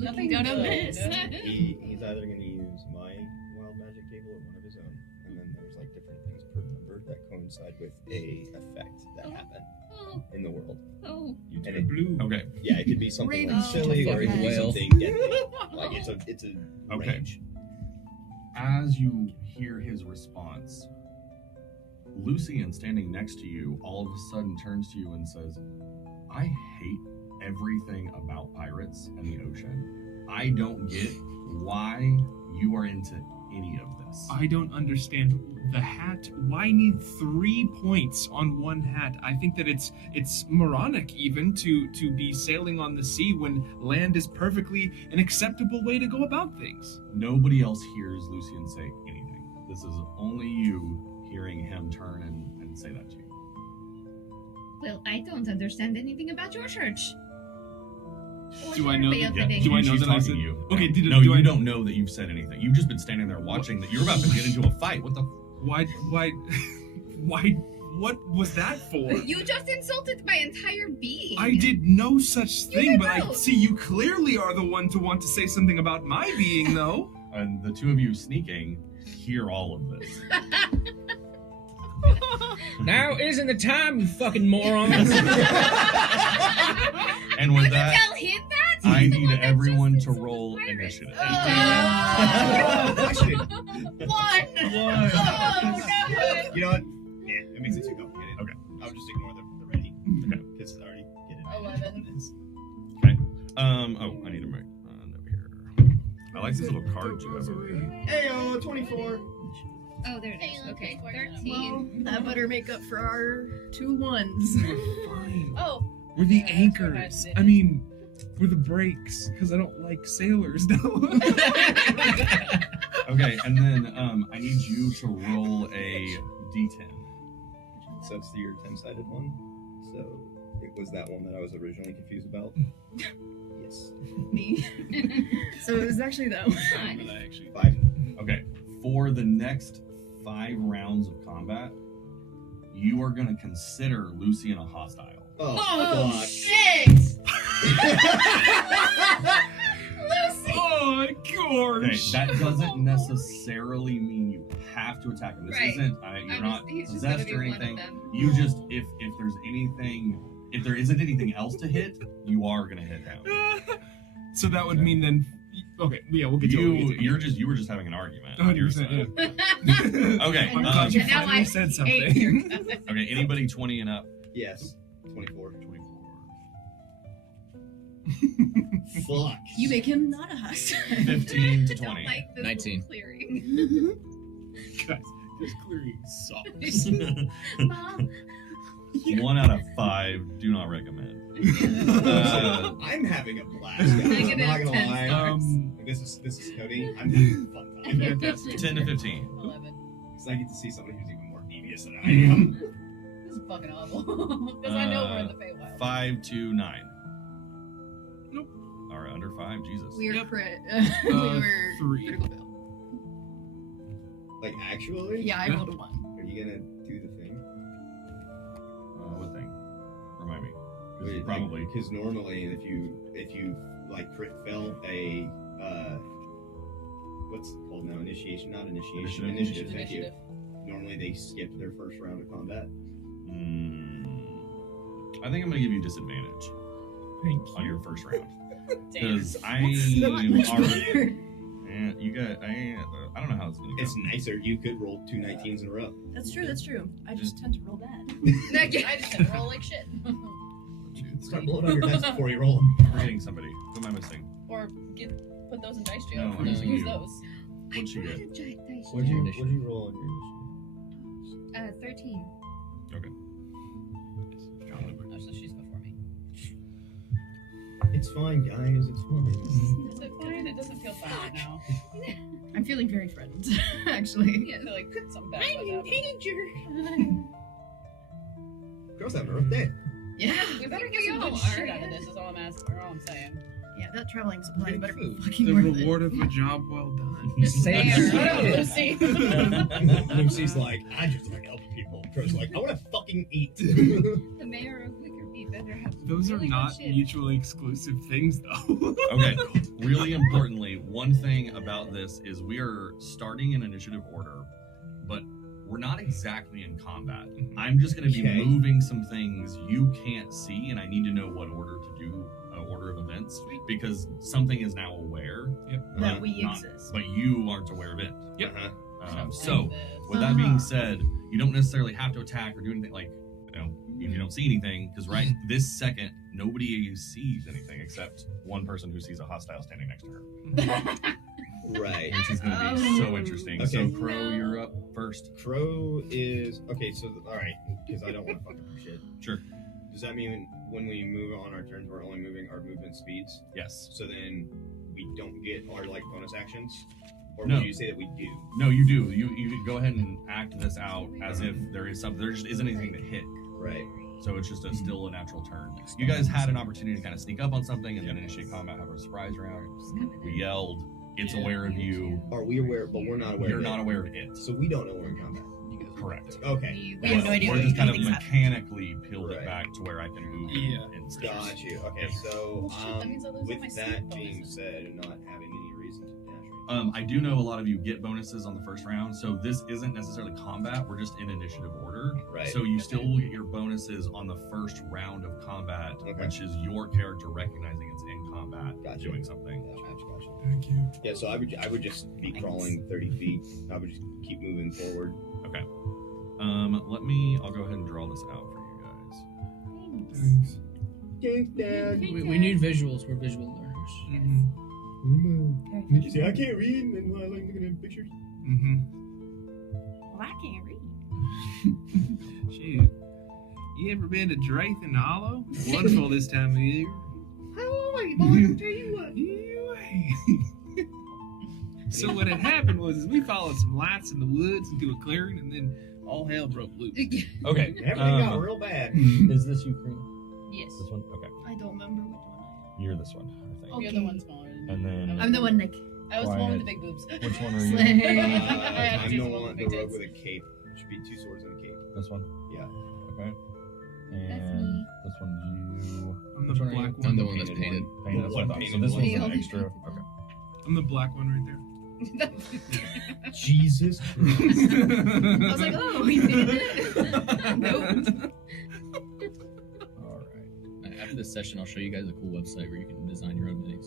looking down on this. He's either going to use my wild magic table or one of his own, and then there's like different things per number that coincide with a effect that happened Oh, in the world. oh. You And turn it- blue. Okay. Yeah, it could be something like Oh, silly, or it could be whale. something deadly. Like it's a Okay. range. As you hear his response, Lucian, standing next to you, all of a sudden turns to you and says, I hate everything about pirates and the ocean. I don't get why you are into any of this. I don't understand the hat. Why need 3 points on one hat? I think that it's moronic even to be sailing on the sea when land is perfectly an acceptable way to go about things. Nobody else hears Lucian say anything. This is only you hearing him turn and say that to you. Well, I don't understand anything about your church. Or Do I your know way that- of yeah, Do living. I know She's that I talking said- to you. Okay, No, do no, you you don't know that you've said anything. You've just been standing there watching that you're about to get into a fight. What the? Why, what was that for? You just insulted my entire being. I did no such thing, did but I both. see you clearly are the one to want to say something about my being, though. And the two of you sneaking hear all of this. Now isn't the time, you fucking morons. And with Would that, you tell him that? I He's the need one that everyone just to insulted roll pirates. initiative. Oh. Question. One. One. Oh, no. You know what? Yeah, it makes it too complicated. Okay. I'll just ignore the ready. Okay. Because I already get it. 11. Oh, I need to make over here. I like these little cards you have over here. Hey, 24. Oh, there it is. Okay, Well, 13. that better make up for our 2 ones. Fine. Oh, We're the Yeah, that's what I anchors. did. I mean, we're the brakes, because I don't like sailors, no. Okay, and then I need you to roll a d10. So it's your 10-sided one. So it was that one that I was originally confused about. Yes. Me. So it was actually that one. 5. Okay, for the next 5 rounds of combat, you are going to consider Lucian a hostile. Oh, Oh, fuck. shit! Lucy! Oh, Okay, gosh. that doesn't necessarily mean you have to attack him. This Right. isn't, you're not He's just gonna possessed be or one of anything. them. You just, if there's anything, if there isn't anything else to hit, you are going to hit him. So that would mean then. Okay, yeah, we'll get to it. You were just having an argument. on 100%, your side. yeah. Okay, I'm glad you And now finally I said hate your something. okay. Anybody 20 and up? Yes. 24. 24. Fuck. You make him not a hostile. 15 to I don't 20. like this 19. clearing. Guys, this clearing sucks. Mom. 1 out of 5. Do not recommend. I'm having a blast, guys. I'm Negative not gonna 10 lie. Um, This is Cody. I'm having a fun time. Fantastic. 10 to 15. 11. Because I get to see somebody who's even more devious than I am. This is fucking awful. Because I know we're in the Feywild. 5 to 9. Nope. All right, under 5. Jesus. We were Yep. crit. We were 3. critical fail. Like, actually? Yeah, I rolled a 1. Are you gonna do the thing? What thing? Remind me. 'Cause you probably. Because normally, if you like crit fail a what's it called now? Initiation, not initiation. Initiative. Initiative. Thank you. Initiative. Normally they skip their first round of combat. I think I'm gonna give you disadvantage Thank on your first round Damn. because I Not much already. better. You got. I don't know how it's gonna go. It's nicer. You could roll 2 19s in a row. That's true, that's true. I just tend to roll bad. I just didn't roll like shit. Start blowing out your dice before you roll them. Forgetting somebody. Who am I missing? Or put those in dice jail. No, I'm missing Use you. those. What'd she get? What'd you roll on your initiative? 13. Oh, so she's before me. It's fine, guys. It's fine. Is it fine? It doesn't feel fine right now. I'm feeling very frightened, actually. I feel like something bad I'm was in happening. danger. Girls having a rough day. Yeah. We better get We some all good are, shit out of yeah. this is all I'm asking, or all I'm saying. Yeah, that traveling supplies Getting better be food. fucking The worth reward of a job well done. Say Shut up, Lucy. Lucy's like, I just like helping people. Troy's like, I want to fucking eat. The mayor of Wickerby Those are Really good not shit. mutually exclusive things, though. Okay, really importantly, one thing about this is we are starting in initiative order, but we're not exactly in combat. I'm just going to be Okay. moving some things you can't see, and I need to know what order to do, order of events, because something is now aware. That but we not- exist. But you aren't aware of it. Yep. So, with that being said, you don't necessarily have to attack or do anything like, if you don't see anything, because right this second, nobody sees anything except one person who sees a hostile standing next to her. Right. Which is going to be so interesting. So, Okay. Crow, you're up first. Crow is okay. So all right, because I don't want to fuck up your shit. Sure. Does that mean when we move on our turns, we're only moving our movement speeds? Yes. So then we don't get our like bonus actions, or No. would you say that we do? No, you do. You go ahead and act this out as if there is something. There just isn't anything to hit. Right. So it's just still a natural turn. You guys had an opportunity to kind of sneak up on something and then initiate combat, have a surprise round. We yelled. It's aware of you. Are we aware? But we're not aware. You're of not it. aware of it. So we don't know we're in combat. Correct. Okay. We have no idea We're what just kind of anything's happening. mechanically peeled it Right. back to where I can move Yeah. it. And Got you. Okay. So That means I lose all my with sleep that bonuses. being said, and not having any reason to dash. I do know a lot of you get bonuses on the first round, so this isn't necessarily combat. We're just in initiative order. Right. So you still will get your bonuses on the first round of combat, Okay. which is your character recognizing it's in combat, Gotcha. doing something. Gotcha. Thank you. Yeah. So I would just be crawling 30 feet. I would just keep moving forward. Okay. I'll go ahead and draw this out for you guys. Thanks. Thanks, Dad. We need visuals. We're visual learners. Mm-hmm. See, I can't read, and I like looking at pictures. Mm-hmm. Well, I can't read. Shit. You ever been to Drayton Hollow? Wonderful this time of year. Holy boy, I'll tell you what. So what had happened was we followed some lights in the woods into a clearing, and then all hell broke loose. Okay. Everything got real bad. Is this you, Karina? Yes. This one? Okay. I don't remember which one. You're this one, I think. Okay. You're the one smaller. And then I'm the one like. I was the one with the big boobs. which one are you? Slay. had to I'm choose the one one, with the big rogue tits. with a cape. It should be 2 swords and a cape. This one? Yeah. Okay. That's And me. this one's you. I'm the Which one are you? black one. I'm the one that's painted. Painted, that's what I thought. So painted this one. one's The an only extra. painted Okay. I'm the black one right there. Jesus Christ. I was like, oh, we did it. Nope. All right. After this session, I'll show you guys a cool website where you can design your own minis.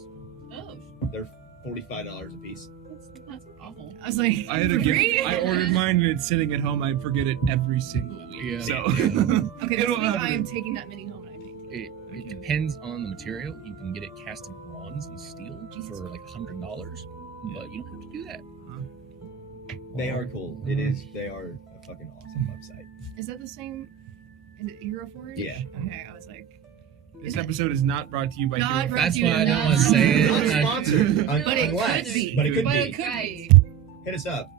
Oh, They're $45 a piece. that's awful. I was like, I had a for gift. free? I ordered mine and it's sitting at home. I forget it every single week. Yeah. So Okay, this It'll week I happen. am taking that mini home and I'm painting. It depends on the material. You can get it cast in bronze and steel for like $100, but you don't have to do that. They are cool. It is. They are a fucking awesome website. Is that the same? Is it Hero Forge? Yeah. Okay, I was like, this episode is not brought to you by Not Hero brought That's to you. why I don't want to say it. Not sponsored. But it Unless- could be. But it could But be. it could be. Hit us up.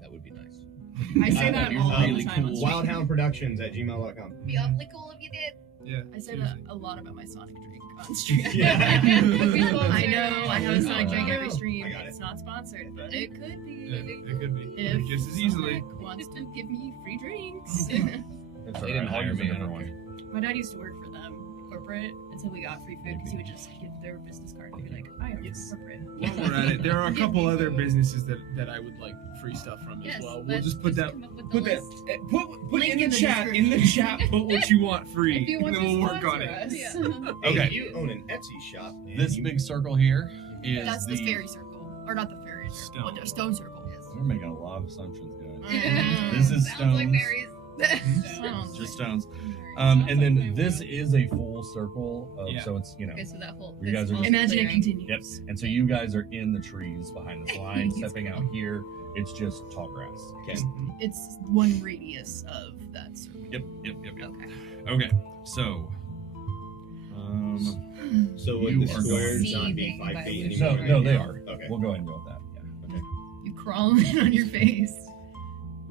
That would be nice. I say that That'd be all really the time. cool. On stream. Wildhoundproductions@gmail.com. Be awfully cool if you did. Yeah. I say that a lot about my Sonic drink on stream. Yeah. I know. I have a Sonic I drink know. every stream. I got it. It's not sponsored, but it could be. Yeah, it could be. If Just as easily. Sonic wants to give me free drinks. It's They didn't hire me. I don't one. care. My dad used to work for them, corporate, until we got free food because he would just give their business card and be like, I am Yes. corporate. While we're at it, there are a couple other businesses that I would like free stuff from Yes, as well. We'll let's just put that. come up with the Put that. list. Put Link in in the the chat. In the description. chat, put what you want free, If you want and then to we'll work on sponsor it. us. Yeah. Okay. Hey, you own an Etsy shop. and This you- big circle here is That's the. the fairy circle. Or not the fairy circle. Stone. The stone circle. We're making a lot of assumptions, guys. Mm. This is Sounds like stones. berries. Sounds Just like- stones. Sounds And like then my this world. is a full circle of, Yeah. so it's, Okay, so that whole. You guys this are whole just- Imagine it clearing. continues. Yep. And so you guys are in the trees behind this line. He's Stepping out cool. here, it's just tall grass. Okay. It's one radius of that circle. Yep. Okay. Okay. So. So would You the are squares not be seething 5 by feet illusion anymore? No, they are. Okay. We'll go ahead and go with that. Yeah. Okay. You crawling on your face.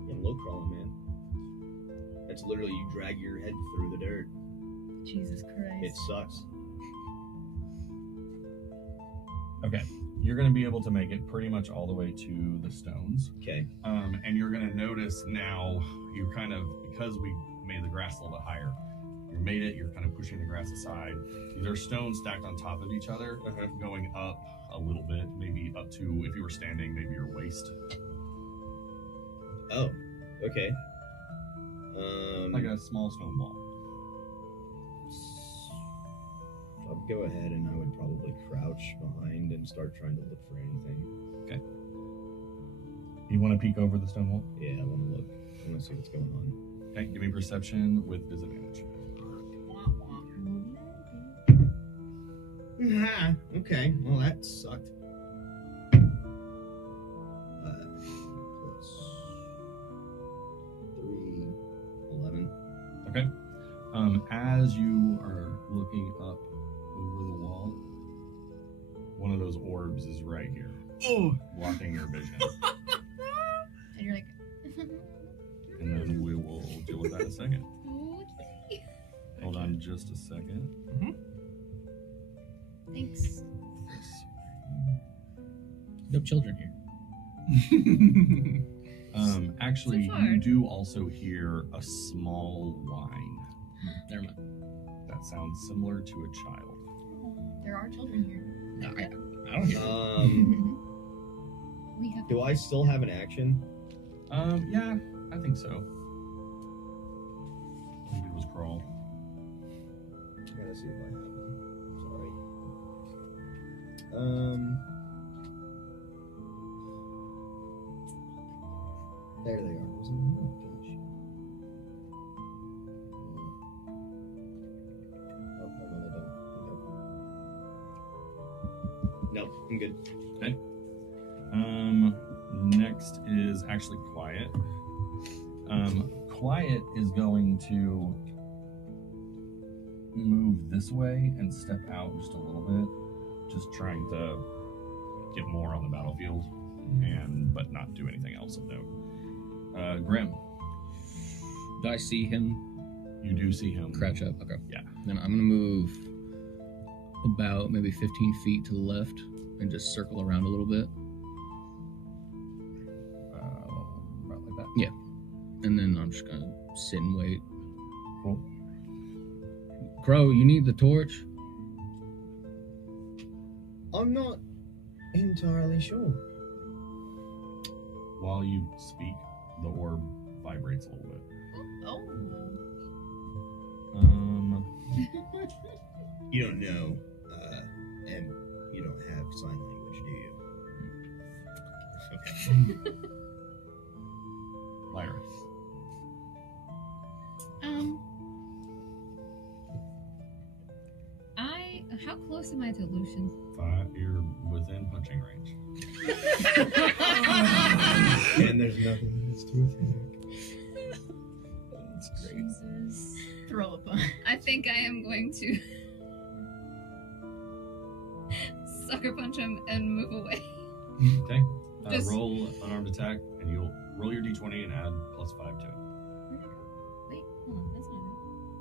Yeah, low crawling, man. That's literally you drag your head through the dirt. Jesus Christ. It sucks. Okay. You're going to be able to make it pretty much all the way to the stones. Okay. And you're going to notice now, you're kind of, because we made the grass a little bit higher, you've made it. You're kind of pushing the grass aside. These are stones stacked on top of each other, going up a little bit, maybe up to, if you were standing, maybe your waist. Oh, okay. Like a small stone wall. I'll go ahead and I would probably crouch behind and start trying to look for anything. Okay. You want to peek over the stone wall? Yeah, I want to look. I want to see what's going on. Okay, give me perception with disadvantage. Ah, okay, well that sucked. Plus 3, 11. Okay. As you are looking up over the wall, one of those orbs is right here, blocking your vision. And you're like, And then we will deal with that in a second. Okay. Hold on just a second. Thanks. No children here. Actually, So you far. do also hear a small whine. Never mind. That sounds similar to a child. there are children here. No, I don't hear it. We have. Do I still have an action? Yeah, I think so. All you did was crawl. I gotta see if I have one. Sorry. There they are. Was it? Oh, gosh. Oh, no, they don't. Okay. No, I'm good. Okay. Next is actually Quiet. Quiet is going to move this way and step out just a little bit, just trying to get more on the battlefield, but not do anything else of note. Grim, Do I see him you do see him crouch up? Okay. Yeah. Then I'm gonna move about maybe 15 feet to the left and just circle around a little bit. Right like that. Yeah. And then I'm just gonna sit and wait. Cool. Crow, you need the torch? I'm not entirely sure. While you speak, the orb vibrates a little bit. Oh. You don't know, and you don't have sign language, do you? Okay. Lyra. How close am I to Lucian? You're within punching range. And there's nothing else to attack. That's great. Jesus. Throw a punch. I think I am going to sucker punch him and move away. Okay. Just- Roll unarmed attack, and you'll roll your d20 and add +5 to it. Wait, hold on, that's not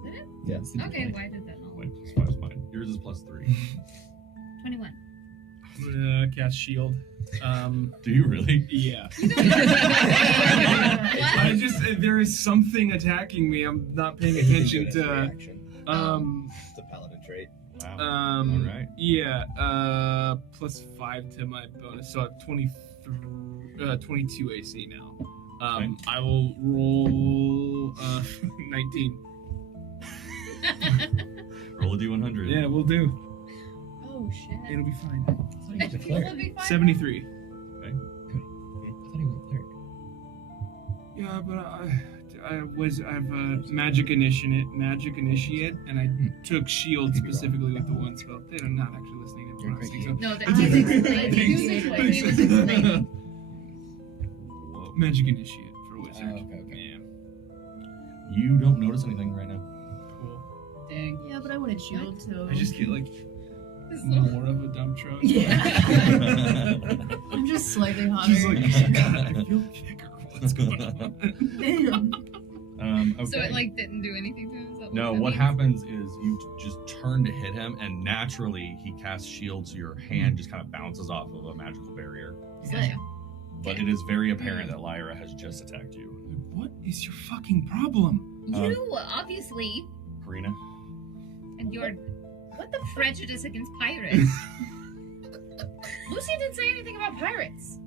it. Is it? Yeah. it's the Okay, D20. why did that not? Wait, +5 is mine. Yours is +3. 21. I'm gonna cast shield. Do you really? Yeah. What? I just there is something attacking me. I'm not paying attention It's a to. reaction. It's a paladin trait. Wow. All right. Yeah. +5 to my bonus, so at 22 AC now. Okay. I will roll 19. Roll a d100. Yeah, we'll do. Oh shit. It'll be fine. It'll be fine. 73. I thought he was a cleric. Yeah, but I've magic initiate, and I took shield specifically with the one spell. They're not actually listening to what I'm saying. So. No, I was explaining. He was explaining. Whoa. Magic initiate for wizard. Okay. Yeah. You don't notice anything right now. Cool. Dang. Yeah, but I wanted shield too. I just get like This little- more of a dump truck. Yeah. I'm just slightly hotter. Just like, God, I feel thicker. What's going on? Damn. Okay. So it like didn't do anything to him? Is that No, that what means? happens is you just turn to hit him, and naturally he casts shield, so your hand just kind of bounces off of a magical barrier. Slay. But it is very apparent that Lyra has just attacked you. What is your fucking problem? You obviously. Karina. And your What the prejudice against pirates. Lucy didn't say anything about pirates.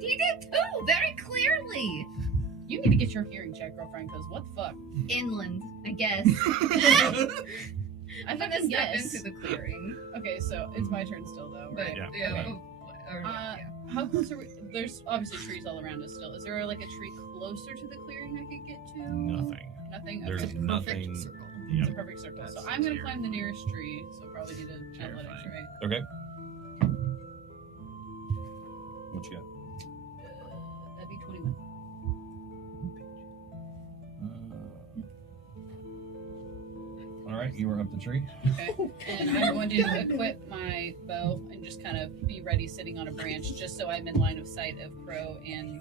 He did too, very clearly. You need to get your hearing checked, girlfriend, because what the fuck? Inland, I guess. I I'm gonna fucking step guess. into the clearing. Okay, so it's my turn still, though, right? Yeah. Okay. Or, yeah. How close are we? There's obviously trees all around us still. Is there like a tree closer to the clearing I could get to? Nothing. Nothing? There's Okay. nothing. Circle. It's a Yep. perfect circle. That's So I'm gonna terrifying. climb the nearest tree, so probably need an athletics, Terrifying. right? Okay. What you got? That'd be 21. All right, you are up the tree. Okay. And I'm going to equip my bow and just kind of be ready sitting on a branch just so I'm in line of sight of Crow and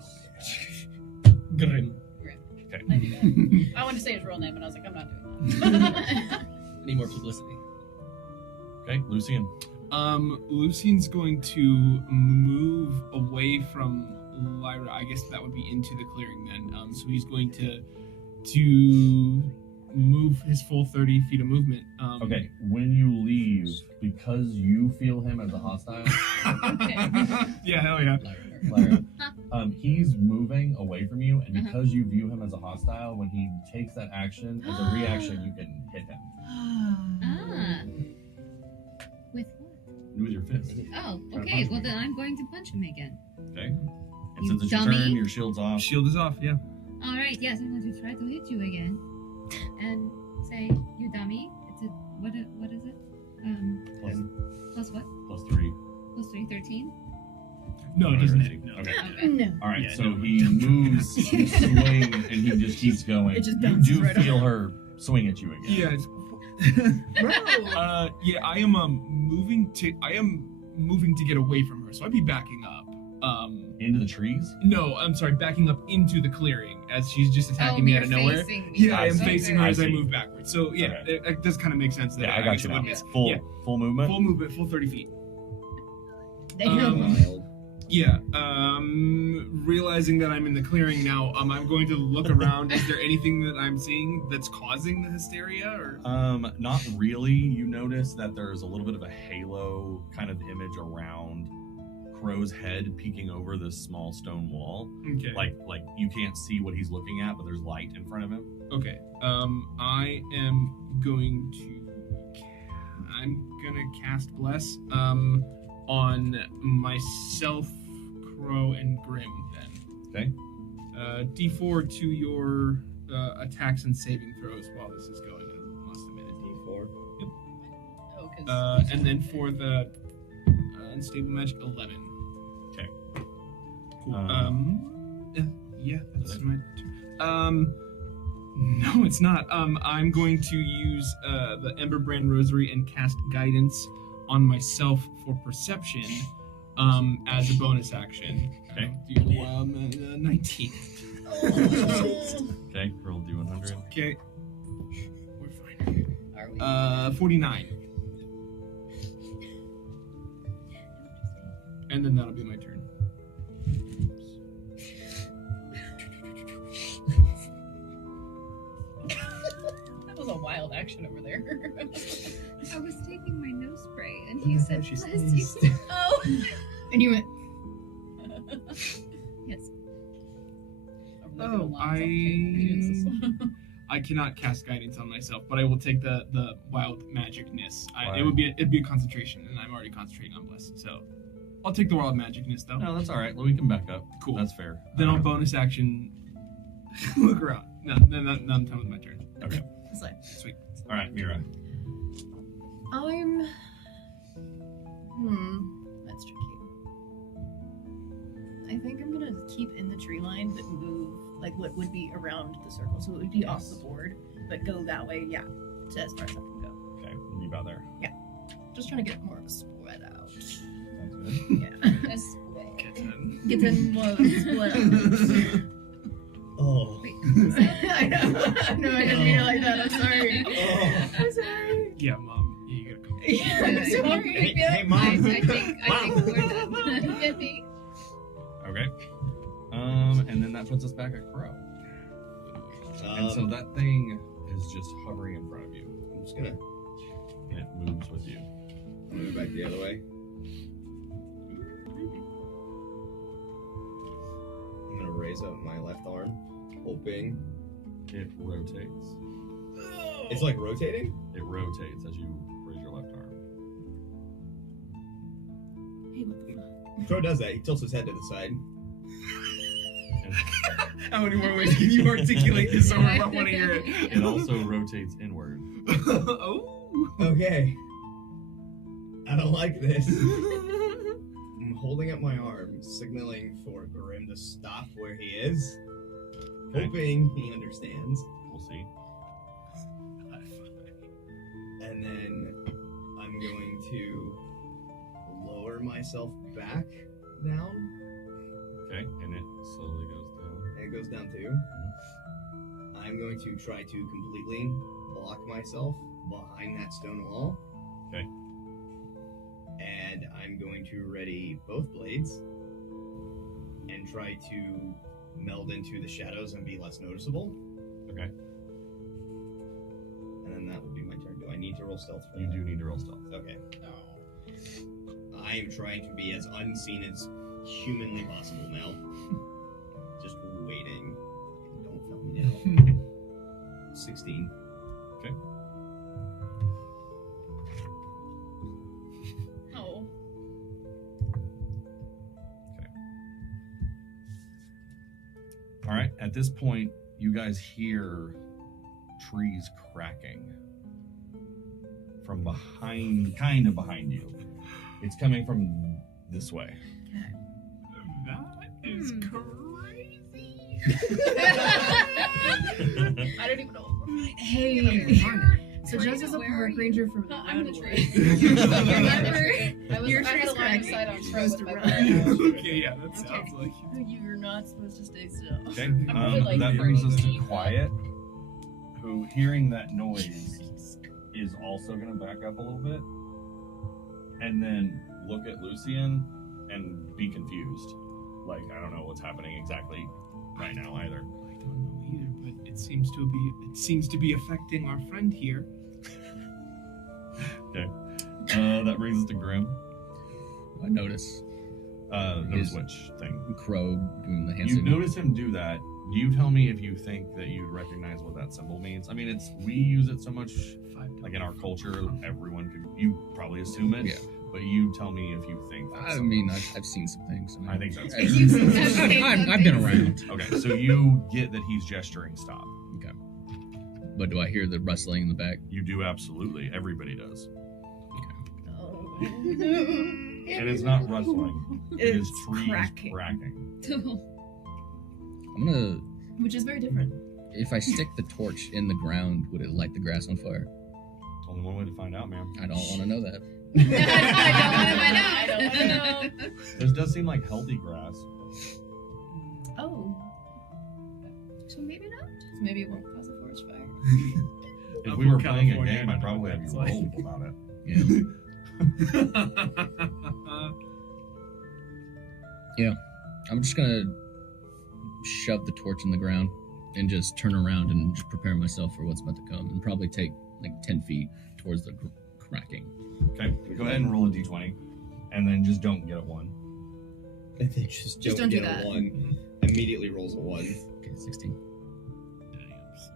Grim. Grim. Okay. I knew that. I wanted to say his real name, and I was like, I'm not doing that. Any more publicity? Okay, Lucian. Lucian's going to move away from Lyra. I guess that would be into the clearing then. So he's going to move his full 30 feet of movement. Okay, when you leave, because you feel him as a hostile, Yeah, hell yeah. Lyra, he's moving away from you, and Uh-huh. because you view him as a hostile, when he takes that action, as a reaction, you can hit him. Ah. With what? With your fist. Oh, Try to okay. punch Well, me. then I'm going to punch him again. Okay. And You since it's your dummy. turn, your shield's off. Shield is off, yeah. All right. Yes, I'm going to try to hit you again, and say, "You dummy." It's a what? What is it? Plus, Plus what? +3. Plus 3, 13. No, it doesn't hit. No. Okay. Okay. No. All right, Yeah, so no. he moves, you swing, and he just keeps going. It just you bounces do right feel off. her swing at you again. Yeah. Yeah, I am moving to get away from her. So I'd be backing up. Into the trees? No, I'm sorry, backing up into the clearing as she's just attacking me out of nowhere. Facing me. Yeah, I am see. facing her I as I see. move backwards. So yeah, Okay. it does kind of make sense. That Yeah, I got guess you it now. would miss. Full, Yeah. full movement? Full movement, full 30 feet. Damn. Yeah. Realizing that I'm in the clearing now, I'm going to look around. Is there anything that I'm seeing that's causing the hysteria? Or Not really. You notice that there's a little bit of a halo kind of image around Crow's head peeking over this small stone wall. okay. Like you can't see what he's looking at, but there's light in front of him. Okay. I am going to. I'm gonna cast Bless. On myself, Crow, and Grim. Then. Okay. D4 to your attacks and saving throws while this is going. In less than a minute. D4. Oh, 'cause And then for the unstable magic, 11. Okay. Cool. Yeah, that's Is it? my turn. No, it's not. I'm going to use the Emberbrand Rosary and cast Guidance on myself for perception as a bonus action. Okay. 19. Okay, roll D100. Okay. We're fine. are we? 49. And then that'll be my turn. That was a wild action over there. I was taking my nose spray, and he said, she "Bless you." sneezed. Oh. And you went. Yes. I'm looking Oh, along, so Jesus. I cannot cast guidance on myself, but I will take the wild magicness. Wow. It'd be a concentration, and I'm already concentrating on bless. So I'll take the wild magicness though. No, that's all right. We can back up. Cool. That's fair. Then I'll bonus action. Look around. No, I'm done with my turn. Okay. It's like, Sweet. All right, Mira. I'm. That's tricky. I think I'm gonna keep in the tree line, but move like what would be around the circle, so it would be off the board, but go that way. Yeah, to as far as I can go. Okay, we'll be about there. Just trying to get more of a spread out. Sounds good. Yeah, That's get in more of a split out. Oh. Wait. I know. No, I didn't mean it like that. I'm sorry. Oh. I'm sorry. Yeah, mom, you gotta come. Yeah, I'm sorry. Hey, Yeah. hey, Mom. I think we're done. Yippee. Okay. And then that puts us back at Crow. And so that thing is just hovering in front of you, I'm just gonna and it moves with you. move back the other way. I'm gonna raise up my left arm, hoping It rotates. it's like rotating. It rotates as you raise your left arm. Hey, what the fuck? Crow does that. He tilts his head to the side. How many more ways can you articulate this over about one of your? It also rotates inward. Oh. Okay. I don't like this. I'm holding up my arm, signaling for Grim to stop where he is, Okay. hoping he understands. We'll see. And then I'm going to lower myself back down. Okay, and it slowly goes down. And it goes down too. I'm going to try to completely block myself behind that stone wall. Okay. And I'm going to ready both blades and try to meld into the shadows and be less noticeable. Okay. And then that will be my turn. Do I need to roll stealth for You that? do need to roll stealth. Okay. I am trying to be as unseen as humanly possible now. Just waiting. Don't tell me now. 16. Oh. All right. At this point, you guys hear trees cracking from behind, kind of behind you. It's coming from this way. That is crazy. I don't even know what we're fighting. Hey. So Where just as a are park you? ranger from the I'm in the Redwood, tree. remember I your had tree's a line of cracking. sight on You're Crow supposed with to my run. bow. Okay, yeah, that sounds like. You're not supposed to stay still. Okay. Probably like That brings us to 30 feet. Quiet, who, hearing that noise, is also going to back up a little bit, and then look at Lucian and be confused. Like, I don't know what's happening exactly right now either. I don't know either, but it seems to be affecting our friend here. Okay. That brings us to Grim. I notice Notice Is- which thing. Crow doing the hand You signal. notice him do that. Do you tell me if you think that you'd recognize what that symbol means? I mean, we use it so much, like in our culture, everyone could. You probably assume it. Yeah. But you tell me if you think that's. I mean, I've seen some things. I think that's. You've seen some things. I've been around. Okay, so you get that he's gesturing stop. Okay. But do I hear the rustling in the back? You do absolutely. Everybody does. Oh. And it's not rustling. It is It's trees cracking. cracking. I'm gonna. Which is very different. If I stick the torch in the ground, would it light the grass on fire? Only one way to find out, man. I don't want to know that. I don't wanna know. This does seem like healthy grass. Oh. So maybe not. So maybe it won't cause a forest fire. If Up we in were playing a California, game, I'd probably have it's you like- roll about it. Yeah. I'm just gonna shove the torch in the ground and just turn around and just prepare myself for what's about to come, and probably take like 10 feet towards the cracking. Okay, go ahead and roll a d20, and then just don't get a 1. And then just don't get do a that. 1. Immediately rolls a 1. Okay, 16.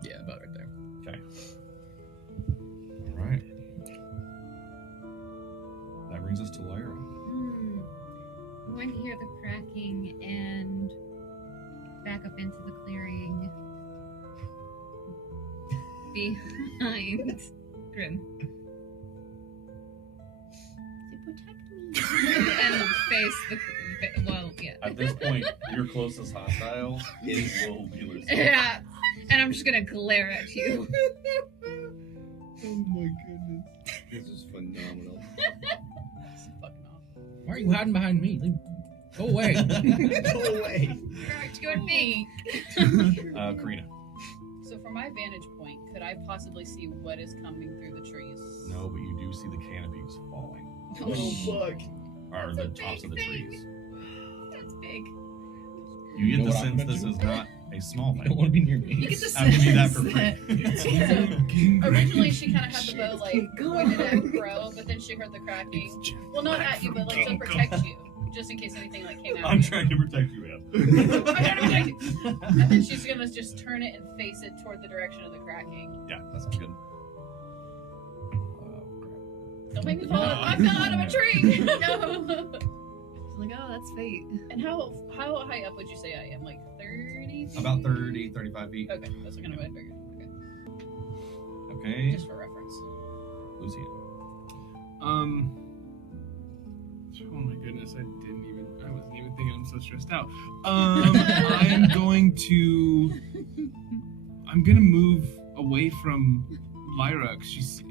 Yeah, about right there. Okay. All right. That brings us to Lyra. I'm going to hear the cracking and back up into the clearing behind Grim and face the. Well, yeah. At this point, your closest hostile will be Lucy. Yeah. And I'm just gonna glare at you. Oh my goodness. This is phenomenal. Fucking off. Why are you hiding behind me? Go away. Go away. It's going me. Karina. So from my vantage point, could I possibly see what is coming through the trees? No, but you do see the canopies falling. Oh, fuck. Or That's the a tops of big the thing. trees. That's big. You get know the what I'm sense gonna this do? is not a small You don't thing. want to be near me. You get the I'll give you that for sense free. Originally, she kind of had the bow like pointed at Crow, but then she heard the cracking. Well, not at you, but like to protect you, just in case anything like came out. I'm trying to protect you, man. I'm trying to protect you. And then she's gonna just turn it and face it toward the direction of the cracking. Yeah, that sounds good. Don't make me fall. I fell out of a tree. No. She's like, oh, that's fate. And how high up would you say I am? Like 30 feet? About 30, 35 feet. Okay, that's kind of what I figured. Okay, Okay. just for reference. Lucy. Oh my goodness, I wasn't even thinking. I'm so stressed out. I'm gonna move away from Lyra. 'Cause she's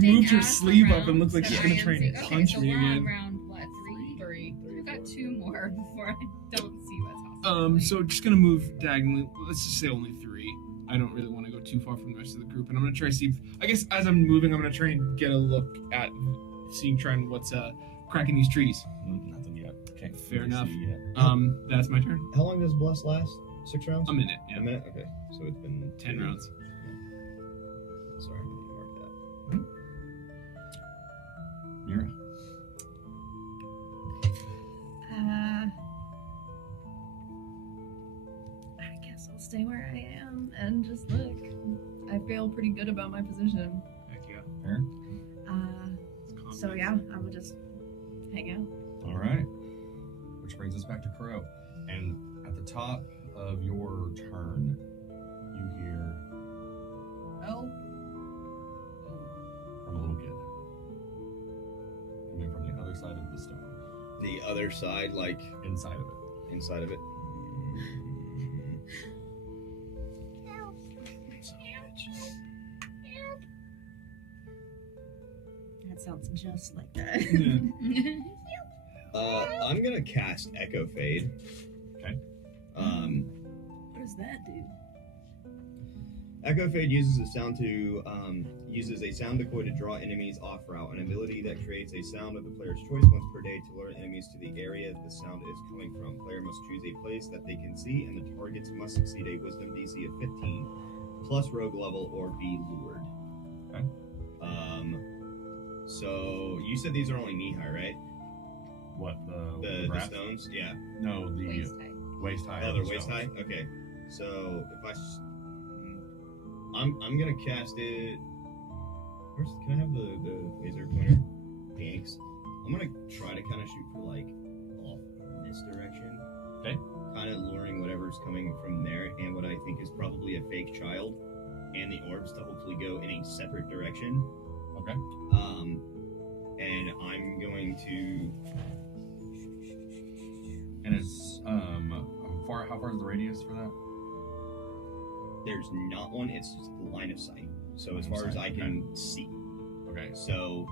moved her sleeve up and looks like she's gonna try and punch so me we're again. on round what, 3? We've got 2 more before I don't see what's possible. So just gonna move diagonally. Let's just say only 3. I don't really want to go too far from the rest of the group, and I'm gonna try to see. I guess as I'm moving, I'm gonna try and get a look at trying what's cracking these trees. Nothing yet. Okay. Fair enough. See yet. That's my turn. How long does Bless last? 6 rounds? A minute. A Yeah. minute? Okay. So it's been 10 rounds. Sorry, I didn't mark that. Mira. I guess I'll stay where I am and just look. I feel pretty good about my position. Heck yeah. Fair. So yeah, I will just hang out. All right. Which brings us back to Crow. And at the top of your turn, you hear Oh. from a little kid coming from the other side of the stone, The other side, like inside of it. inside of it. That sounds just like that. I'm gonna cast Echo Fade. Okay. What does that do? Echo Fade uses a sound decoy to draw enemies off route, an ability that creates a sound of the player's choice once per day to lure enemies to the area the sound is coming from. Player must choose a place that they can see, and the targets must succeed a Wisdom DC of 15 plus Rogue level or be lured. Okay. So you said these are only knee high, right? What The grass? stones, yeah. No, the Waist high. waist high. Oh, of they're the waist stones. high. Okay. So if I'm gonna cast it. Can I have the laser pointer? Thanks. I'm gonna try to kind of shoot for like off this direction. Okay. Kind of luring whatever's coming from there, and what I think is probably a fake child, and the orbs to hopefully go in a separate direction. Okay. And I'm going to. And it's how far is the radius for that? There's not one. It's just line of sight. So as Line of far as sight, I can see. Okay. So.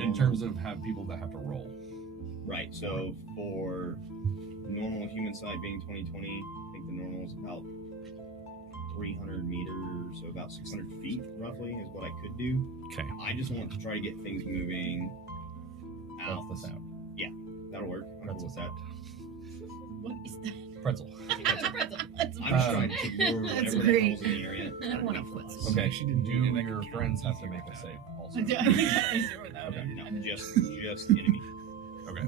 In terms of have people that have to roll. Right, so for normal human side being 2020, I think the normal is about 300 meters, so about 600 feet roughly is what I could do. Okay. I just want to try to get things moving out. This out. That'll work. I'm cool with that. What is that? Pretzel. Pretzel. That's I'm just trying to lure That's whatever the great. hell's in the area. I don't want to put some. Okay. She didn't Do do it, I your can friends count. have to make a save also? I think I'm sure without Okay. it. No, just the enemy. Okay.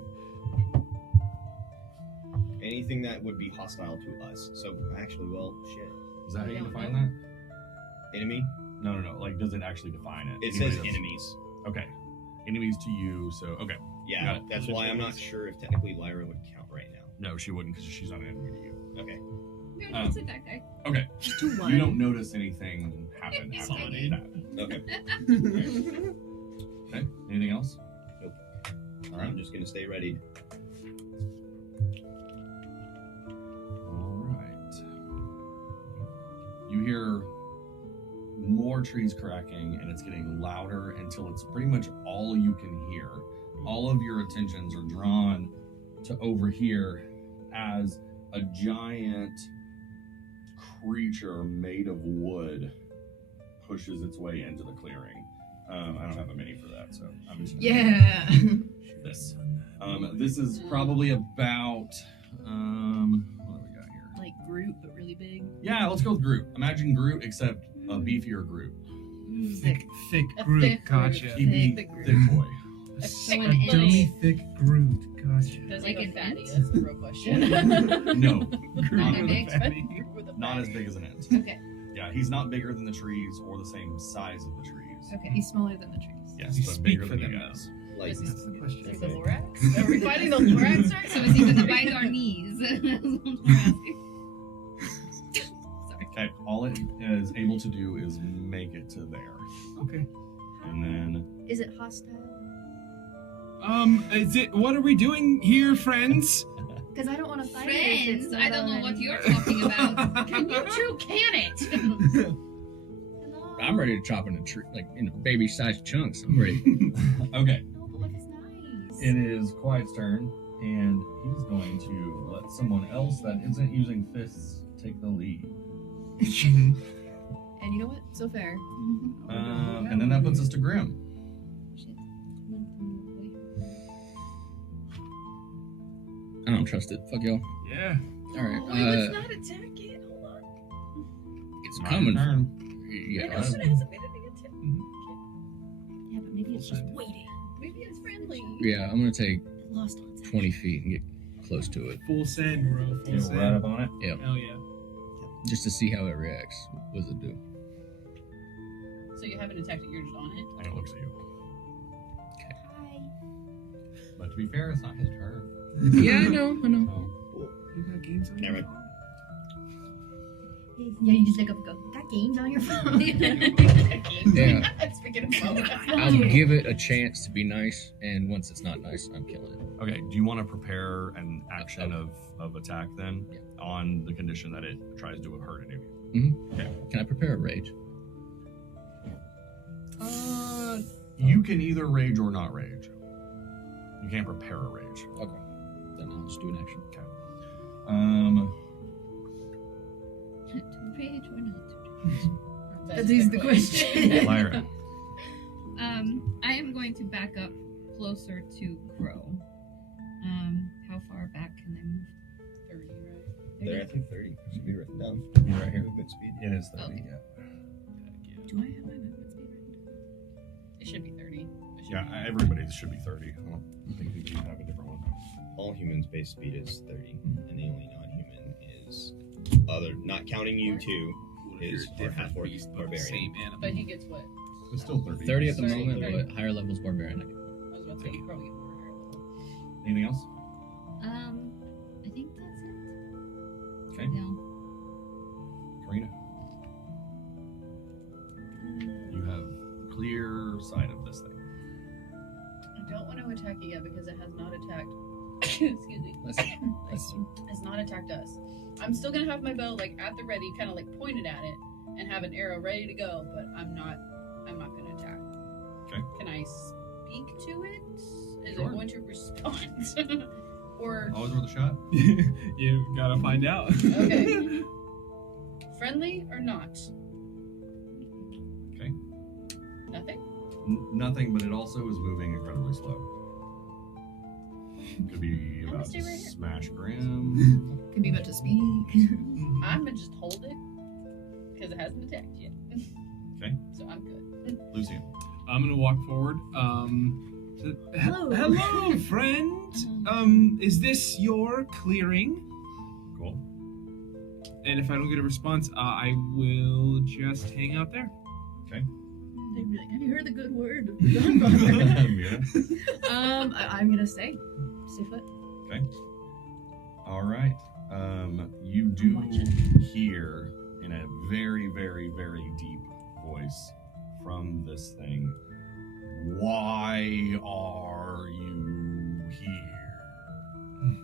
Anything that would be hostile to us. So actually, well, shit. Is that how you don't define know. that? Enemy? No. Like, does it actually define it? It Anybody says that's- enemies. Okay. Enemies to you. So okay. Yeah, Got it. that's why I'm not sure if technically Lyra would count right now. No, she wouldn't because she's not an enemy to you. Okay. No, it's a duck die. Okay. Just do one. You don't notice anything happen after Solid. that. Okay. Okay. Anything else? Nope. All right. I'm just gonna stay ready. All right. You hear more trees cracking, and it's getting louder until it's pretty much all you can hear. All of your attentions are drawn to over here as a giant creature made of wood pushes its way into the clearing. I don't have a mini for that, so I'm just gonna Yeah. this. This is probably about What do we got here? Like Groot, but really big. Yeah, let's go with Groot. Imagine Groot, except a beefier Groot. Thick A Groot. thick Gotcha. Groot. He'd be Thick Groot. thick boy. A Someone thick in Dummy it. thick Groot. Gotcha. Does Like like a an fatty? ant? That's the real question. No, Groot not, a with big- a fatty. With a not as fatty. big as an ant. Okay. Yeah, he's not bigger than the trees or the same size of the trees. Okay, he's smaller than the trees. Yes, You but speak bigger for than you them, guys. Like, Is he- That's the question. Is it Lorax? Are we fighting the Lorax right So now? is he gonna bite our knees? That's what we're asking. Sorry. Okay, all it is able to do is make it to there. Okay. And then Is it hostile? Is it? What are we doing here, friends? Because I don't want to fight it. if Friends, it's I not don't know what already- you're talking about. Can you two can it? Hello? I'm ready to chop in a tree, like in baby-sized chunks. I'm ready. okay, No, but what if it's nice? it is Quiet's turn, and he's going to let someone else that isn't using fists take the lead. And you know what? So fair. And then that puts us to Grim. I don't trust it. Fuck y'all. Yeah. All right. Wait, let's not attack it. Hold on. it's Not coming. your turn. Yeah. I know, but it hasn't made any attempt. Yeah, but maybe it's just waiting. Maybe it's friendly. Yeah, I'm gonna take Lost on 20 feet and get close to it, Full send, bro. Full Get send. right up on it. Hell yeah. just to see how it reacts. What does it do? So you haven't attacked it, you're just on it? And it looks at you. Hi. But to be fair, it's not his turn. Yeah, I know. So, You got games on Never your mind. Yeah, you just look up and go, got games on your phone. Yeah. Speaking of phone. I'll give it a chance to be nice, and once it's not nice, I'm killing it. okay, do you want to prepare an action of attack then? Yeah. On the condition that it tries to hurt any of you. Can I prepare a rage? You can either rage or not rage. You can't prepare a rage. Okay. Then I'll just do an action. Rage or not? That is the question. Lyra. I am going to back up closer to Crow. How far back can I move? 30, right? There, I think 30 should be written down. You're right here. Good speed. It is 30, Okay. yeah. Do I have my movement speed right? It should be 30. It should Yeah, be- everybody should be 30. I don't think we can have a different one. All humans' base speed is 30, and the only non-human is not counting you two, is half orc barbarian. Same animal. But he gets what? It's still 30. 30 at the 30, moment, 30. but higher levels barbarian. I was about to say you probably get more higher level. Anything else? I think that's it. Okay. Yeah. Karina. You have clear sight of this thing. I don't want to attack it yet because it has not attacked. Excuse me. It's not attacked us. I'm still gonna have my bow like at the ready, kind of like pointed at it, and have an arrow ready to go. But I'm not gonna attack. Okay. Can I speak to it? Is Sure. it going to respond? Or Always worth a shot. You gotta find out. okay, friendly or not? Okay. Nothing. Nothing, but it also is moving incredibly slow. Could be I'm gonna about stay to right here. smash Graham. Could be about to speak. I'm gonna just hold it because it hasn't attacked yet. Okay. So I'm good. Lucian. I'm gonna walk forward. Hello. Hello, friend. Is this your clearing? Cool. And if I don't get a response, I will just hang out there. They'd be like, have you heard the good word? Mira. I'm gonna stay put. All right. You do hear in a very, very, very deep voice from this thing, "Why are you here?"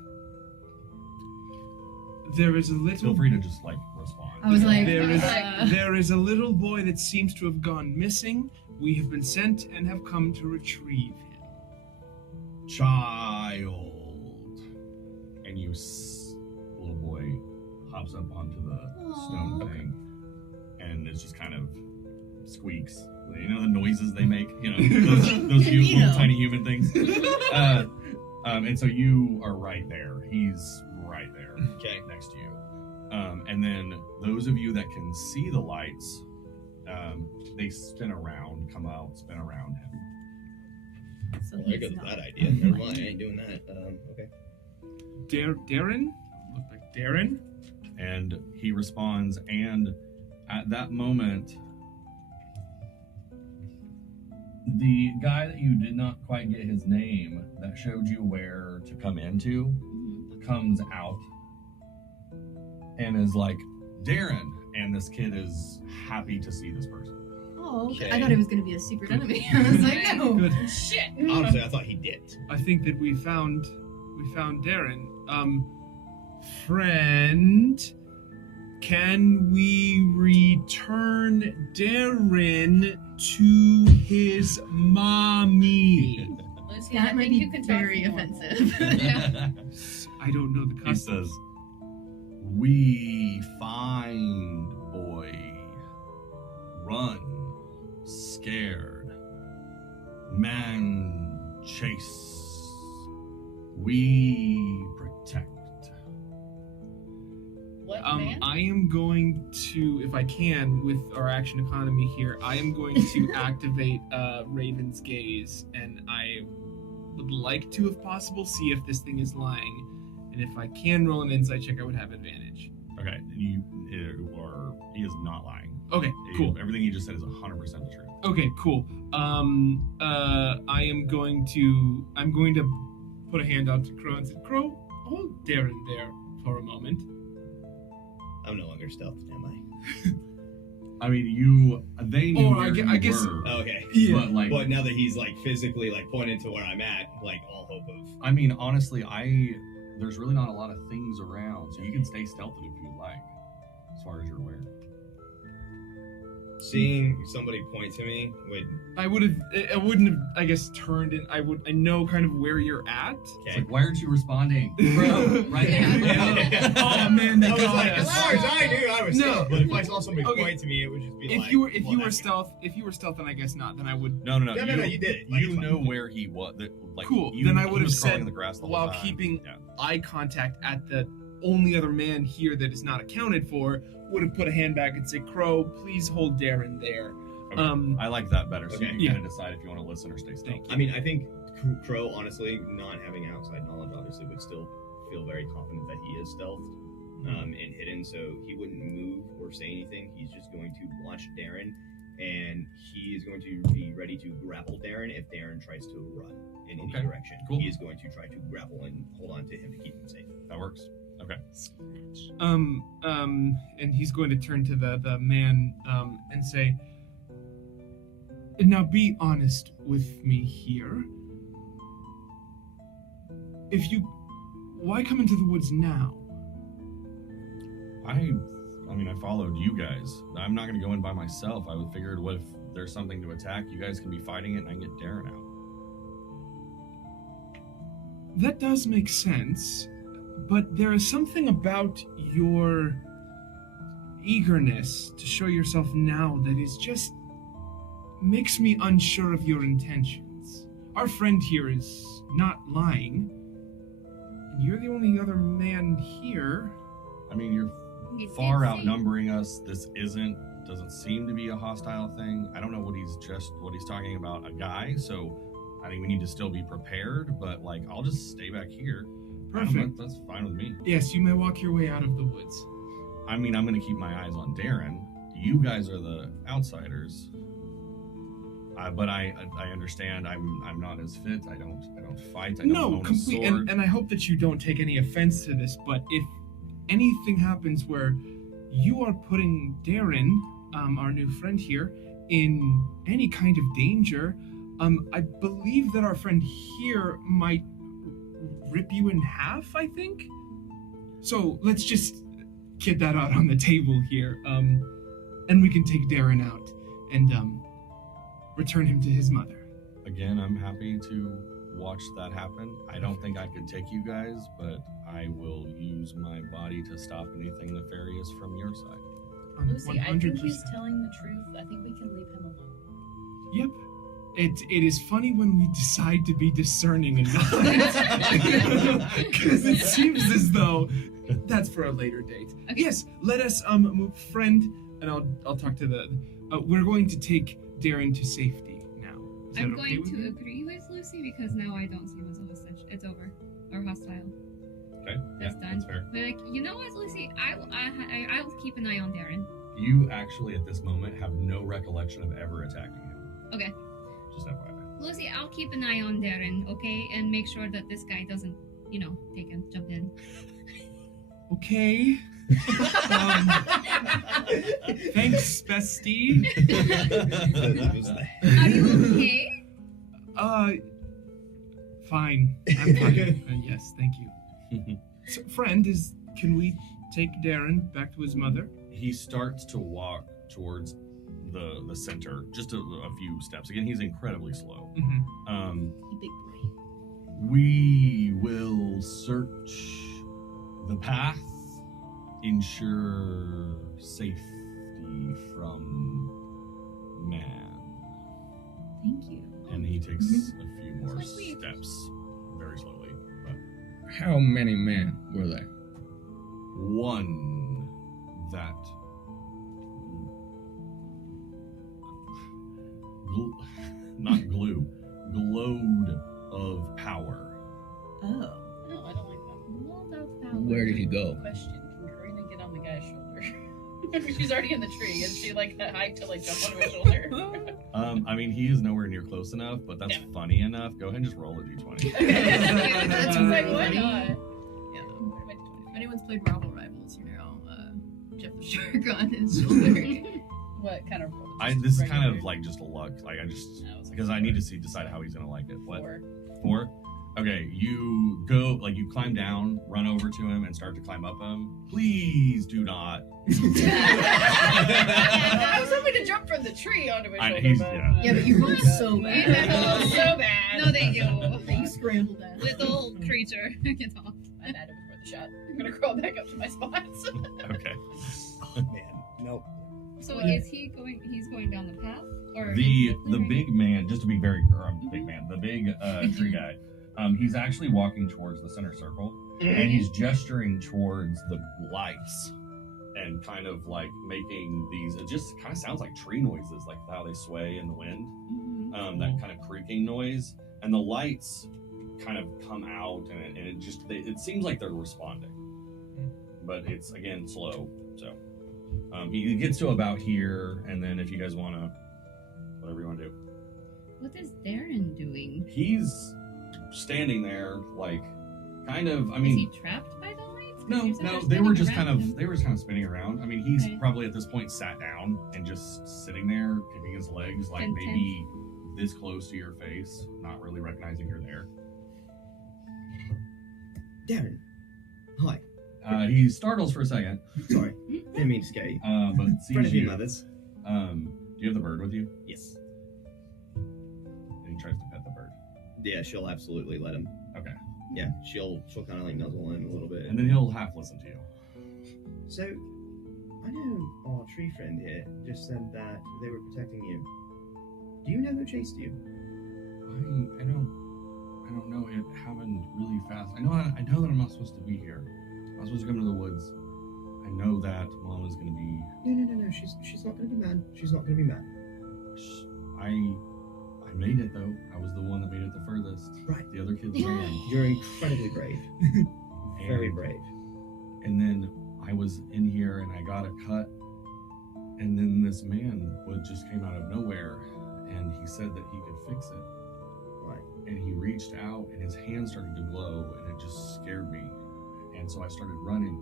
There is a little. Feel free to just respond. I was like, There is a little boy that seems to have gone missing. We have been sent and have come to retrieve him. Child. And little boy hops up onto the stone thing, and it just kind of squeaks. You know the noises they make. You know those cute little tiny human things. And so you are right there. He's right there. Okay. next to you. And then those of you that can see the lights, they spin around, come out, spin around him. So Well, there he's goes not that idea. Never lying. mind. I ain't doing that. Okay. Darren? Look like Darren? And he responds, and at that moment, the guy that you did not quite get his name that showed you where to come into comes out and is like, Darren. And this kid is happy to see this person. Oh, Okay. I thought it was gonna be a secret enemy. I was like, no. Good. Shit. Honestly, I thought he dipped. I think that we found Darren. Friend, can we return Darren to his mommy? Lucy, That I might think be you can talk very more. offensive. I don't know the He custom. says, we find boy, run, scared, man chase, we protect. What, Um, man? I am going to, if I can, with our action economy here, I am going to activate Raven's Gaze, and I would like to, if possible, see if this thing is lying. And if I can roll an insight check, I would have advantage. Okay, he is not lying. Okay, cool. Everything he just said is 100% the truth. Okay, cool. I'm going to put a hand out to Crow and say, Crow, hold Darren there for a moment. I'm no longer stealthed, am I? I mean, they knew Or where I you guess- were, Okay. but like, But now that he's like physically like pointed to where I'm at, like all hope of. I mean, honestly, there's really not a lot of things around, so you can stay stealthed if you'd like, as far as you're aware. Seeing somebody point to me would. I wouldn't have, I guess, turned and I know kind of where you're at. It's Okay. like, why aren't you responding? Bro, right Yeah. Oh man, they I was got like, us. as far as I knew, I was No. stealth. But if I saw somebody Okay. point to me, it would just be If like. you were well, that's- stealth, then I guess not. Then I would. No, No, you did it. Like, You it's fine. know where he was. Like, Cool, You, then I he would have was crawling said, in the grass the whole while time. keeping Yeah. eye contact at the only other man here that is not accounted for, would have put a hand back and say, Crow, please hold Darren there. Okay. I like that better, so Okay. you can Yeah. kind of decide if you want to listen or stay stealth. I mean, I think Crow, honestly, not having outside knowledge, obviously, would still feel very confident that he is stealthed and hidden, so he wouldn't move or say anything. He's just going to watch Darren, and he is going to be ready to grapple Darren if Darren tries to run in any Okay, direction. cool. He is going to try to grapple and hold on to him to keep him safe. That works. Okay. And he's going to turn to the man and say, now be honest with me here. Why come into the woods now? I mean, I followed you guys. I'm not going to go in by myself. I would figured, what if there's something to attack? You guys can be fighting it, and I can get Darren out. That does make sense, but there is something about your eagerness to show yourself now that is just makes me unsure of your intentions. Our friend here is not lying, and you're the only other man here. I mean, you're It's far insane. outnumbering us. This doesn't seem to be a hostile thing. I don't know what he's talking about, a guy, so I think we need to still be prepared, but like, I'll just stay back here. Perfect. That's fine with me. Yes, you may walk your way out of the woods. I mean, I'm going to keep my eyes on Darren. You guys are the outsiders. But I understand I'm not as fit. I don't fight. I don't No, own a complete. sword. And I hope that you don't take any offense to this, but if anything happens where you are putting Darren, our new friend here, in any kind of danger, I believe that our friend here might rip you in half, I think. So let's just get that out on the table here, and we can take Darren out and return him to his mother. Again, I'm happy to watch that happen. I don't think I could take you guys, but I will use my body to stop anything nefarious from your side. Lucy, I think 100%. he's telling the truth. I think we can leave him alone. Yep. It is funny when we decide to be discerning and not. Because it seems as though That's for a later date. Okay. Yes, let us move, friend, and I'll talk to the. We're going to take Darren to safety now. Is that I'm okay going with to you? agree with Lucy because now I don't see him as a hostage. It's over. Or hostile. Okay, That's yeah, done. that's fair. But like, you know what, Lucy? I will keep an eye on Darren. You actually, at this moment, have no recollection of ever attacking him. Okay. Just FYI. Lucy, I'll keep an eye on Darren, okay? And make sure that this guy doesn't, jump in. Okay. Thanks, bestie. Are you okay? Fine. I'm fine. Yes, thank you. So, friend, can we take Darren back to his mother? He starts to walk towards the center, just a few steps. Again, he's incredibly slow. Mm-hmm. Big boy. We will search the path, ensure safety from man. Thank you. And he takes a few more So sweet. steps, very slowly. But How many men were there? one that not glue, glowed of power. Oh. No, I don't like that. World of power. Where did he go? Question: Can Karina get on the guy's shoulder? She's already in the tree, and she hide to jump on his shoulder. I mean, he is nowhere near close enough, but that's funny enough. Go ahead and just roll a d20. That's like, why not? Yeah. If anyone's played Marvel Rivals, Jeff the Shark on his shoulder. What kind of roll? This is Just kind of regular? like just a luck. Like I just No, it's like because I need to decide how he's gonna like it. What? 4. 4? Okay, you go you climb down, run over to him, and start to climb up him. Please do not. I was hoping to jump from the tree onto his shoulder. Yeah, but you rolled so You bad. rolled so bad. No, thank you. You scrambled that. Little creature. Get off. I died. It was worth a shot. I'm gonna crawl back up to my spots. Okay. Oh, man, nope. So What? is he going? He's going down the path, or The big man, just to be very big man, the big tree guy. He's actually walking towards the center circle, and he's gesturing towards the lights, and kind of making these. It just kind of sounds like tree noises, like how they sway in the wind. That kind of creaking noise, and the lights kind of come out, and it seems like they're responding, but it's again slow. So he gets to about here, and then if you guys want to, whatever you want to do, What is Darren doing? he's standing there, kind of. I Is mean, he trapped by the lights? 'Cause no, you said no, they're they were spinning just kind around of him. they were just kind of spinning around. I mean, he's Okay. probably at this point sat down and just sitting there, kicking his legs, Content. maybe this close to your face, not really recognizing you're there. Darren. Hi. He startles for a second, Sorry. Didn't mean to scare you. but Friend sees of your you. mother's. Do you have the bird with you? Yes. And he tries to pet the bird. Yeah, she'll absolutely let him. Okay. Yeah, she'll kind of nuzzle him a little bit. And then he'll half listen to you. So, I know our tree friend here just said that they were protecting you. Do you know who chased you? I don't know. It happened really fast. I know that I'm not supposed to be here. I'm not supposed to come to the woods. I know that Mama's gonna be. No. She's not gonna be mad. She's not gonna be mad. I made it though. I was the one that made it the furthest. Right. The other kids ran. You're incredibly brave. Very And- brave. And then I was in here and I got a cut. And then this man just came out of nowhere, and he said that he could fix it. Right. And he reached out, and his hand started to glow, and it just scared me. And so I started running,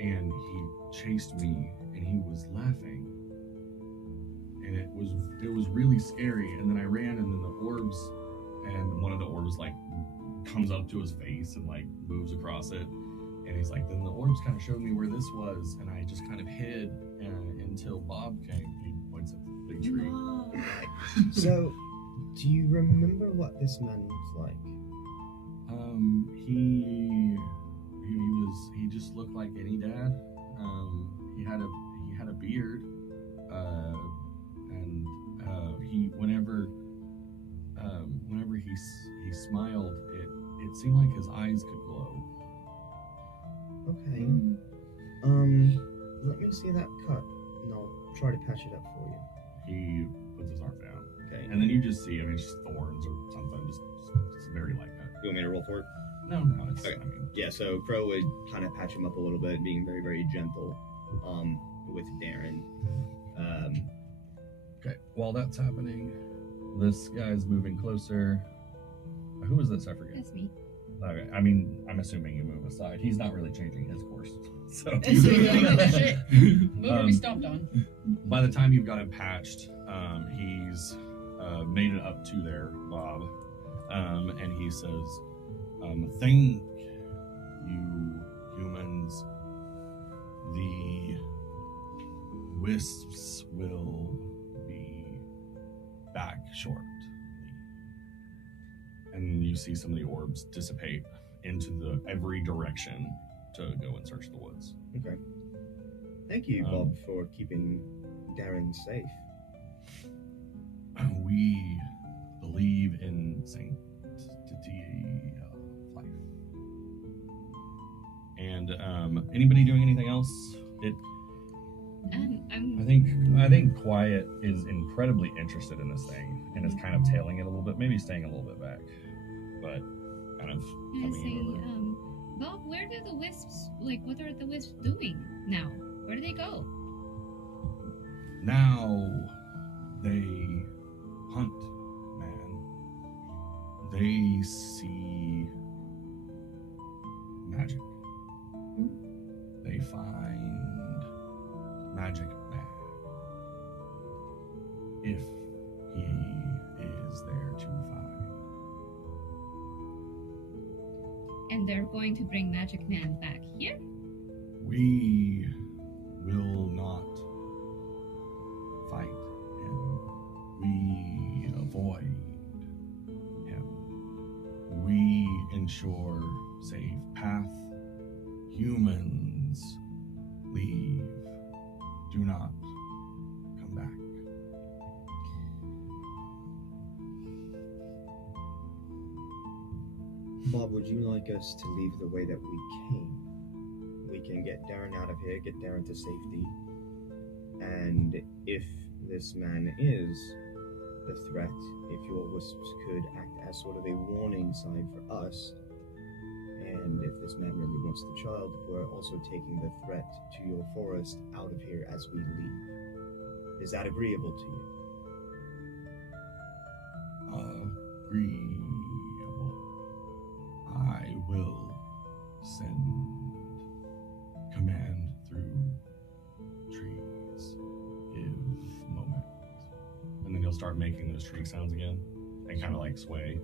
and he chased me, and he was laughing, and it was really scary. And then I ran, and then the orbs, and one of the orbs comes up to his face and moves across it, and he's like, then the orbs kind of showed me where this was, and I just kind of hid until Bob came. He points at the big tree. So, do you remember what this man was like? He just looked like any dad. He had a beard, and whenever he smiled, it seemed like his eyes could glow. Okay. Let me see that cut, and I'll try to patch it up for you. He puts his arm down. Okay. And then you just see, I mean, it's just thorns or something, just very light cut. You want me to roll for it? No, it's, Okay. I mean, Yeah, so Crow would kind of patch him up a little bit, being very, very gentle with Darren. okay. While that's happening, this guy's moving closer. Who is this? I forget. That's me. Okay. I mean, I'm assuming you move aside. He's not really changing his course. So, So he's like, oh, shit. Move or be stomped on. by the time you've got him patched, he's made it up to there, Bob. And he says, thank you, humans. The wisps will be back shortly. And you see some of the orbs dissipate into every direction to go and search the woods. Okay. Thank you, Bob, for keeping Darren safe. We believe in sanctity of life. And anybody doing anything else? I think Quiet is incredibly interested in this thing and is kind of tailing it a little bit, maybe staying a little bit back, but kind of I coming say, over. Bob, where do the wisps, what are the wisps doing now? Where do they go? Now they hunt, man. They see magic. They find Magic Man. If he is there to find. And they're going to bring Magic Man back here? We will not fight him. We avoid him. We ensure safe path. Humans leave. Do not come back. Bob, would you like us to leave the way that we came? We can get Darren out of here, get Darren to safety. And if this man is the threat, if your wisps could act as sort of a warning sign for us, and if this man really wants the child, we're also taking the threat to your forest out of here as we leave. Is that agreeable to you? Agreeable. I will send command through trees. Give moment. And then he'll start making those tree sounds again and kind of like sway.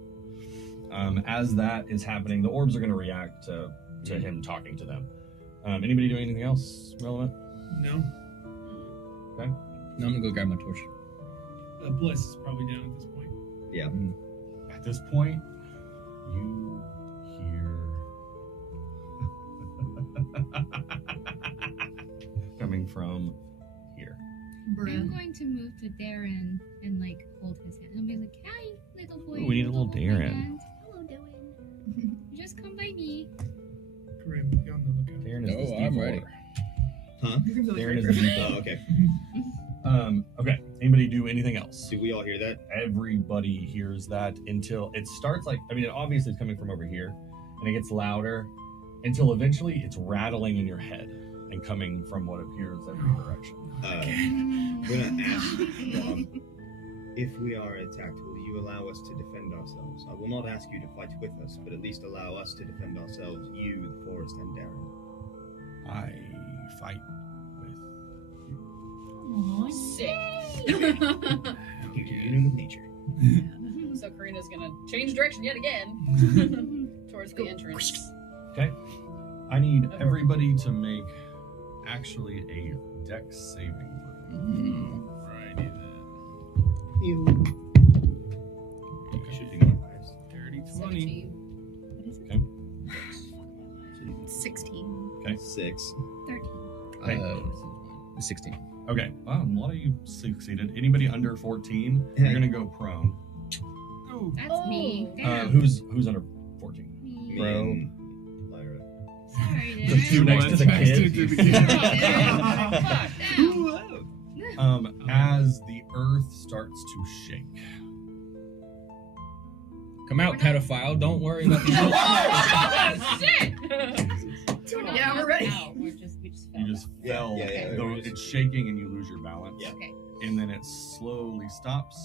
As that is happening, the orbs are going to react to him talking to them. Anybody doing anything else relevant? No. Okay. No, I'm gonna go grab my torch. Bliss is probably down at this point. Yeah. At this point, you hear coming from here. I'm going to move to Darren and hold his hand. I'll be like, hi, little boy. Ooh, we need a little hold my Darren. hand. Hello, Darren. Just come by me. Grim, be on the lookout. Darren is the I'm D4. ready. Huh? Darren is the Oh, D4. okay. Okay. Anybody do anything else? Do we all hear that? Everybody hears that until it starts it obviously it's coming from over here and it gets louder until eventually it's rattling in your head and coming from what appears every direction. I'm gonna ask Bob, if we are attacked, will you allow us to defend ourselves? I will not ask you to fight with us, but at least allow us to defend ourselves, you, the forest, and Darren. I fight with Aw, Sick. Union of nature. So Karina's gonna change direction yet again towards the entrance. Okay. I need everybody to make actually a dex saving throw. Alrighty then. You. Okay. Should be more highest. 30, 20. 17. What is it? Okay. 16. 6. 13. 16. Okay. Wow, a lot of you succeeded. Anybody under 14, you're gonna go prone. Oh, That's me. Damn. Who's under 14? Me. Me Bro. and Lyra. Sorry, The Dad. two next to the Next kid. to the kid. Down. As the earth starts to shake. Come out, pedophile. Don't worry about the Shit! Yeah, we're ready. We just fell. You just Yeah, fell. yeah, though yeah. it's shaking and you lose your balance. Yeah. Okay. And then it slowly stops.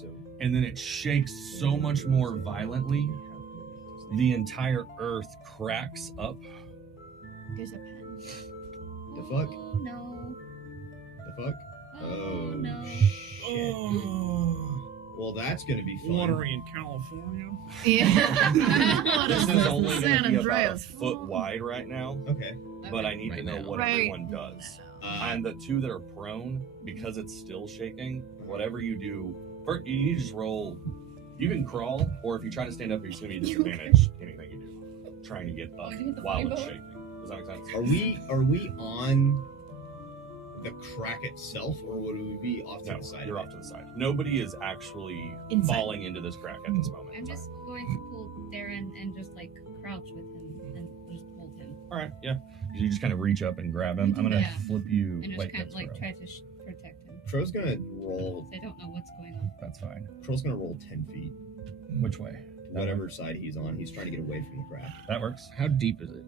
So And then it shakes so much more violently. The entire earth cracks up. There's a pen. The fuck? Oh no. The fuck? Oh no. Shit. Well, that's gonna be fun. Watery in California. Yeah. This is only going San to be about a Andreas. foot wide right now, Okay. but I need to Right know now. what Right. everyone does. And the two that are prone, because it's still shaking, whatever you do, first, you need to just roll. You can crawl, or if you try to stand up, it's going to be a disadvantage. Anything you do, trying to get up you hit the while funny it's bone? shaking. Does that make sense? Are we on the crack itself, or would we be off to No, the side? you're off to the side. Nobody is actually Inside. falling into this crack at this moment. I'm just going to pull Darren and just like crouch with him and just hold him. All right, yeah. You just kind of reach up and grab him. I'm gonna Yeah. flip you. And just Wait, kind of that's like row. try to protect him. Crow's gonna roll. 'Cause I don't know what's going on. That's fine. Crow's gonna roll 10 feet. Which way? Whatever side he's on, he's trying to get away from the crack. That works. How deep is it?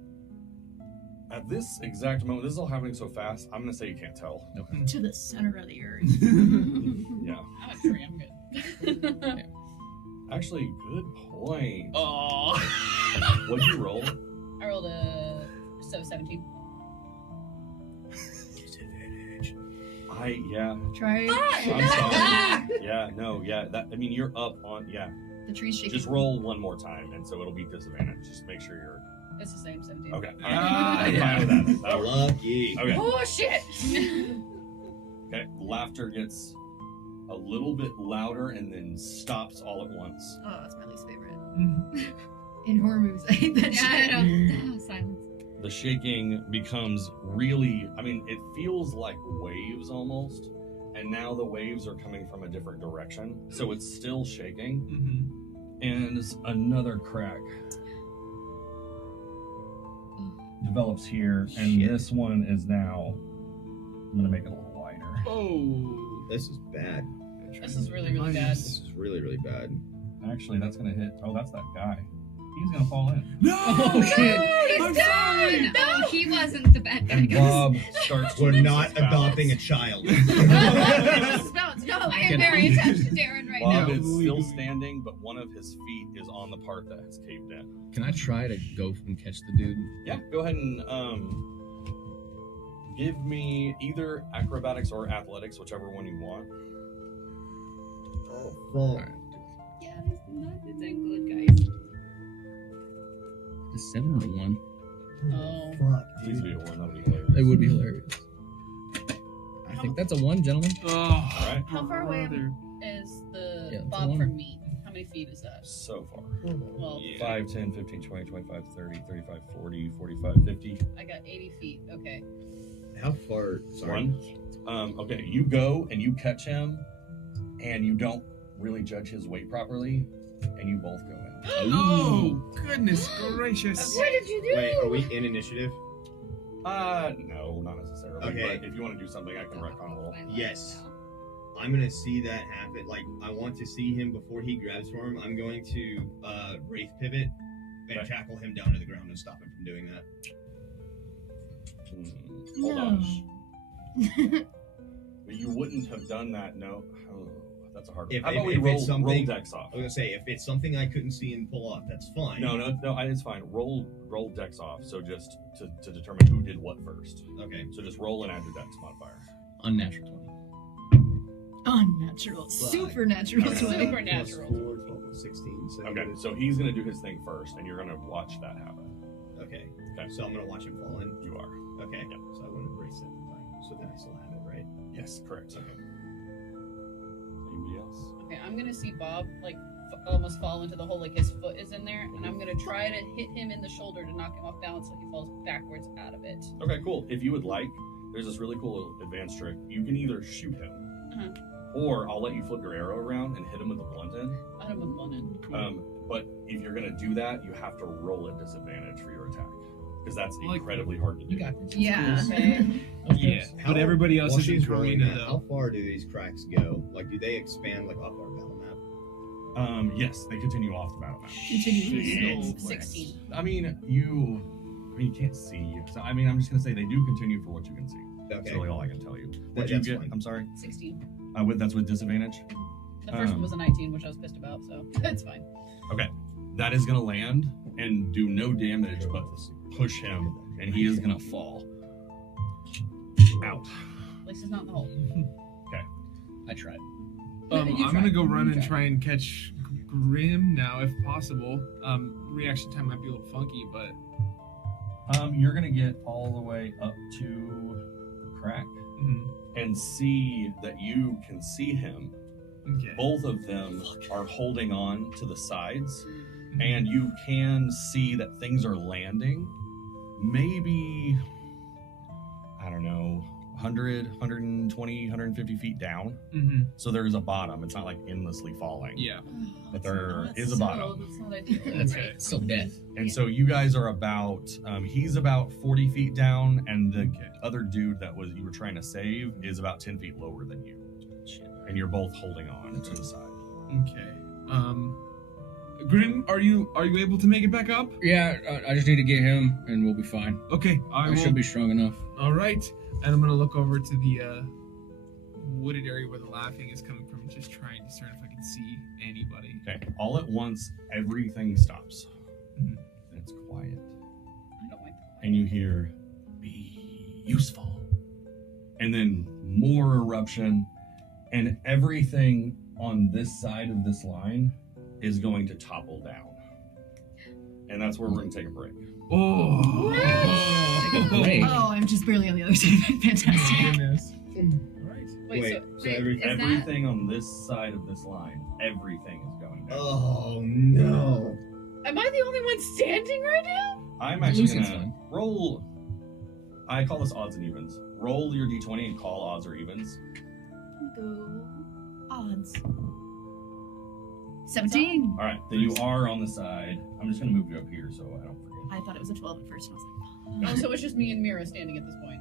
At this exact moment, this is all happening so fast. I'm gonna say you can't tell. To the center of the earth. Yeah. I'm a tree. I'm good. Actually, good point. Oh. What'd you roll? I rolled a 17. Disadvantage. Yeah. Try. I'm sorry. Yeah. No. Yeah. That. I mean, you're up on. Yeah. The tree's shaking. Just roll one more time, and so it'll be disadvantage. Just make sure you're It's the same 17. okay. All right. Ah, I'm yeah. fine with that. That works. Lucky. Okay. Oh shit! Okay. Laughter gets a little bit louder and then stops all at once. Oh, that's my least favorite. In horror movies, I hate that Yeah, I shit. know. Silence. The shaking becomes really, I mean, it feels like waves almost, and now the waves are coming from a different direction, so it's still shaking, and another crack develops here, and Shit. this one is now, I'm gonna make it a little wider. Oh. This is bad. This is really, really bad. This is really, really bad. Actually, that's gonna hit, oh, that's that guy. He's gonna fall in. No! Oh, shit. I'm sorry! No, he wasn't the bad guy. And Bob starts to We're lose not his balance. adopting a child. No, I am very attached to Darren right Bob now. is still standing, but one of his feet is on the part that has caved in. Can I try to go and catch the dude? Yeah, go ahead and give me either acrobatics or athletics, whichever one you want. Oh, Alright. Yeah, this ain't good, guys. A 7 or a 1? Oh. fuck. Please be a one, that'd be hilarious. It would be hilarious. I think that's a 1, gentlemen. Oh. Alright, How far away brother. is the Yeah, it's a Bob one. from me? How many feet is that? so far. Well, 5, 10, 15, 20, 25, 30, 35, 40, 45, 50. I got 80 feet. Okay. How far? Sorry. One. Okay, you go and you catch him, and you don't really judge his weight properly, and you both go in. Oh, goodness gracious. What did you do? Wait, are we in initiative? No, not necessarily. Okay. But if you want to do something, I can retcon a little. Yes. I'm gonna see that happen. Like, I want to see him before he grabs for him. I'm going to wraith pivot and Okay. tackle him down to the ground and stop him from doing that. Hold No. on. But you wouldn't have done that. No. Oh, that's a hard one. If- How about if- we if roll, it's something- roll dex off? I was gonna say, if it's something I couldn't see and pull off, that's fine. No, it's fine. Roll dex off. So just to determine who did what first. Okay. So just roll and add your dex modifier. Unnatural 20. Unnatural. Supernatural. Okay. Supernatural. Plus 4, 12, plus 16. So Okay, so he's gonna do his thing first, and you're gonna watch that happen. Okay. Okay. So I'm gonna watch him fall in. You are. Okay. Yep. So I wouldn't embrace it. Fine. So then I still have it, right? Yes, correct. Okay. Anybody else? Okay, I'm gonna see Bob like almost fall into the hole, like his foot is in there, and I'm gonna try to hit him in the shoulder to knock him off balance so he falls backwards out of it. Okay, cool. If you would like, there's this really cool advanced trick. You can either shoot him, or I'll let you flip your arrow around and hit him with the blunt end. I have a blunt end. But if you're gonna do that, you have to roll a disadvantage for your attack. because that's Like- incredibly hard to do. You got this. Yeah. Yeah, but everybody else while is in she's rolling Karina, that, how far do these cracks go? Like, do they expand like off our battle map? Yes, they continue off the battle map. Continue. 16. I mean, you can't see. So I mean, I'm just gonna say they do continue for what you can see. That's Okay. really all I can tell you. What That's you get? fine. I'm sorry. 16. That's with disadvantage. The first one was a 19, which I was pissed about, so that's fine. That is gonna land and do no damage, but push him, and he is gonna fall out. At least it's not in the hole. I tried. You I'm try. gonna go run You and try. try and catch Grim now, if possible. Reaction time might be a little funky, but You're gonna get all the way up to the crack and see that you can see him. okay. Both of them are holding on to the sides, and you can see that things are landing. Maybe, I don't know, 100, 120, 150 feet down. Mm-hmm. So there is a bottom. It's not like endlessly falling. Yeah. But there is a bottom. That's not ideal. That's right. It's still dead. And so you guys are about, he's about 40 feet down, and the Okay. other dude that you were trying to save is about 10 feet lower than you. And you're both holding on to the side. Okay. Grim, are you able to make it back up? Yeah, I just need to get him, and we'll be fine. Okay, I should be strong enough. All right, and I'm gonna look over to the wooded area where the laughing is coming from, and just try and discern if I can see anybody. Okay. All at once, everything stops. Mhm. And it's quiet. I don't like that. And you hear, be useful. And then more eruption. And everything on this side of this line is going to topple down. And that's where we're going to take a break. Oh. Great. Oh, I'm just barely on the other side of it. Fantastic. Goodness. All right. Wait, so wait, everything. is that- Everything on this side of this line, everything is going down. Oh no! Am I the only one standing right now? I'm actually going Lucian's to fine. roll. I call this odds and evens. Roll your d20 and call odds or evens. Go odds. 17. All right, then you are on the side. I'm just going to move you up here so I don't forget. I thought it was a 12 at first, and I was Oh, so it's just me and Mira standing at this point.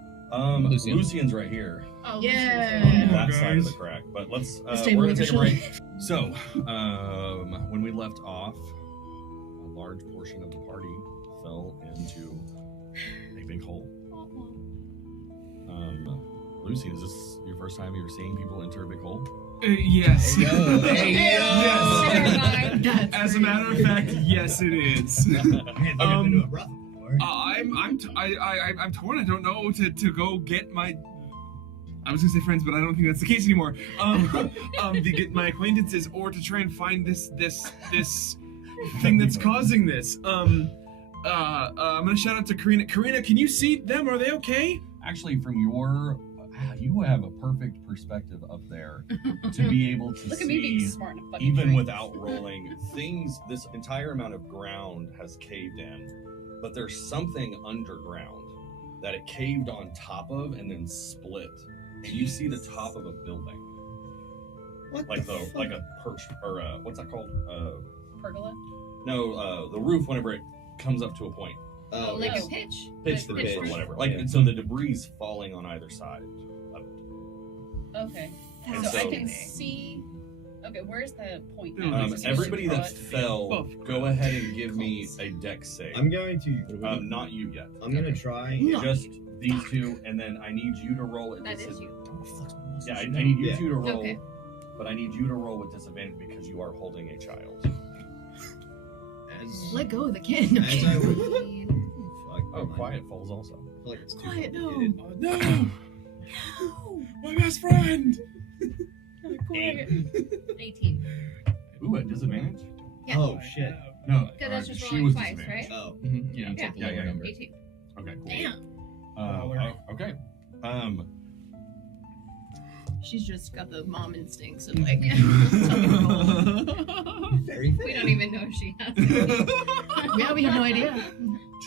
Lucian. Lucian's right here. Oh, Yeah. Lucian's On there. that side of the guys. crack. But let's Let's we're gonna take take a a break. So, when we left off, a large portion of the party fell into a big hole. Lucian, is this your first time you're seeing people enter a big hole? Yes. Hey, yo. Hey, Yes. Never mind. That's As a matter of fact, yes, it is. I've been to a brothel before. I'm torn. I don't know to go get my. I was gonna say friends, but I don't think that's the case anymore. To get my acquaintances, or to try and find this thing that's causing this. I'm gonna shout out to Karina. Karina, can you see them? Are they okay? Actually, from you have a perfect perspective up there to be able to Look at me being see, smart and fucking even trained. without rolling, things, this entire amount of ground has caved in, but there's something underground that it caved on top of and then split. And you see the top of a building, What like the fuck? like a perch, or what's that called? Pergola? No, the roof whenever it comes up to a point. Oh, like a pitch. Pitch the Like roof or pitch. whatever. Like, Yeah. and so the debris is falling on either side. Okay. And So I so- can see. Okay, where's the point? Um, now? Is it Everybody just that fell, Both. go ahead and give me a dex save. I'm going to. Not you yet. I'm gonna try. No. Just these two, and then I need you to roll at That is you. Yeah, I need you Yeah. two to roll, Okay. but I need you to roll with disadvantage because you are holding a child. As, Let go of the kid. as I would. 15. Fuck, Oh, my- quiet falls also. I feel like it's too Quiet, no. complicated. No, my best friend. quiet. 18. Ooh, at disadvantage? Yeah. Oh shit. No, Because that's just she rolling was twice, disadvantaged. Oh. Mm-hmm. Yeah, Yeah. take the lower Yeah. number. 18. Okay, cool. Damn. Okay. She's just got the mom instincts of like, Very We don't even know if she has it. yeah, we have no idea.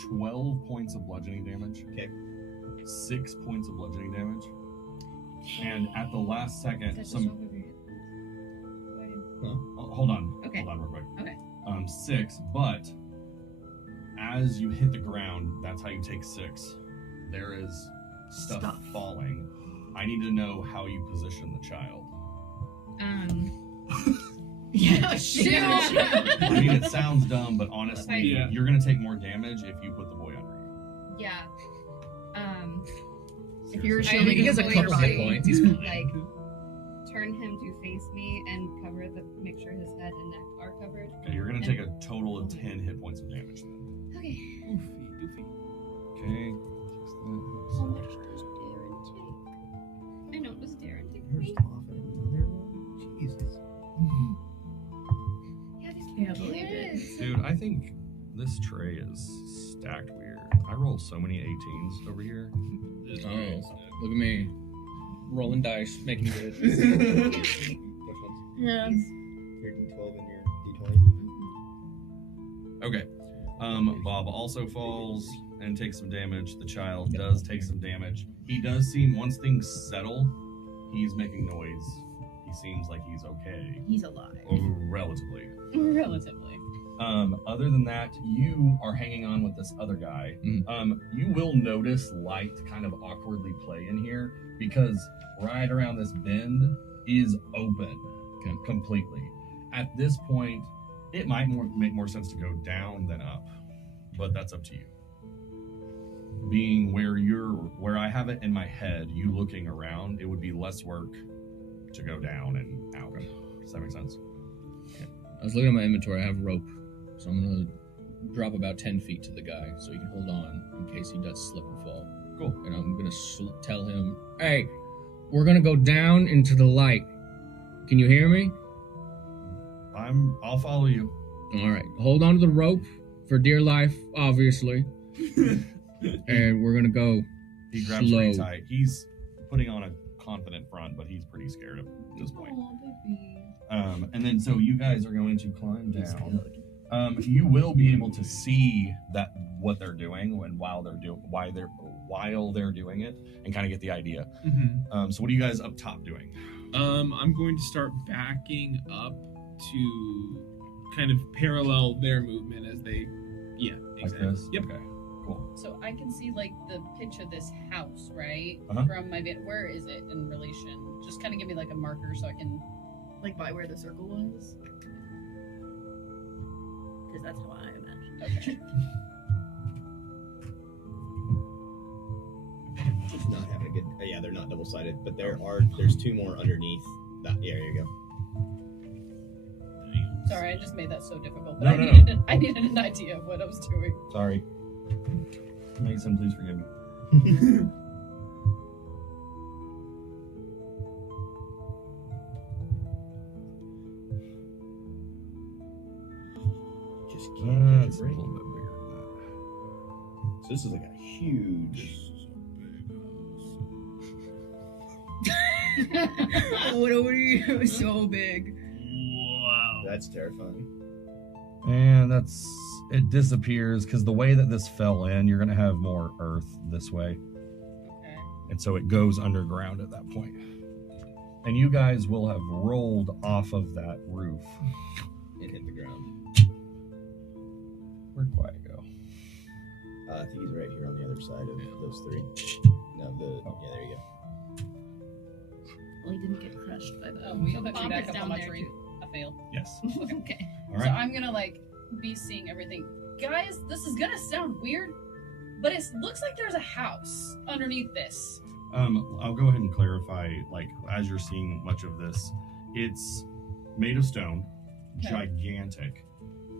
12 points of bludgeoning damage. Okay. 6 points of bludgeoning damage. And at the last second, That's just some. over your head. Hold on. Okay. Hold on real quick. Okay. 6, but as you hit the ground, that's how you take 6. There is stuff falling. I need to know how you position the child. Yeah, shoot. I mean, it sounds dumb, but honestly, Yeah. you're gonna take more damage if you put the boy under you. Yeah. If you're I shielding, think He has a it's couple really hit points. He's fine. like turn him to face me and cover make sure his head and neck are covered. Okay, you're gonna take a total of 10 hit points of damage then. Okay. Doofy. Okay. How much does Darren take? I know, does Darren take First me? off, another one. Jesus. Yeah, these Can't believe it. kids. Dude, I think this tray is stacked weird. I roll so many 18s over here. Oh, look at me. Rolling dice, making good. Which ones? Yeah. Your D12 and your D20? Okay. Bob also falls and takes some damage. The child does take some damage. He does seem, once things settle, he's making noise. He seems like he's okay. He's alive. Relatively. Relatively. Other than that, you are hanging on with this other guy. You will notice light kind of awkwardly play in here because right around this bend is open completely. At this point, it might make more sense to go down than up, but that's up to you. Being where I have it in my head, you looking around, it would be less work to go down and out. Does that make sense? I was looking at my inventory. I have rope, so I'm gonna drop about 10 feet to the guy so he can hold on in case he does slip and fall. Cool. And I'm gonna tell him, "Hey, we're gonna go down into the light. Can you hear me?" I'll follow you. All right. Hold on to the rope for dear life, obviously. And we're gonna go He grabs slow. pretty tight. He's putting on a confident front, but he's pretty scared at this point. And then so you guys are going to climb down. You will be able to see what they're doing and while they're doing it, and kind of get the idea. So what are you guys up top doing? I'm going to start backing up to kind of parallel their movement as they. Yeah, exactly. Like this? Yep. Okay. Cool. So I can see like the pitch of this house, right? Uh-huh. From my bit. Where is it in relation? Just kind of give me like a marker so I can. Like by where the circle was. Because that's how I imagine. Okay. Just not having a good. Yeah, they're not double sided, but there's 2 more underneath. That. Yeah, there you go. Sorry, I just made that so difficult. But No, I needed an idea of what I was doing. Sorry. Mason, please forgive me. Just can't That's catch a a break. little bit bigger than that. So this is like a huge. What are you? So big. Wow. That's terrifying. And it disappears because the way that this fell in, you're gonna have more earth this way. Okay. And so it goes underground at that point. And you guys will have rolled off of that roof. It hit the ground. Where'd Quiet go? I think he's right here on the other side of those 3. No, yeah, there you go. Well, he didn't get crushed by the. Oh, we So put Bob me back is up down on my there tree. too. I failed. Yes. Okay. All So right. I'm gonna like be seeing everything. Guys, this is gonna sound weird, but it looks like there's a house underneath this. I'll go ahead and clarify. Like as you're seeing much of this, it's made of stone, Okay. gigantic.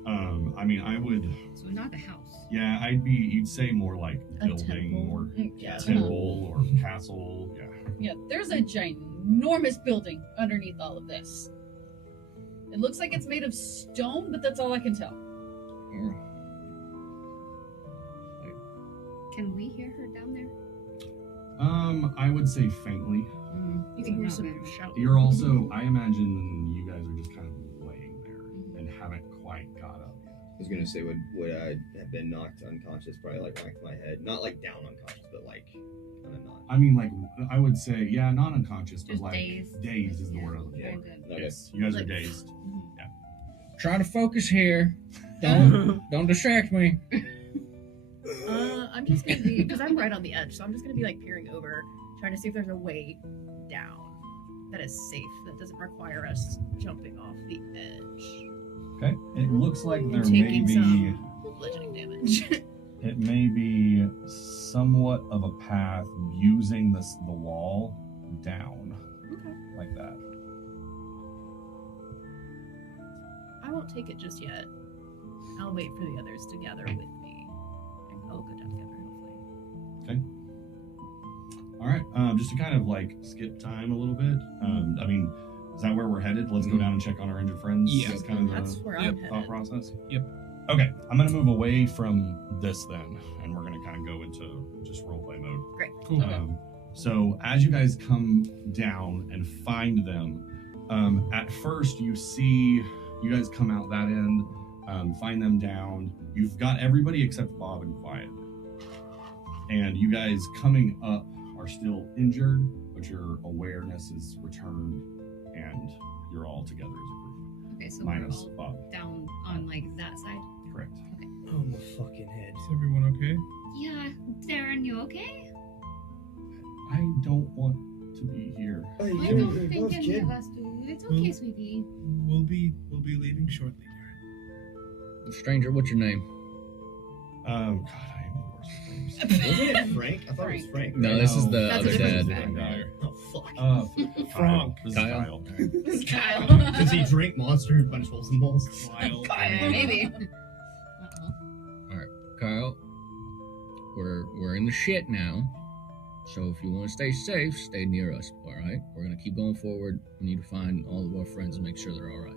I mean, I would. So not a house. Yeah, you'd say more like A building temple. or Yeah. temple or castle. Yeah. Yeah, there's a ginormous building underneath all of this. It looks like it's made of stone, but that's all I can tell. Can we hear her down there? I would say faintly. You can hear some shouting. You're also, I imagine you guys are just kind of laying there and haven't quite got up yet. I was gonna say, would I have been knocked unconscious? Probably like knocked my head, not like down unconscious, but like kind of not. I mean, like, I would say, yeah, not unconscious, but Just like dazed. dazed is the word I was looking Very for. good. Okay. Yes, you guys are Like- dazed. Try to focus here. Don't distract me. I'm just gonna be, because I'm right on the edge, so I'm just gonna be like peering over, trying to see if there's a way down that is safe, that doesn't require us jumping off the edge. Okay. It looks like there And may taking be. some bludgeoning damage. It may be somewhat of a path using the wall down Okay. like that. I won't take it just yet. I'll wait for the others to gather with me. And I'll go down together, hopefully. All right. Just to kind of like skip time a little bit. I mean, is that where we're headed? Let's go down and check on our injured friends. Yeah. That's kind of That's the where Yep. I'm thought headed. process. Yep. Okay, I'm gonna move away from this then, and we're gonna kind of go into just roleplay mode. Cool. So as you guys come down and find them, at first you see you guys come out that end, find them down. You've got everybody except Bob and Quiet, and you guys coming up are still injured, but your awareness is returned, and you're all together as a group, Okay, so minus we're all Bob. down on like that side. Correct. Oh my fucking head. Is everyone okay? Yeah, Darren, you okay? I don't want to be here. I don't think any of us do. It's okay, sweetie. We'll be leaving shortly, Darren. Stranger, what's your name? God, I am the worst with names. Wasn't it Frank? I thought it was Frank. No, this is the That's a other different dad. guy. Oh fuck. Frank. This is Kyle? Kyle. It's Kyle. Does he drink Monster and punch holes in balls? Wild. Maybe. Kyle, we're in the shit now. So if you want to stay safe, stay near us, all right? We're going to keep going forward. We need to find all of our friends and make sure they're all right.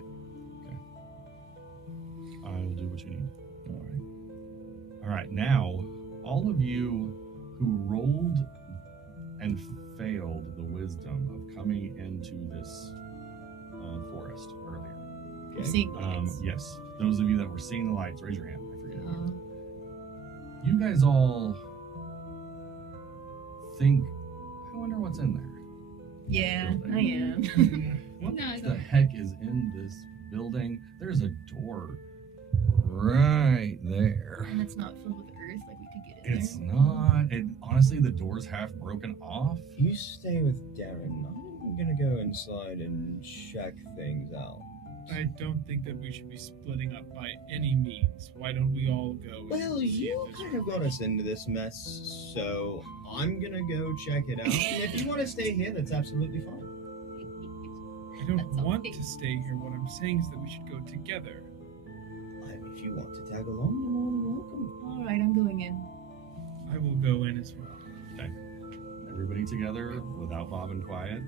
I will do what you need. All right. All right, now, all of you who rolled and failed the wisdom of coming into this forest earlier. Seeing the lights. Yes, those of you that were seeing the lights, raise your hand. I forget. Uh, You guys all think, I wonder what's in there. Yeah, I am. What No, I the don't. heck is in this building? There's a door right there. And it's not filled with earth, like we could get in It's there. not. And honestly, the door's half broken off. You stay with Darren. I'm gonna go inside and check things out. I don't think that we should be splitting up by any means. Why don't we all go? and Well, see you if this kind of works? got us into this mess, so I'm gonna go check it out. And if you want to stay here, that's absolutely fine. I don't That's want okay. to stay here. What I'm saying is that we should go together. If you want to tag along, you're more than welcome. All right, I'm going in. I will go in as well. Everybody together without Bob and Quiet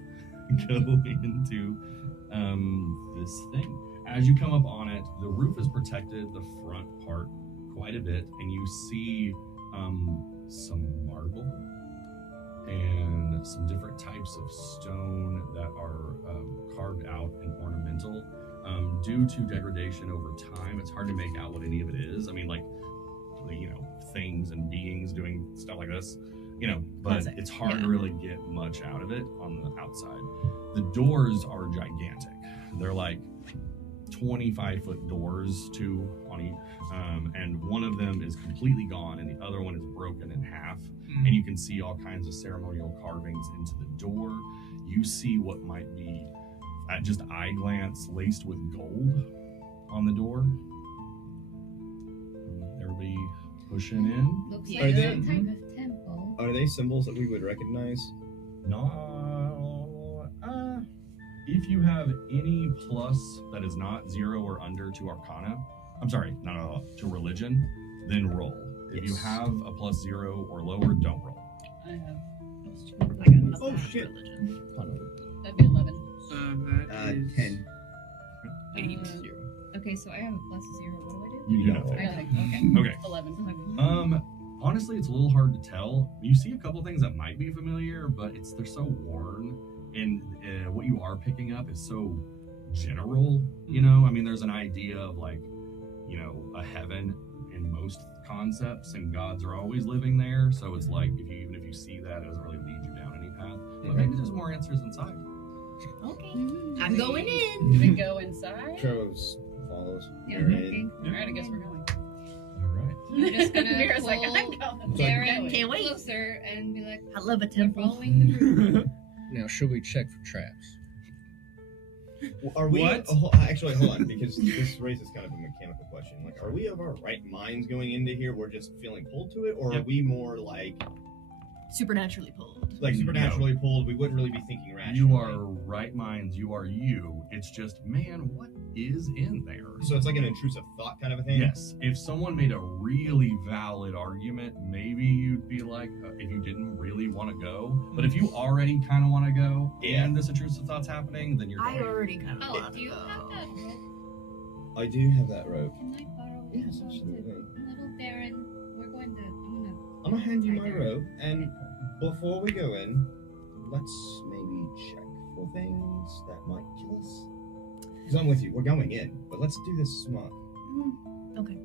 go into this thing. As you come up on it, the roof is protected, the front part quite a bit, and you see some marble and some different types of stone that are carved out and ornamental. Due to degradation over time, it's hard to make out what any of it is. I mean, like, things and beings doing stuff like this, but Classic. it's hard Yeah. to really get much out of it on the outside. The doors are gigantic. They're like 25-foot doors, two on each, and one of them is completely gone, and the other one is broken in half. And you can see all kinds of ceremonial carvings into the door. You see what might be, at just eye glance, laced with gold on the door. Everybody pushing in. Looks Yeah. like Are they- some type of temple. Are they symbols that we would recognize? No. If you have any plus that is not 0 or under to Arcana, I'm sorry, to religion, then roll. If you Yes. have a plus 0 or lower, don't roll. I have I got nothing Oh, on shit. religion. that'd be 11. That is 10. 8. Okay, so I have a plus 0. What do I do? You do No. nothing. Okay. Okay. 11. Honestly, it's a little hard to tell. You see a couple things that might be familiar, but they're so worn, and what you are picking up is so general. I mean, there's an idea of like, a heaven in most concepts, and gods are always living there. So it's like even if you see that, it doesn't really lead you down any path. But maybe there's more answers inside. Okay. Mm. I'm going in. Do we go inside? Travis follows. Yeah, You're okay. in. Alright, I guess we're going. All right. We're just gonna Mira's pull like, I'm going. Darren Can't wait. closer and be like, I love a we're temple. following the group. Now, should we check for traps? Are we? What? Actually, hold on, because this raises kind of a mechanical question. Like, are we of our right minds going into here? We're just feeling pulled to it, or are Yep. we more like Supernaturally pulled. supernaturally pulled? We wouldn't really be thinking rationally. You are right minds. You are you. It's just, man, what is in there? So it's like an intrusive thought kind of a thing. Yes, if someone made a really valid argument, maybe you'd be like, if you didn't really want to go. But if you already kind of want to go, Yeah. and this intrusive thought's happening, then you're I going. already kind of. Oh, wanna do you go. have that rope? I do have that rope. Can I borrow it? Yes, I'm going absolutely. to little Darren. I'm gonna hand you my Right there. rope, and before we go in, let's maybe check for things that might kill us. Because I'm with you, we're going in, but let's do this smart. Okay.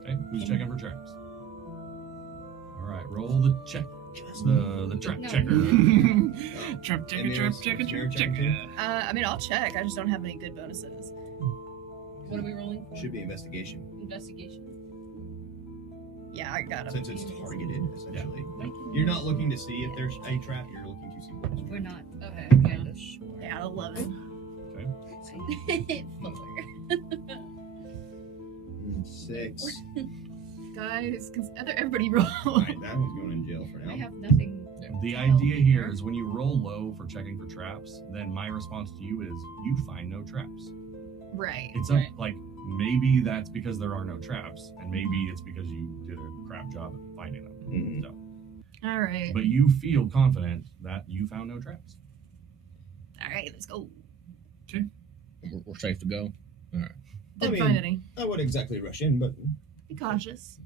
Okay, who's checking for traps? All right, roll the check. The trap No. checker. Trap checker, And trap there's- checker, there's trap checking checker. I mean, I'll check. I just don't have any good bonuses. What are we rolling for? Should be investigation, Investigation. Yeah, I got it. since it's targeted, essentially. I can- You're not looking to see if there's a trap, you're looking to see what is. We're not. Okay. Kind of sure. Yeah, 11. Fuller. 6. Guys, everybody roll. Alright, that one's going in jail for I now. have nothing. The idea here is when you roll low for checking for traps, then my response to you is you find no traps. Right. It's Right. like maybe that's because there are no traps, and maybe it's because you did a crap job at finding them. Mhm. So, All right. but you feel confident that you found no traps. All right, let's go. We're safe to go. Didn't mean- find any. I wouldn't exactly rush in, but Be cautious.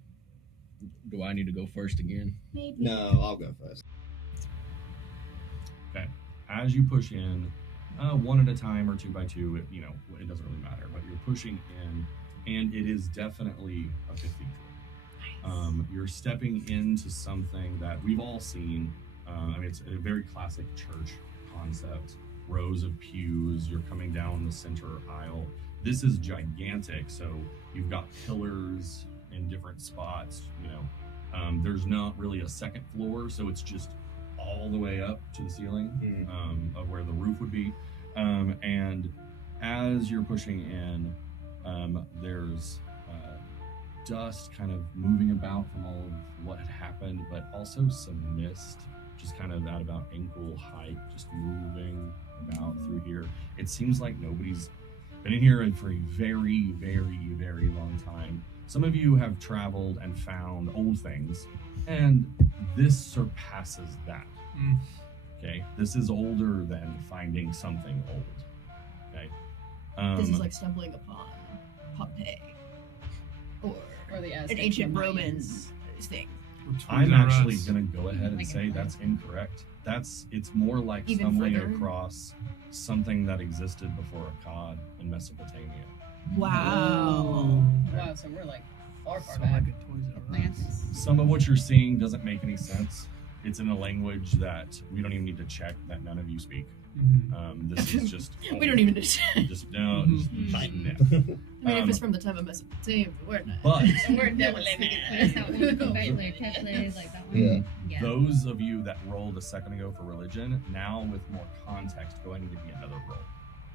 Do I need to go first again? Maybe. no, I'll go first. As you push in, one at a time or two by two, it doesn't really matter. But you're pushing in, and it is definitely a cathedral. You're stepping into something that we've all seen. It's a very classic church concept. Rows of pews, you're coming down the center aisle. This is gigantic, so you've got pillars in different spots. There's not really a second floor, so it's just all the way up to the ceiling of where the roof would be. And as you're pushing in, there's dust kind of moving about from all of what had happened, but also some mist just kind of at about ankle height, just moving about through here. It seems like nobody's been in here for a very, very, very long time. Some of you have traveled and found old things, and this surpasses that. Mm. Okay, this is older than finding something old. Okay, This is like stumbling upon Pompeii. Or Or the an Aztecs ancient or Roman Mayans. thing. I'm Toys R actually Us. gonna go ahead and Like say a- that's incorrect. It's more like Even stumbling further? across something that existed before Akkad in Mesopotamia. Wow. Wow, so we're like far So back. like a Toys R Us. Atlantis. Some of what you're seeing doesn't make any sense. It's in a language that we don't even need to check that none of you speak. Mhm. This is just We don't even just. just no. Mhm. Just, Mhm. no. I mean, if it's from the time of Mesopotamia, we're not. But we're never definitely speaking What is that one? Congratulations, like that one? Yeah. Yeah. those of you that rolled a second ago for religion, now with more context, go ahead and give me another roll.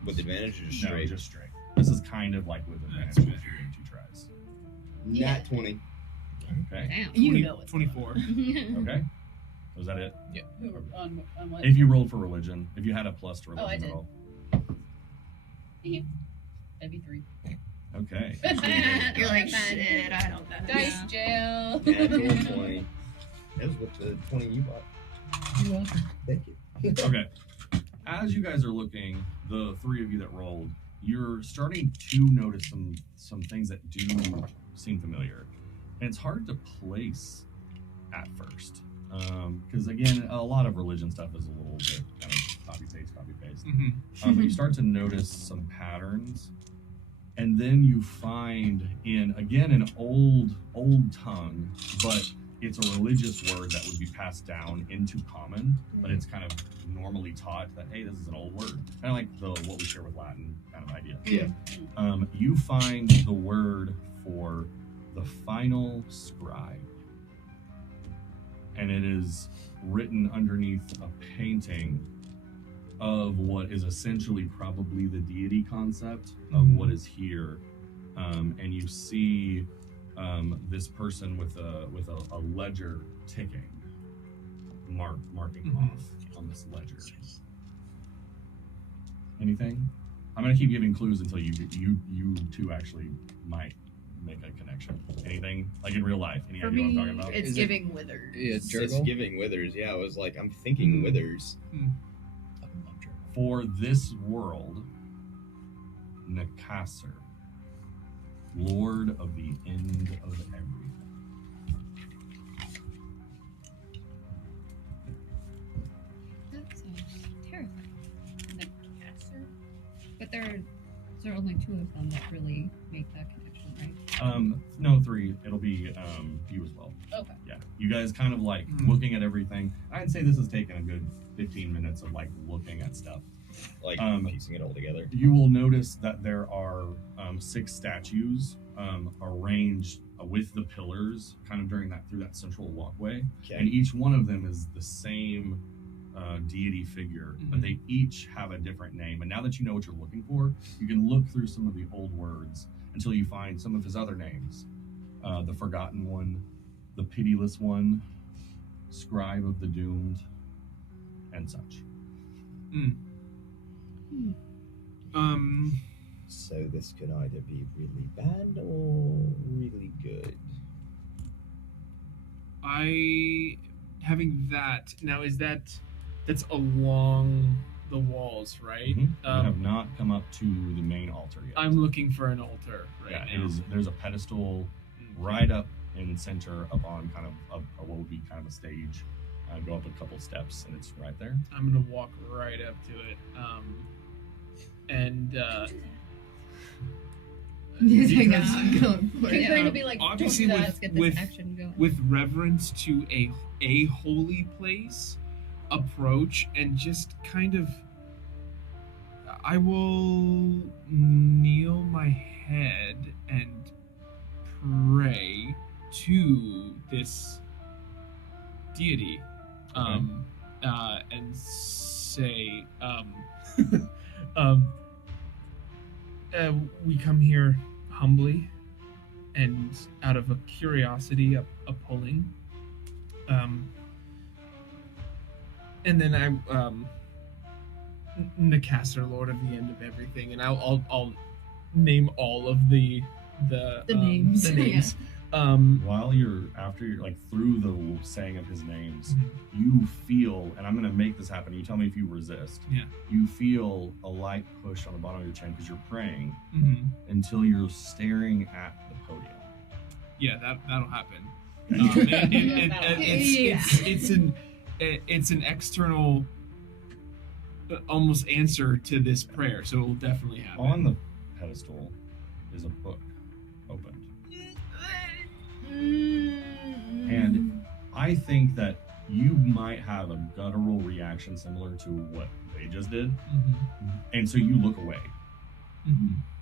With advantage or just No, straight? just straight. This is kind of like with advantage That's if you're doing 2 tries. Nat 20. Okay. Damn. You 20 know it's 24. Okay. Was that it? Who, on what? If you rolled for religion, if you had a plus to Oh, I religion did. at all. That'd be 3. Okay. You're like, Bad. shit, I don't know. Dice jail. Natural 20. That was with the 20 you bought. Thank you. Okay. As you guys are looking, the 3 of you that rolled, you're starting to notice some things that do seem familiar. And it's hard to place at first. Because again, a lot of religion stuff is a little bit kind of copy paste. Mhm. But you start to notice some patterns, and then you find an old tongue, but it's a religious word that would be passed down into common, but it's kind of normally taught that, hey, this is an old word, kind of like what we share with Latin kind of idea. Yeah. You find the word for the final scribe. And it is written underneath a painting of what is essentially probably the deity concept of what is here. And you see this person with a ledger ticking, marking off on this ledger. Anything? I'm gonna keep giving clues until you two actually might make a connection. Anything like in real life? Any For idea what I'm me, talking about? it's Is it- giving withers. Yeah, It's Jurgle. giving withers. Yeah, I was like, I'm thinking withers. For this world, Nakasser, Lord of the End of Everything. That sounds terrifying. Like cancer. But there are only two of them that really make that connection, right? No, 3. It'll be you as well. Okay. Yeah, you guys kind of like looking at everything. I'd say this has taken a good 15 minutes of like looking at stuff. Like piecing it all together. You will notice that there are 6 statues arranged with the pillars, kind of through that central walkway, and Okay. each one of them is the same deity figure, but they each have a different name. And now that you know what you're looking for, you can look through some of the old words until you find some of his other names: the Forgotten One, the Pitiless One, Scribe of the Doomed, and such. So this could either be really bad or really good. Having that now, that's along the walls, right? You have not come up to the main altar yet. I'm looking for an altar right Yeah, now. it is. There's a pedestal right up in the center, up on kind of what would be kind of a stage. Go up a couple steps, and it's right there. I'm gonna walk right up to it, and He's like, because- I'm going for He's it. trying to be like, obviously don't do that. Let's get this with action going. with reverence to a holy place, approach and just kind of, I will kneel my head and pray to this deity, and say, we come here humbly and out of a curiosity, a pulling. And then Nakasser, Lord of the End of Everything, and I'll name all of the names. The names. While after you're like through the saying of his names, you feel, and I'm gonna make this happen. You tell me if you resist. Yeah. You feel a light push on the bottom of your chin because you're praying Mhm. until you're staring at the podium. Yeah, that'll happen. It's an external, almost answer to this prayer, so it will definitely happen. On the pedestal is a book opened. And I think that you might have a guttural reaction similar to what they just did. And so you look away.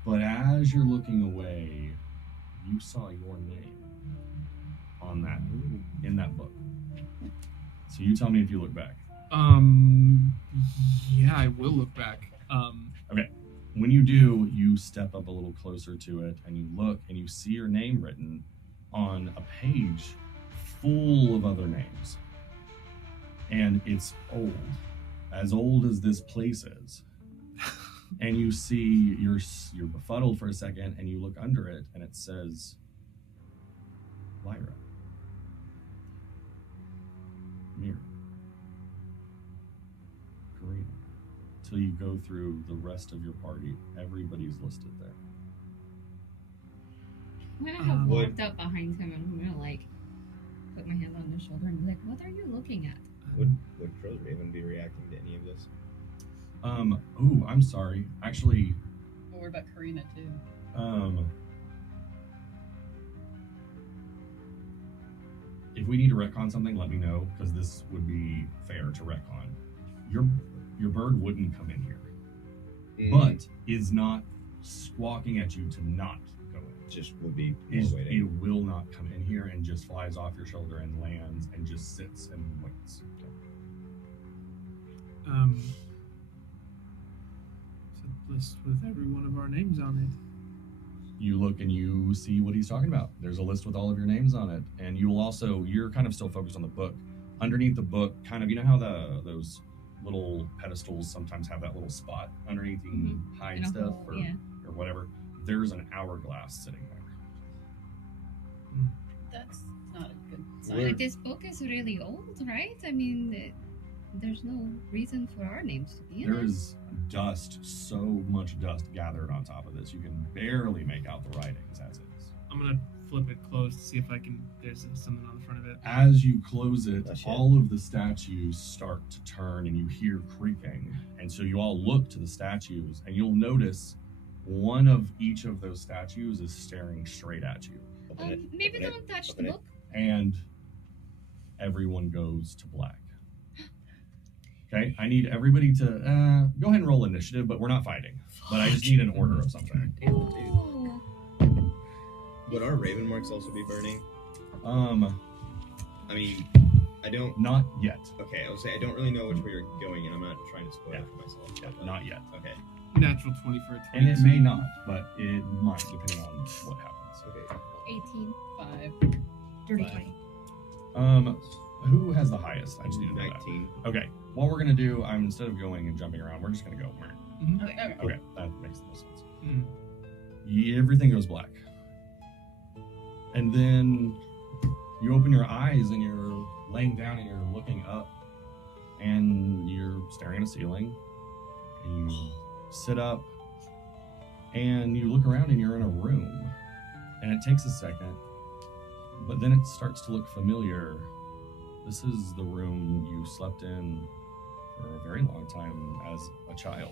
But as you're looking away, you saw your name on that, in that book. So you tell me if you look back. Yeah, I will look back. Okay. When you do, you step up a little closer to it and you look and you see your name written on a page full of other names. And it's old as this place is. And you see you're befuddled for a second and you look under it and it says Lyra. Mira. Karina. Till you go through the rest of your party, everybody's listed there. I'm gonna have Would- walked up behind him and I'm gonna like put my hand on his shoulder and be like, "What are you looking at?" Would Crow's Raven be reacting to any of this? I'm sorry. Actually, Well, what about Karina too? if we need to retcon something, let me know, because this would be fair to retcon. Your bird wouldn't come in here, but is not squawking at you to not go in. just would be It waiting. will not come in here and just flies off your shoulder and lands and just sits and waits. It's a list with every one of our names on it. You look and you see what he's talking about. There's a list with all of your names on it, and you will also, you're kind of still focused on the book. Underneath the book, kind of, you know how those little pedestals sometimes have that little spot underneath you can hide In a stuff hole, yeah. or whatever. There's an hourglass sitting there. That's not a good We're- sign. But this book is really old, right? I mean, there's no reason for our names to be in There it. is dust, so much dust gathered on top of this. You can barely make out the writings as is. I'm gonna flip it closed to see if I can. There's something on the front of it. As you close it, Oh, shit. all of the statues start to turn and you hear creaking. And so you all look to the statues and you'll notice one of each of those statues is staring straight at you. Open it. Maybe open it, don't touch open the it. book. And everyone goes to black. Okay, I need everybody to go ahead and roll initiative, but we're not fighting. But I just need an order of something. Ooh. Would our raven marks also be burning? I mean, I don't. Not yet. Okay, I would say I don't really know which way you're going, and I'm not trying to spoil Yeah. it for myself. Yeah, but- not yet. Okay. Natural 20 for a 22. And it may not, but it might, depending on what happens. Okay. 18. 5. Dirty Fine. 20. Who has the highest? I just need to know that. 19. Okay, what we're gonna do, instead of going and jumping around, we're just gonna go. Okay. Okay, that makes the most sense. Mm. Everything goes black. And then you open your eyes and you're laying down and you're looking up and you're staring at a ceiling and you sit up and you look around and you're in a room and it takes a second, but then it starts to look familiar. This is the room you slept in for a very long time as a child.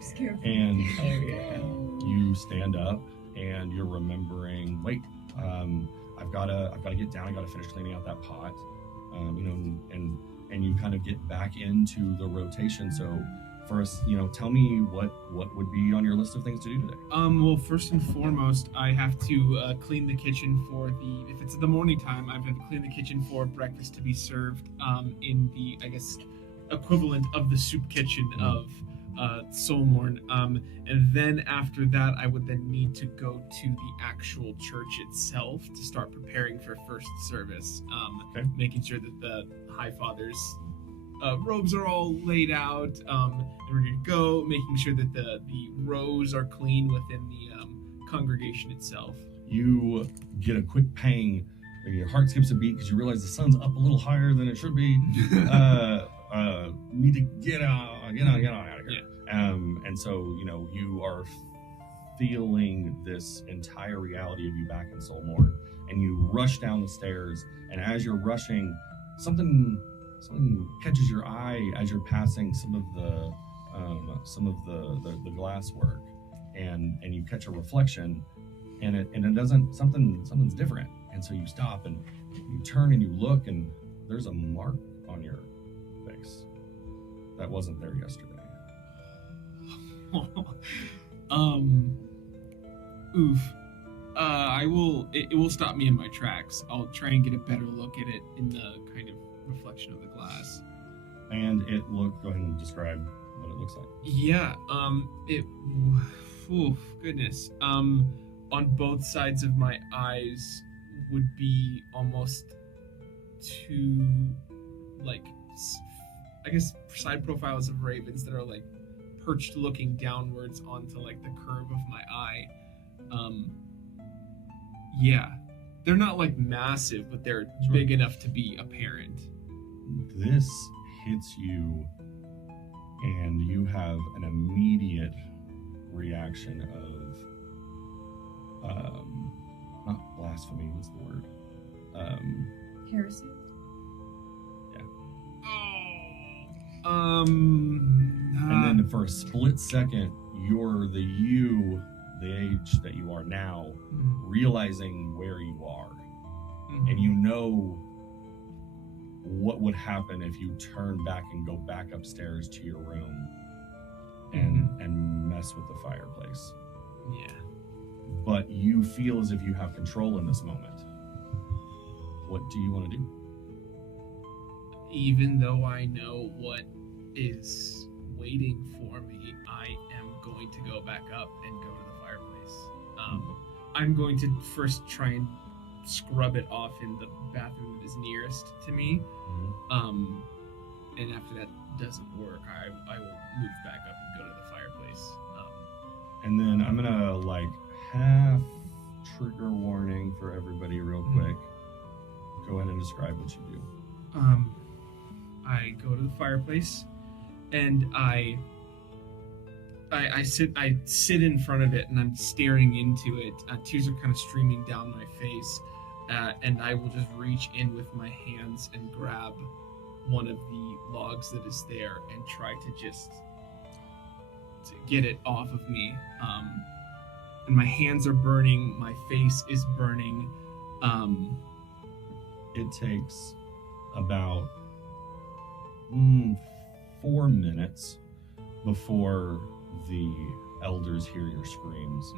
Scared. And Oh yeah. you stand up and you're remembering, wait, I've gotta get down, I gotta finish cleaning out that pot. And you kind of get back into the rotation. So first, tell me what would be on your list of things to do today. Well, first and foremost, I have to clean the kitchen for if it's the morning time, I have to clean the kitchen for breakfast to be served in the, I guess, equivalent of the soup kitchen of Solmorn. And then after that, I would then need to go to the actual church itself to start preparing for first service, Okay. making sure that the High Father's robes are all laid out, and ready to go, making sure that the rows are clean within the congregation itself. You get a quick pang, and your heart skips a beat because you realize the sun's up a little higher than it should be. Need to get out of here. And so you are feeling this entire reality of you back in Solmorn, and you rush down the stairs. And as you're rushing, something catches your eye as you're passing some of the glass work, and you catch a reflection, and it doesn't, something's different. And so you stop and you turn and you look, and there's a mark on your face that wasn't there yesterday. Oof. It will stop me in my tracks. I'll try and get a better look at it in the kind of reflection of the glass. And go ahead and describe what it looks like. Yeah, goodness. On both sides of my eyes would be almost two, I guess, side profiles of ravens that are like perched looking downwards onto like the curve of my eye. Yeah, they're not like massive, but they're Sure. big enough to be apparent. This hits you, and you have an immediate reaction of, not blasphemy, what's the word? Heresy. And then for a split second, you're the age that you are now, realizing where you are. And you know what would happen if you turn back and go back upstairs to your room and mess with the fireplace. Yeah. But you feel as if you have control in this moment. What do you want to do? Even though I know what is waiting for me, I am going to go back up and go to the fireplace. I'm going to first try and scrub it off in the bathroom that is nearest to me. And after that doesn't work, I will move back up and go to the fireplace. And then I'm gonna like half trigger warning for everybody real quick. Go ahead and describe what you do. I go to the fireplace and I sit in front of it and I'm staring into it. Tears are kind of streaming down my face, and I will just reach in with my hands and grab one of the logs that is there and try to just get it off of me. And my hands are burning, my face is burning. It takes about 4 minutes before the elders hear your screams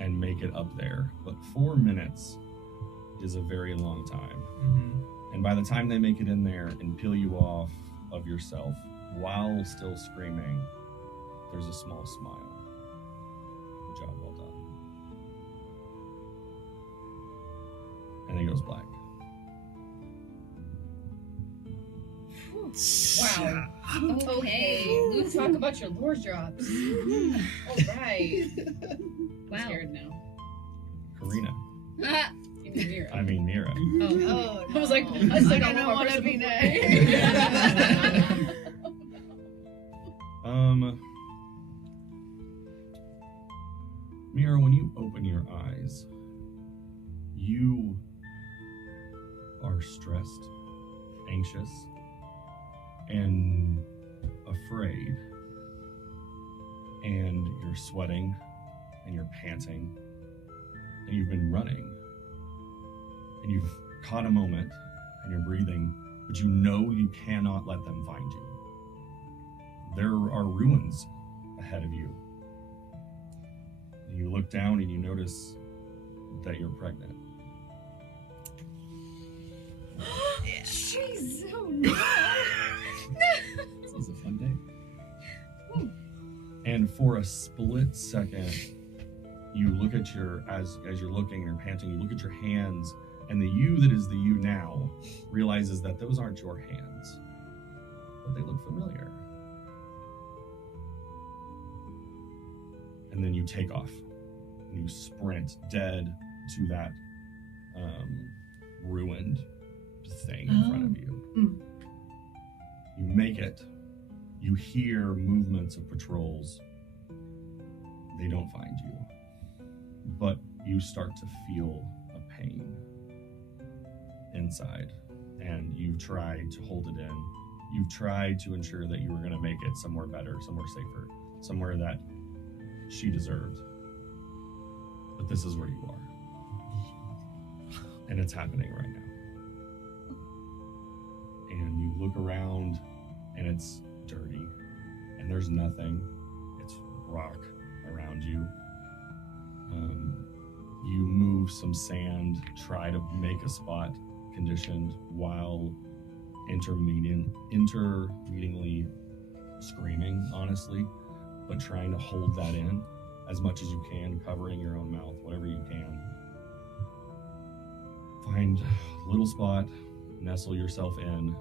and make it up there. But 4 minutes is a very long time. And by the time they make it in there and peel you off of yourself while still screaming, there's a small smile. Good job, well done. And it goes black. Wow. Okay. Luke, talk about your lore drops. All right. Wow. I'm scared now. Karina. You mean Mira. I mean Mira. Oh. I was like, I don't want to be next. Mira, when you open your eyes, you are stressed, anxious, and afraid. And you're sweating, and you're panting, and you've been running. And you've caught a moment, and you're breathing, but you know you cannot let them find you. There are ruins ahead of you. And you look down and you notice that you're pregnant. She's so nice. This is a fun day. And for a split second, you look at as you're looking and you're panting, you look at your hands, and the you that is the you now realizes that those aren't your hands, but they look familiar. And then you take off, and you sprint dead to that ruined thing in front of you. You make it. You hear movements of patrols. They don't find you. But you start to feel a pain inside. And you've tried to hold it in. You've tried to ensure that you were going to make it somewhere better, somewhere safer, somewhere that she deserved. But this is where you are. And it's happening right now. And you look around and it's dirty and there's nothing. It's rock around you. You move some sand, try to make a spot conditioned while intermittently screaming, honestly, but trying to hold that in as much as you can, covering your own mouth, whatever you can. Find a little spot, nestle yourself in,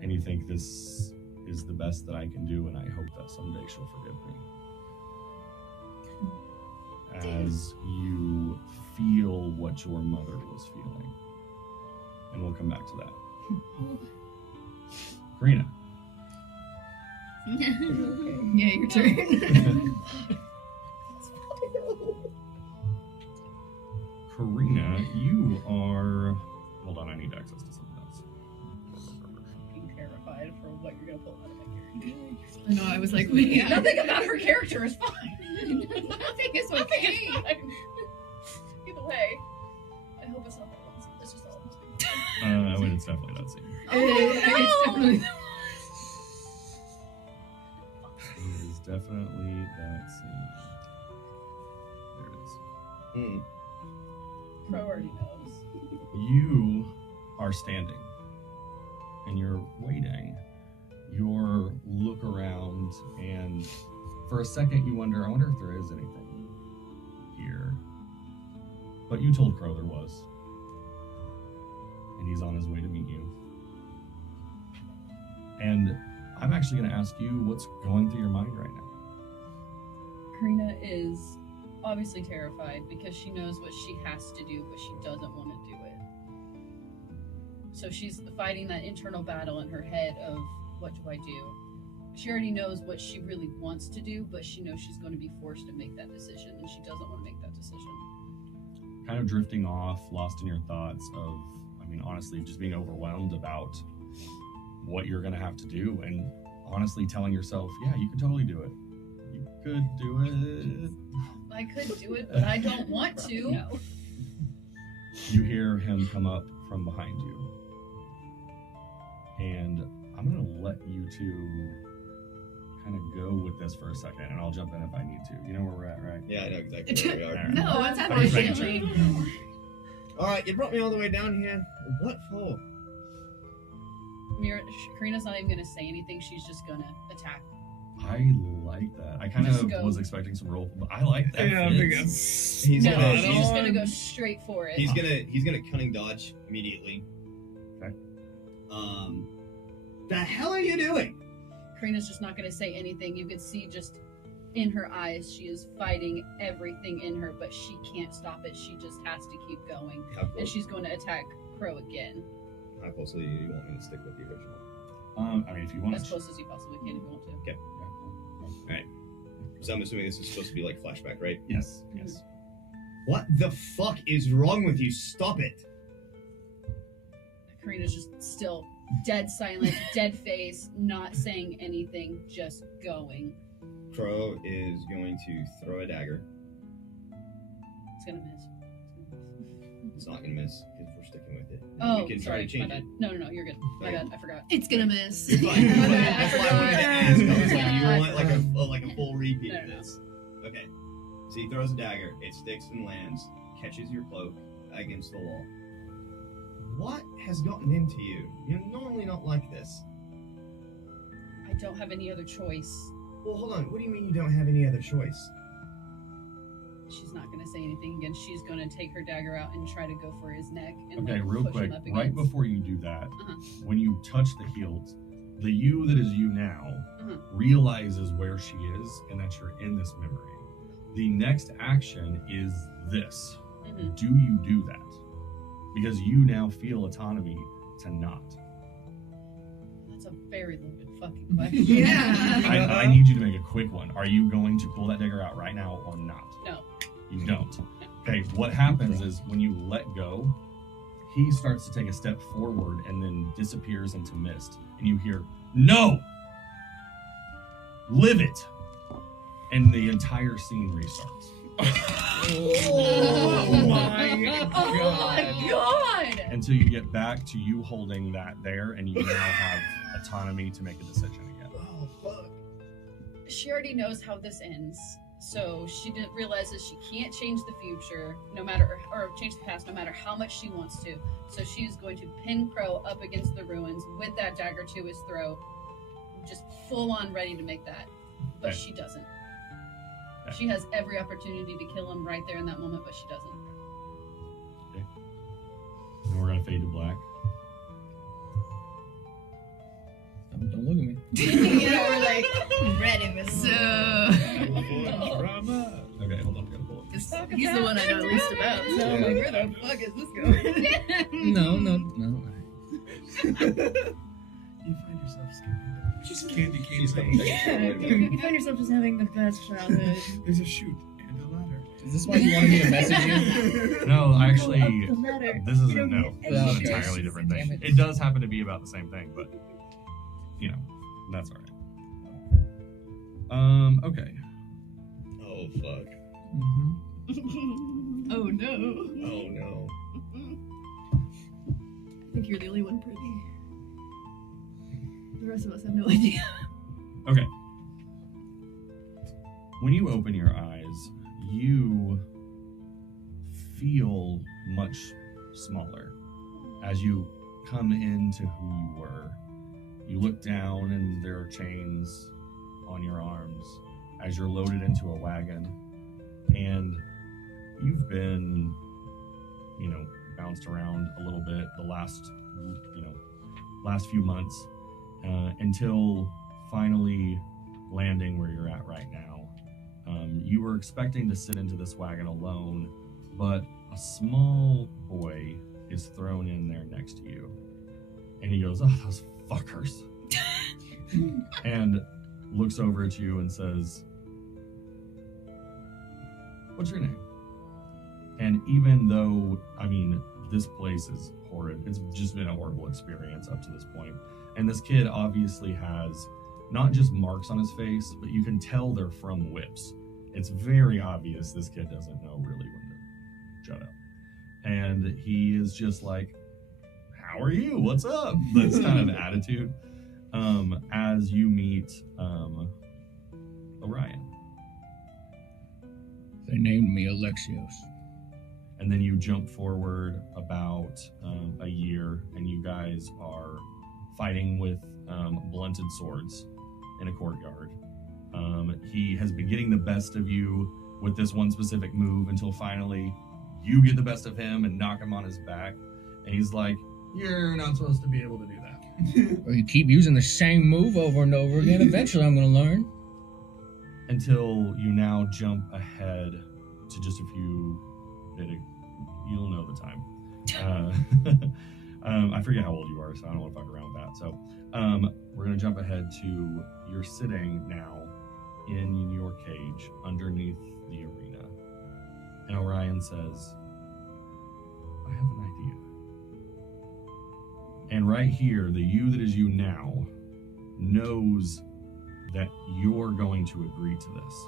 and you think this is the best that I can do, and I hope that someday she'll forgive me. As you feel what your mother was feeling. And we'll come back to that. Karina. Yeah, your turn. Karina, you are... Hold on, I need access to something else. I'm terrified for what you're gonna pull out of my character. I know, I was like, wait, Nothing about her character is fine. nothing is Nothing okay. is fine. Either way, I hope it's not that one. It's just all of us. Wait, it's definitely that scene. It's definitely It is definitely that scene. Crow already knows. You are standing and you're waiting. You look around, and for a second you wonder, I wonder if there is anything here. But you told Crow there was. And he's on his way to meet you. And I'm actually going to ask you what's going through your mind right now. Karina is obviously terrified because she knows what she has to do, but she doesn't want to do it. So she's fighting that internal battle in her head of, what do I do? She already knows what she really wants to do, but she knows she's going to be forced to make that decision, and she doesn't want to make that decision. Kind of drifting off, lost in your thoughts of, honestly, just being overwhelmed about what you're going to have to do, and honestly telling yourself, yeah, you could totally do it. You could do it. I could do it, but I don't want to. No. You hear him come up from behind you. And I'm going to let you two kind of go with this for a second, and I'll jump in if I need to. You know where we're at, right? Yeah, I know exactly where we are. Alright. No, what's I'm just making happening? Alright, you brought me all the way down here. What for? Karina's not even going to say anything. She's just going to attack. I like that. I kind Just of go. was expecting some role, but I like that. Yeah, I think Fits. He's No, gonna, she's just going to go straight for it. he's gonna cunning dodge immediately. Okay. The hell are you doing? Karina's just not going to say anything. You can see just in her eyes, she is fighting everything in her, but she can't stop it. She just has to keep going. How And close? she's going to attack Crow again. How close do you want me to stick with the original? If you want As to. close as you possibly can if you want to. Okay. So I'm assuming this is supposed to be like flashback, right? Yes. Yes. What the fuck is wrong with you? Stop it! Karina's just still dead silent, dead face, not saying anything, just going. Crow is going to throw a dagger. It's going to miss. It's not gonna miss because we're sticking with it. Oh, we can sorry, try to my change bad. it. No, you're good. My Okay. bad, I forgot. It's gonna miss. You're fine. My bad, I That's why I wanted to forgot. ask. I was like, Yeah, you I want like a full repeat No, of no. this? Okay. So he throws a dagger. It sticks and lands, catches your cloak against the wall. What has gotten into you? You're normally not like this. I don't have any other choice. Well, hold on. What do you mean you don't have any other choice? She's not going to say anything again. She's going to take her dagger out and try to go for his neck. And Okay, like, real push quick, him up right against. before you do that, Uh-huh. when you touch the hilt, the you that is you now Uh-huh. realizes where she is and that you're in this memory. The next action is this. Mhm. Do you do that? Because you now feel autonomy to not. That's a very loaded fucking question. Yeah. I need you to make a quick one. Are you going to pull that dagger out right now or not? No. You don't. Okay, what happens is when you let go, he starts to take a step forward and then disappears into mist. And you hear, "No! Live it!" And the entire scene restarts. Oh my Oh my god! Until you get back to you holding that there and you now have autonomy to make a decision again. Oh fuck! She already knows how this ends. So she realizes she can't change the future, no matter, or change the past, no matter how much she wants to. So she is going to pin Crow up against the ruins with that dagger to his throat, just full on ready to make that. But Okay. she doesn't. Okay. She has every opportunity to kill him right there in that moment, but she doesn't. And we're gonna fade to black. Don't look at me. Yeah, we're like ready, but so. Drama. Okay, hold on, I'm gonna pull it. He's the one I know least about. So I'm like, where the fuck is this going? No. You find yourself skipping. Just candy cane She's lane. You find yourself just having the best childhood. There's a chute and a ladder. Is this why you wanted me to message you? No, actually, Go up the ladder. this You isn't don't no. get This is any an Okay. entirely different thing. Damn it. It does happen to be about the same thing, but that's all right. Okay. Oh fuck! Mm-hmm. Oh no. Oh no! I think you're the only one privy. The rest of us have no idea. Okay. When you open your eyes, you feel much smaller as you come into who you were. You look down and there are chains on your arms as you're loaded into a wagon, and you've been, bounced around a little bit the last few months until finally landing where you're at right now. You were expecting to sit into this wagon alone, but a small boy is thrown in there next to you. And he goes, "Oh, those fuckers." And looks over at you and says, "What's your name?" And even though, this place is horrid, it's just been a horrible experience up to this point. And this kid obviously has not just marks on his face, but you can tell they're from whips. It's very obvious this kid doesn't know really when to shut up. And he is just like, "How are you? What's up?" This kind of attitude. As you meet Orion. They named me Alexios. And then you jump forward about a year, and you guys are fighting with blunted swords in a courtyard. He has been getting the best of you with this one specific move until finally you get the best of him and knock him on his back. And he's like, "You're not supposed to be able to do that." Or you keep using the same move over and over again, eventually I'm going to learn. Until you now jump ahead to just a few you'll know the time. I forget how old you are, so I don't want to fuck around with that. So we're going to jump ahead to you're sitting now in your cage underneath the arena. And Orion says, "I have an idea." And right here, the you that is you now knows that you're going to agree to this.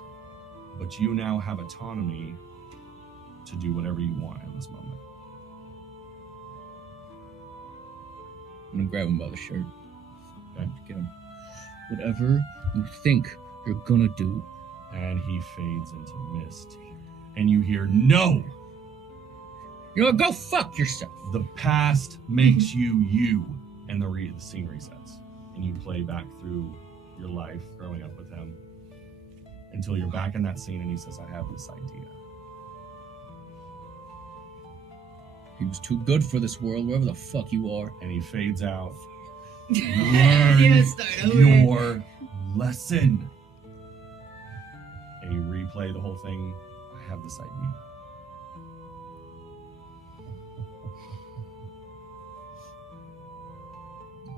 But you now have autonomy to do whatever you want in this moment. I'm going to grab him by the shirt. Okay. Get him. Whatever you think you're going to do. And he fades into mist. And you hear, "No! You know what? Go fuck yourself." The past makes you. And the scene resets. And you play back through your life growing up with him until you're back in that scene and he says, "I have this idea." He was too good for this world, wherever the fuck you are. And he fades out. Yeah, start over. Your lesson. And you replay the whole thing. "I have this idea."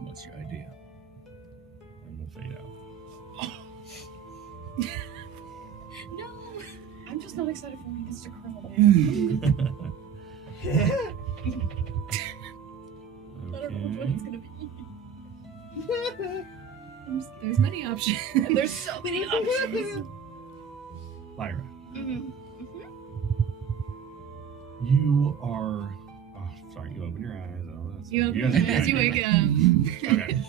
What's your idea? And we'll fade out. No, I'm just not excited for when he gets to curl, man. I don't know which one he's gonna be. There's many options. There's so many options. Lyra, Mm-hmm. you are. Oh, sorry. You open your eyes. Oh, that's You guys are as you good. wake up. Okay.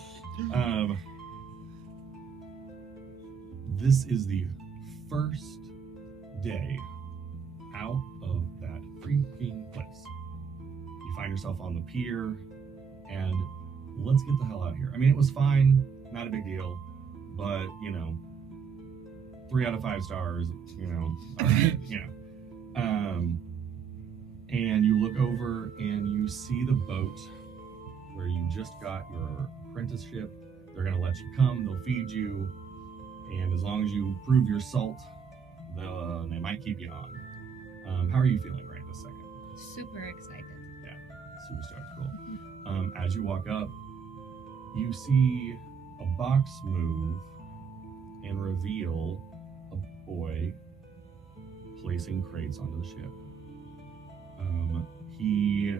This is the first day out of that freaking place. You find yourself on the pier, and let's get the hell out of here. It was fine, not a big deal, but 3 out of 5 stars. All right, and you look over and you see the boat where you just got your apprenticeship. They're gonna let you come. They'll feed you. And as long as you prove your salt, they might keep you on. How are you feeling right this second? Super excited. Yeah, super stoked. Cool. As you walk up, you see a box move and reveal a boy placing crates onto the ship. He,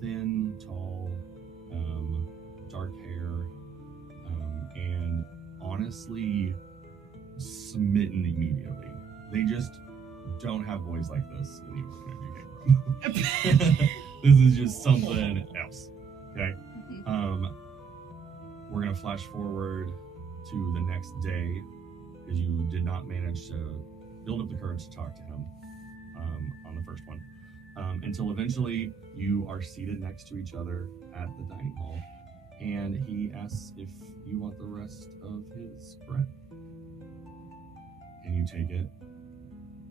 thin, tall, dark hair, and honestly smitten immediately. They just don't have boys like this in the orphanage you came from. This is just something else. Okay? We're gonna flash forward to the next day because you did not manage to build up the courage to talk to him on the first one. until eventually you are seated next to each other at the dining hall, and he asks if you want the rest of his bread. And you take it,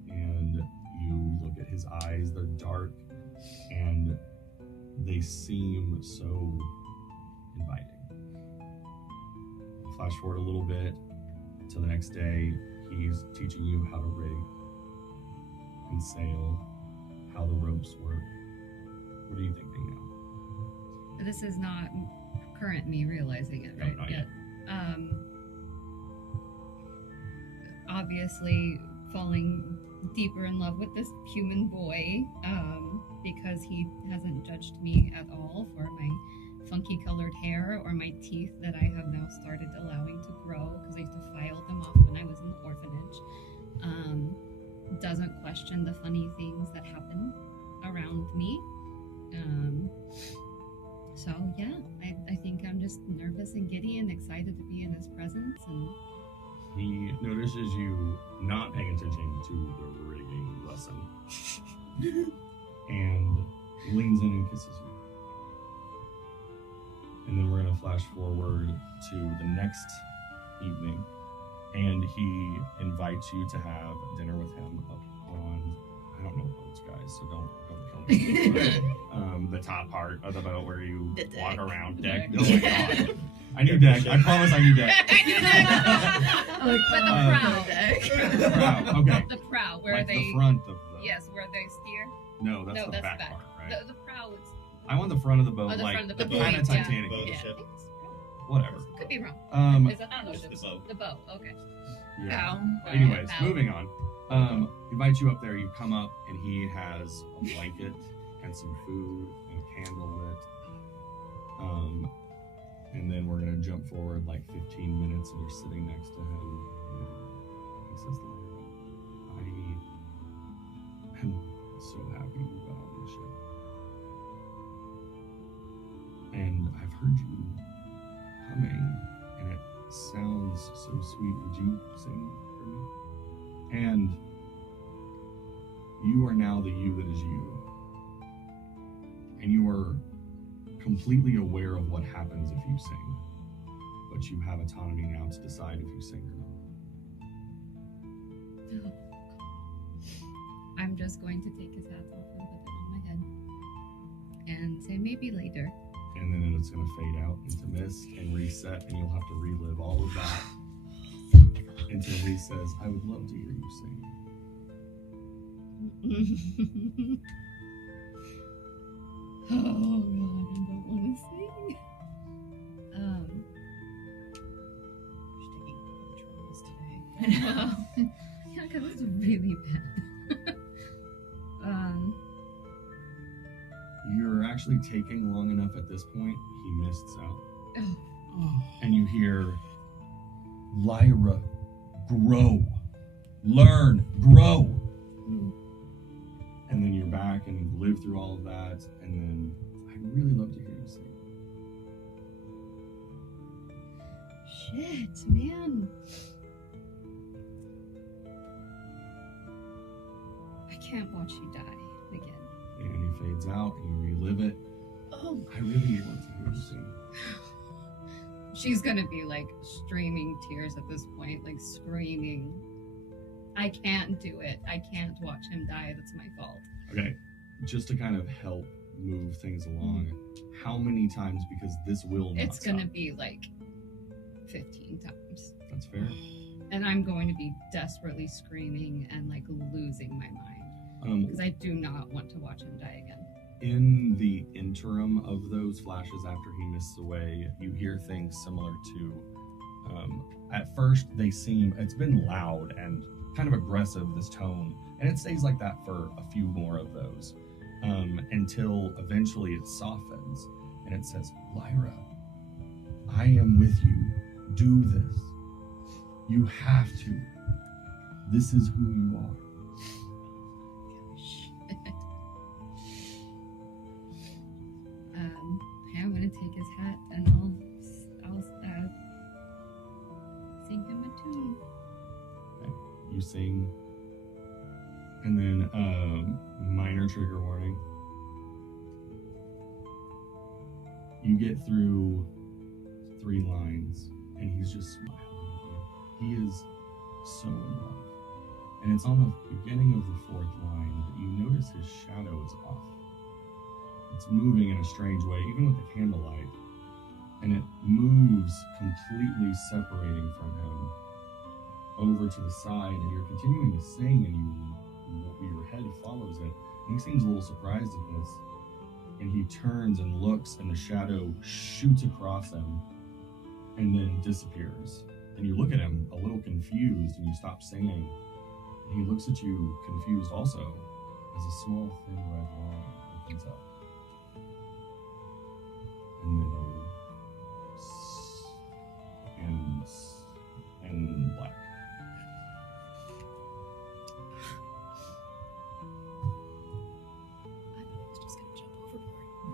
and you look at his eyes. They're dark, and they seem so inviting. Flash forward a little bit to the next day. He's teaching you how to rig and sail, how the ropes work. What are you thinking now? But this is not current me realizing it, No, right? not yet. Obviously falling deeper in love with this human boy, because he hasn't judged me at all for my funky colored hair or my teeth that I have now started allowing to grow because I used to file them off when I was in the orphanage. Doesn't question the funny things that happen around me. So yeah, I think I'm just nervous and giddy and excited to be in his presence. And He notices you not paying attention to the rigging lesson and leans in and kisses you. And then we're going to flash forward to the next evening, and he invites you to have dinner with him up on, I don't know boats, guys, so don't kill me. But, the top part of the boat where you The walk deck. around deck. Oh my god. I knew deck. I promise I knew deck. but the prow, The prow, okay. the prow, where Like they the front of the... yes, where they steer. No, that's No, the that's back the back. part, right? The prow is. I want the front of the boat, Oh, the like front of the the boat, kind of yeah. Titanic. Boat. Yeah, I ship. think it's Whatever. could be wrong. Is that I don't know. It's the boat. the bow? Okay. Yeah. Bow. Anyways, Bow. moving on. Invites you up there. You come up, and he has a blanket and some food and a candle lit. And then we're gonna jump forward like 15 minutes, and you're sitting next to him. And he says, "I am so happy you got on this ship, and I've heard you humming, and it sounds so sweet. Would you sing for me? And you are now the you that is you. And you are completely aware of what happens if you sing. But you have autonomy now to decide if you sing or not." I'm just going to take his hat off and put it on my head and say maybe later. And then it's going to fade out into mist and reset, and you'll have to relive all of that until he says, "I would love to hear you sing." Oh god, I don't want to sing. She's taking traumas today. Yeah, because it's really bad. You're actually taking long enough at this point, he mists out. Oh. And you hear, "Lyra, grow. Learn, grow." And then you're back and you've lived through all of that, and then I'd really love to hear you sing. Shit, man. I can't watch you die again. And he fades out and you relive it. Oh, I really want to hear you sing. She's gonna be like streaming tears at this point, like screaming. I can't do it. I can't watch him die. That's my fault. Okay, just to kind of help move things along, how many times, because this will not It's gonna stop. be like 15 times. That's fair. And I'm going to be desperately screaming and like losing my mind because I do not want to watch him die again. In the interim of those flashes after he mists away, you hear things similar to, at first they seem, it's been loud and kind of aggressive, this tone, and it stays like that for a few more of those, until eventually it softens and it says, "Lyra, I am with you. Do this. You have to. This is who you are." Shit. I'm gonna take his hat and I'll sing him a tune. You sing And then, minor trigger warning. You get through 3 lines, and he's just smiling at you. He is so in love. And it's on the beginning of the 4th line that you notice his shadow is off. It's moving in a strange way, even with the candlelight. And it moves completely separating from him over to the side, and you're continuing to sing, and your head follows it. And he seems a little surprised at this. And he turns and looks, and the shadow shoots across him and then disappears. And you look at him a little confused, and you stop singing. And he looks at you confused also, as a small thin red line opens up. And then and black.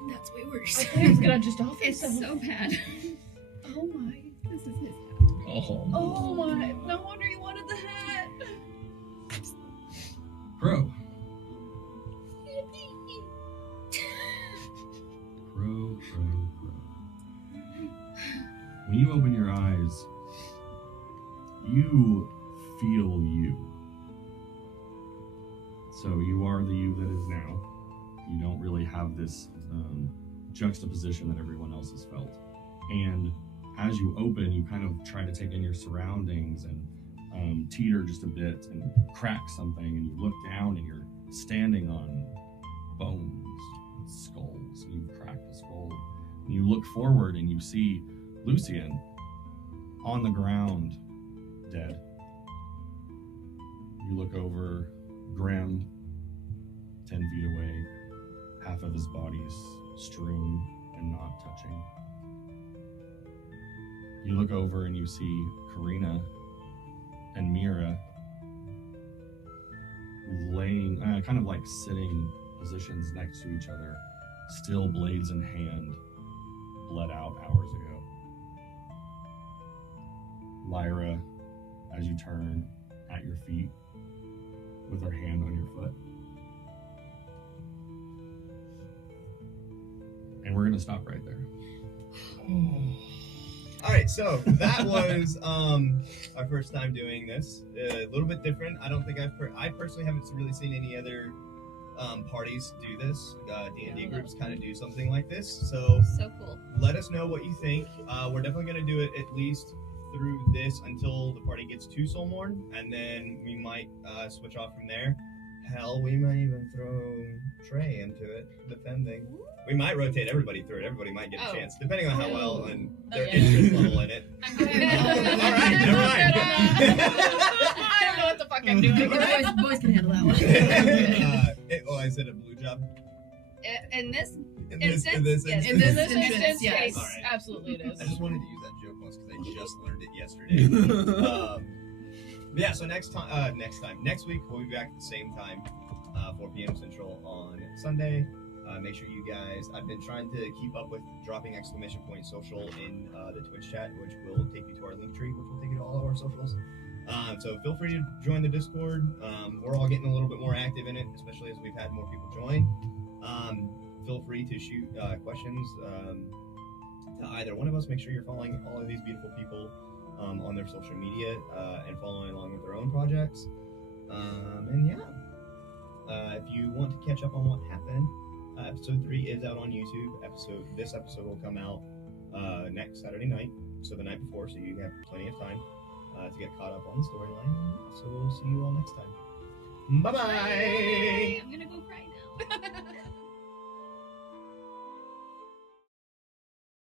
That's way worse. I thought he was gonna just off It's himself. so bad. Oh my. This is his Oh. Oh my. No wonder you wanted the hat. Crow. Crow. When you open your eyes, you feel you. So you are the you that is now. You don't really have this juxtaposition that everyone else has felt. And as you open, you kind of try to take in your surroundings and teeter just a bit and crack something, and you look down and you're standing on bones, skulls, and you've cracked a skull. And you look forward and you see Lucian on the ground, dead. You look over, Graham, 10 feet away, half of his body's strewn and not touching. You look over and you see Karina and Mira laying, kind of like sitting positions next to each other, still blades in hand, bled out hours ago. Lyra, as you turn, at your feet, with her hand on your foot. And we're gonna stop right there. All right, so that was our first time doing this. A little bit different. I don't think I personally haven't really seen any other parties do this. D&D groups kind of do something like this. So So cool. let us know what you think. We're definitely going to do it at least through this until the party gets to Soulmorn, and then we might switch off from there. Hell, we might even throw Trey into it, defending. We might rotate everybody through it. Everybody might get a chance, depending on how well and their interest level in it. I'm good. All right, never mind. I don't know what the fuck I'm doing. Boys can handle that one. Is it a blue job? In this In instance, this yes. instance? In this instance, instance, yes. yes. All right. Absolutely it is. I just wanted to use that joke once because I just learned it yesterday. Yeah, so next week we'll be back at the same time, 4 p.m. Central on Sunday. Make sure you guys, I've been trying to keep up with dropping exclamation point social in the Twitch chat, which will take you to our link tree, which will take you to all of our socials. So feel free to join the Discord. We're all getting a little bit more active in it, especially as we've had more people join. Feel free to shoot questions to either one of us. Make sure you're following all of these beautiful people on their social media and following along with their own projects. And yeah, if you want to catch up on what happened, episode 3 is out on YouTube. This episode will come out next Saturday night, so the night before, so you have plenty of time to get caught up on the storyline. So we'll see you all next time. Bye bye. I'm gonna go cry now.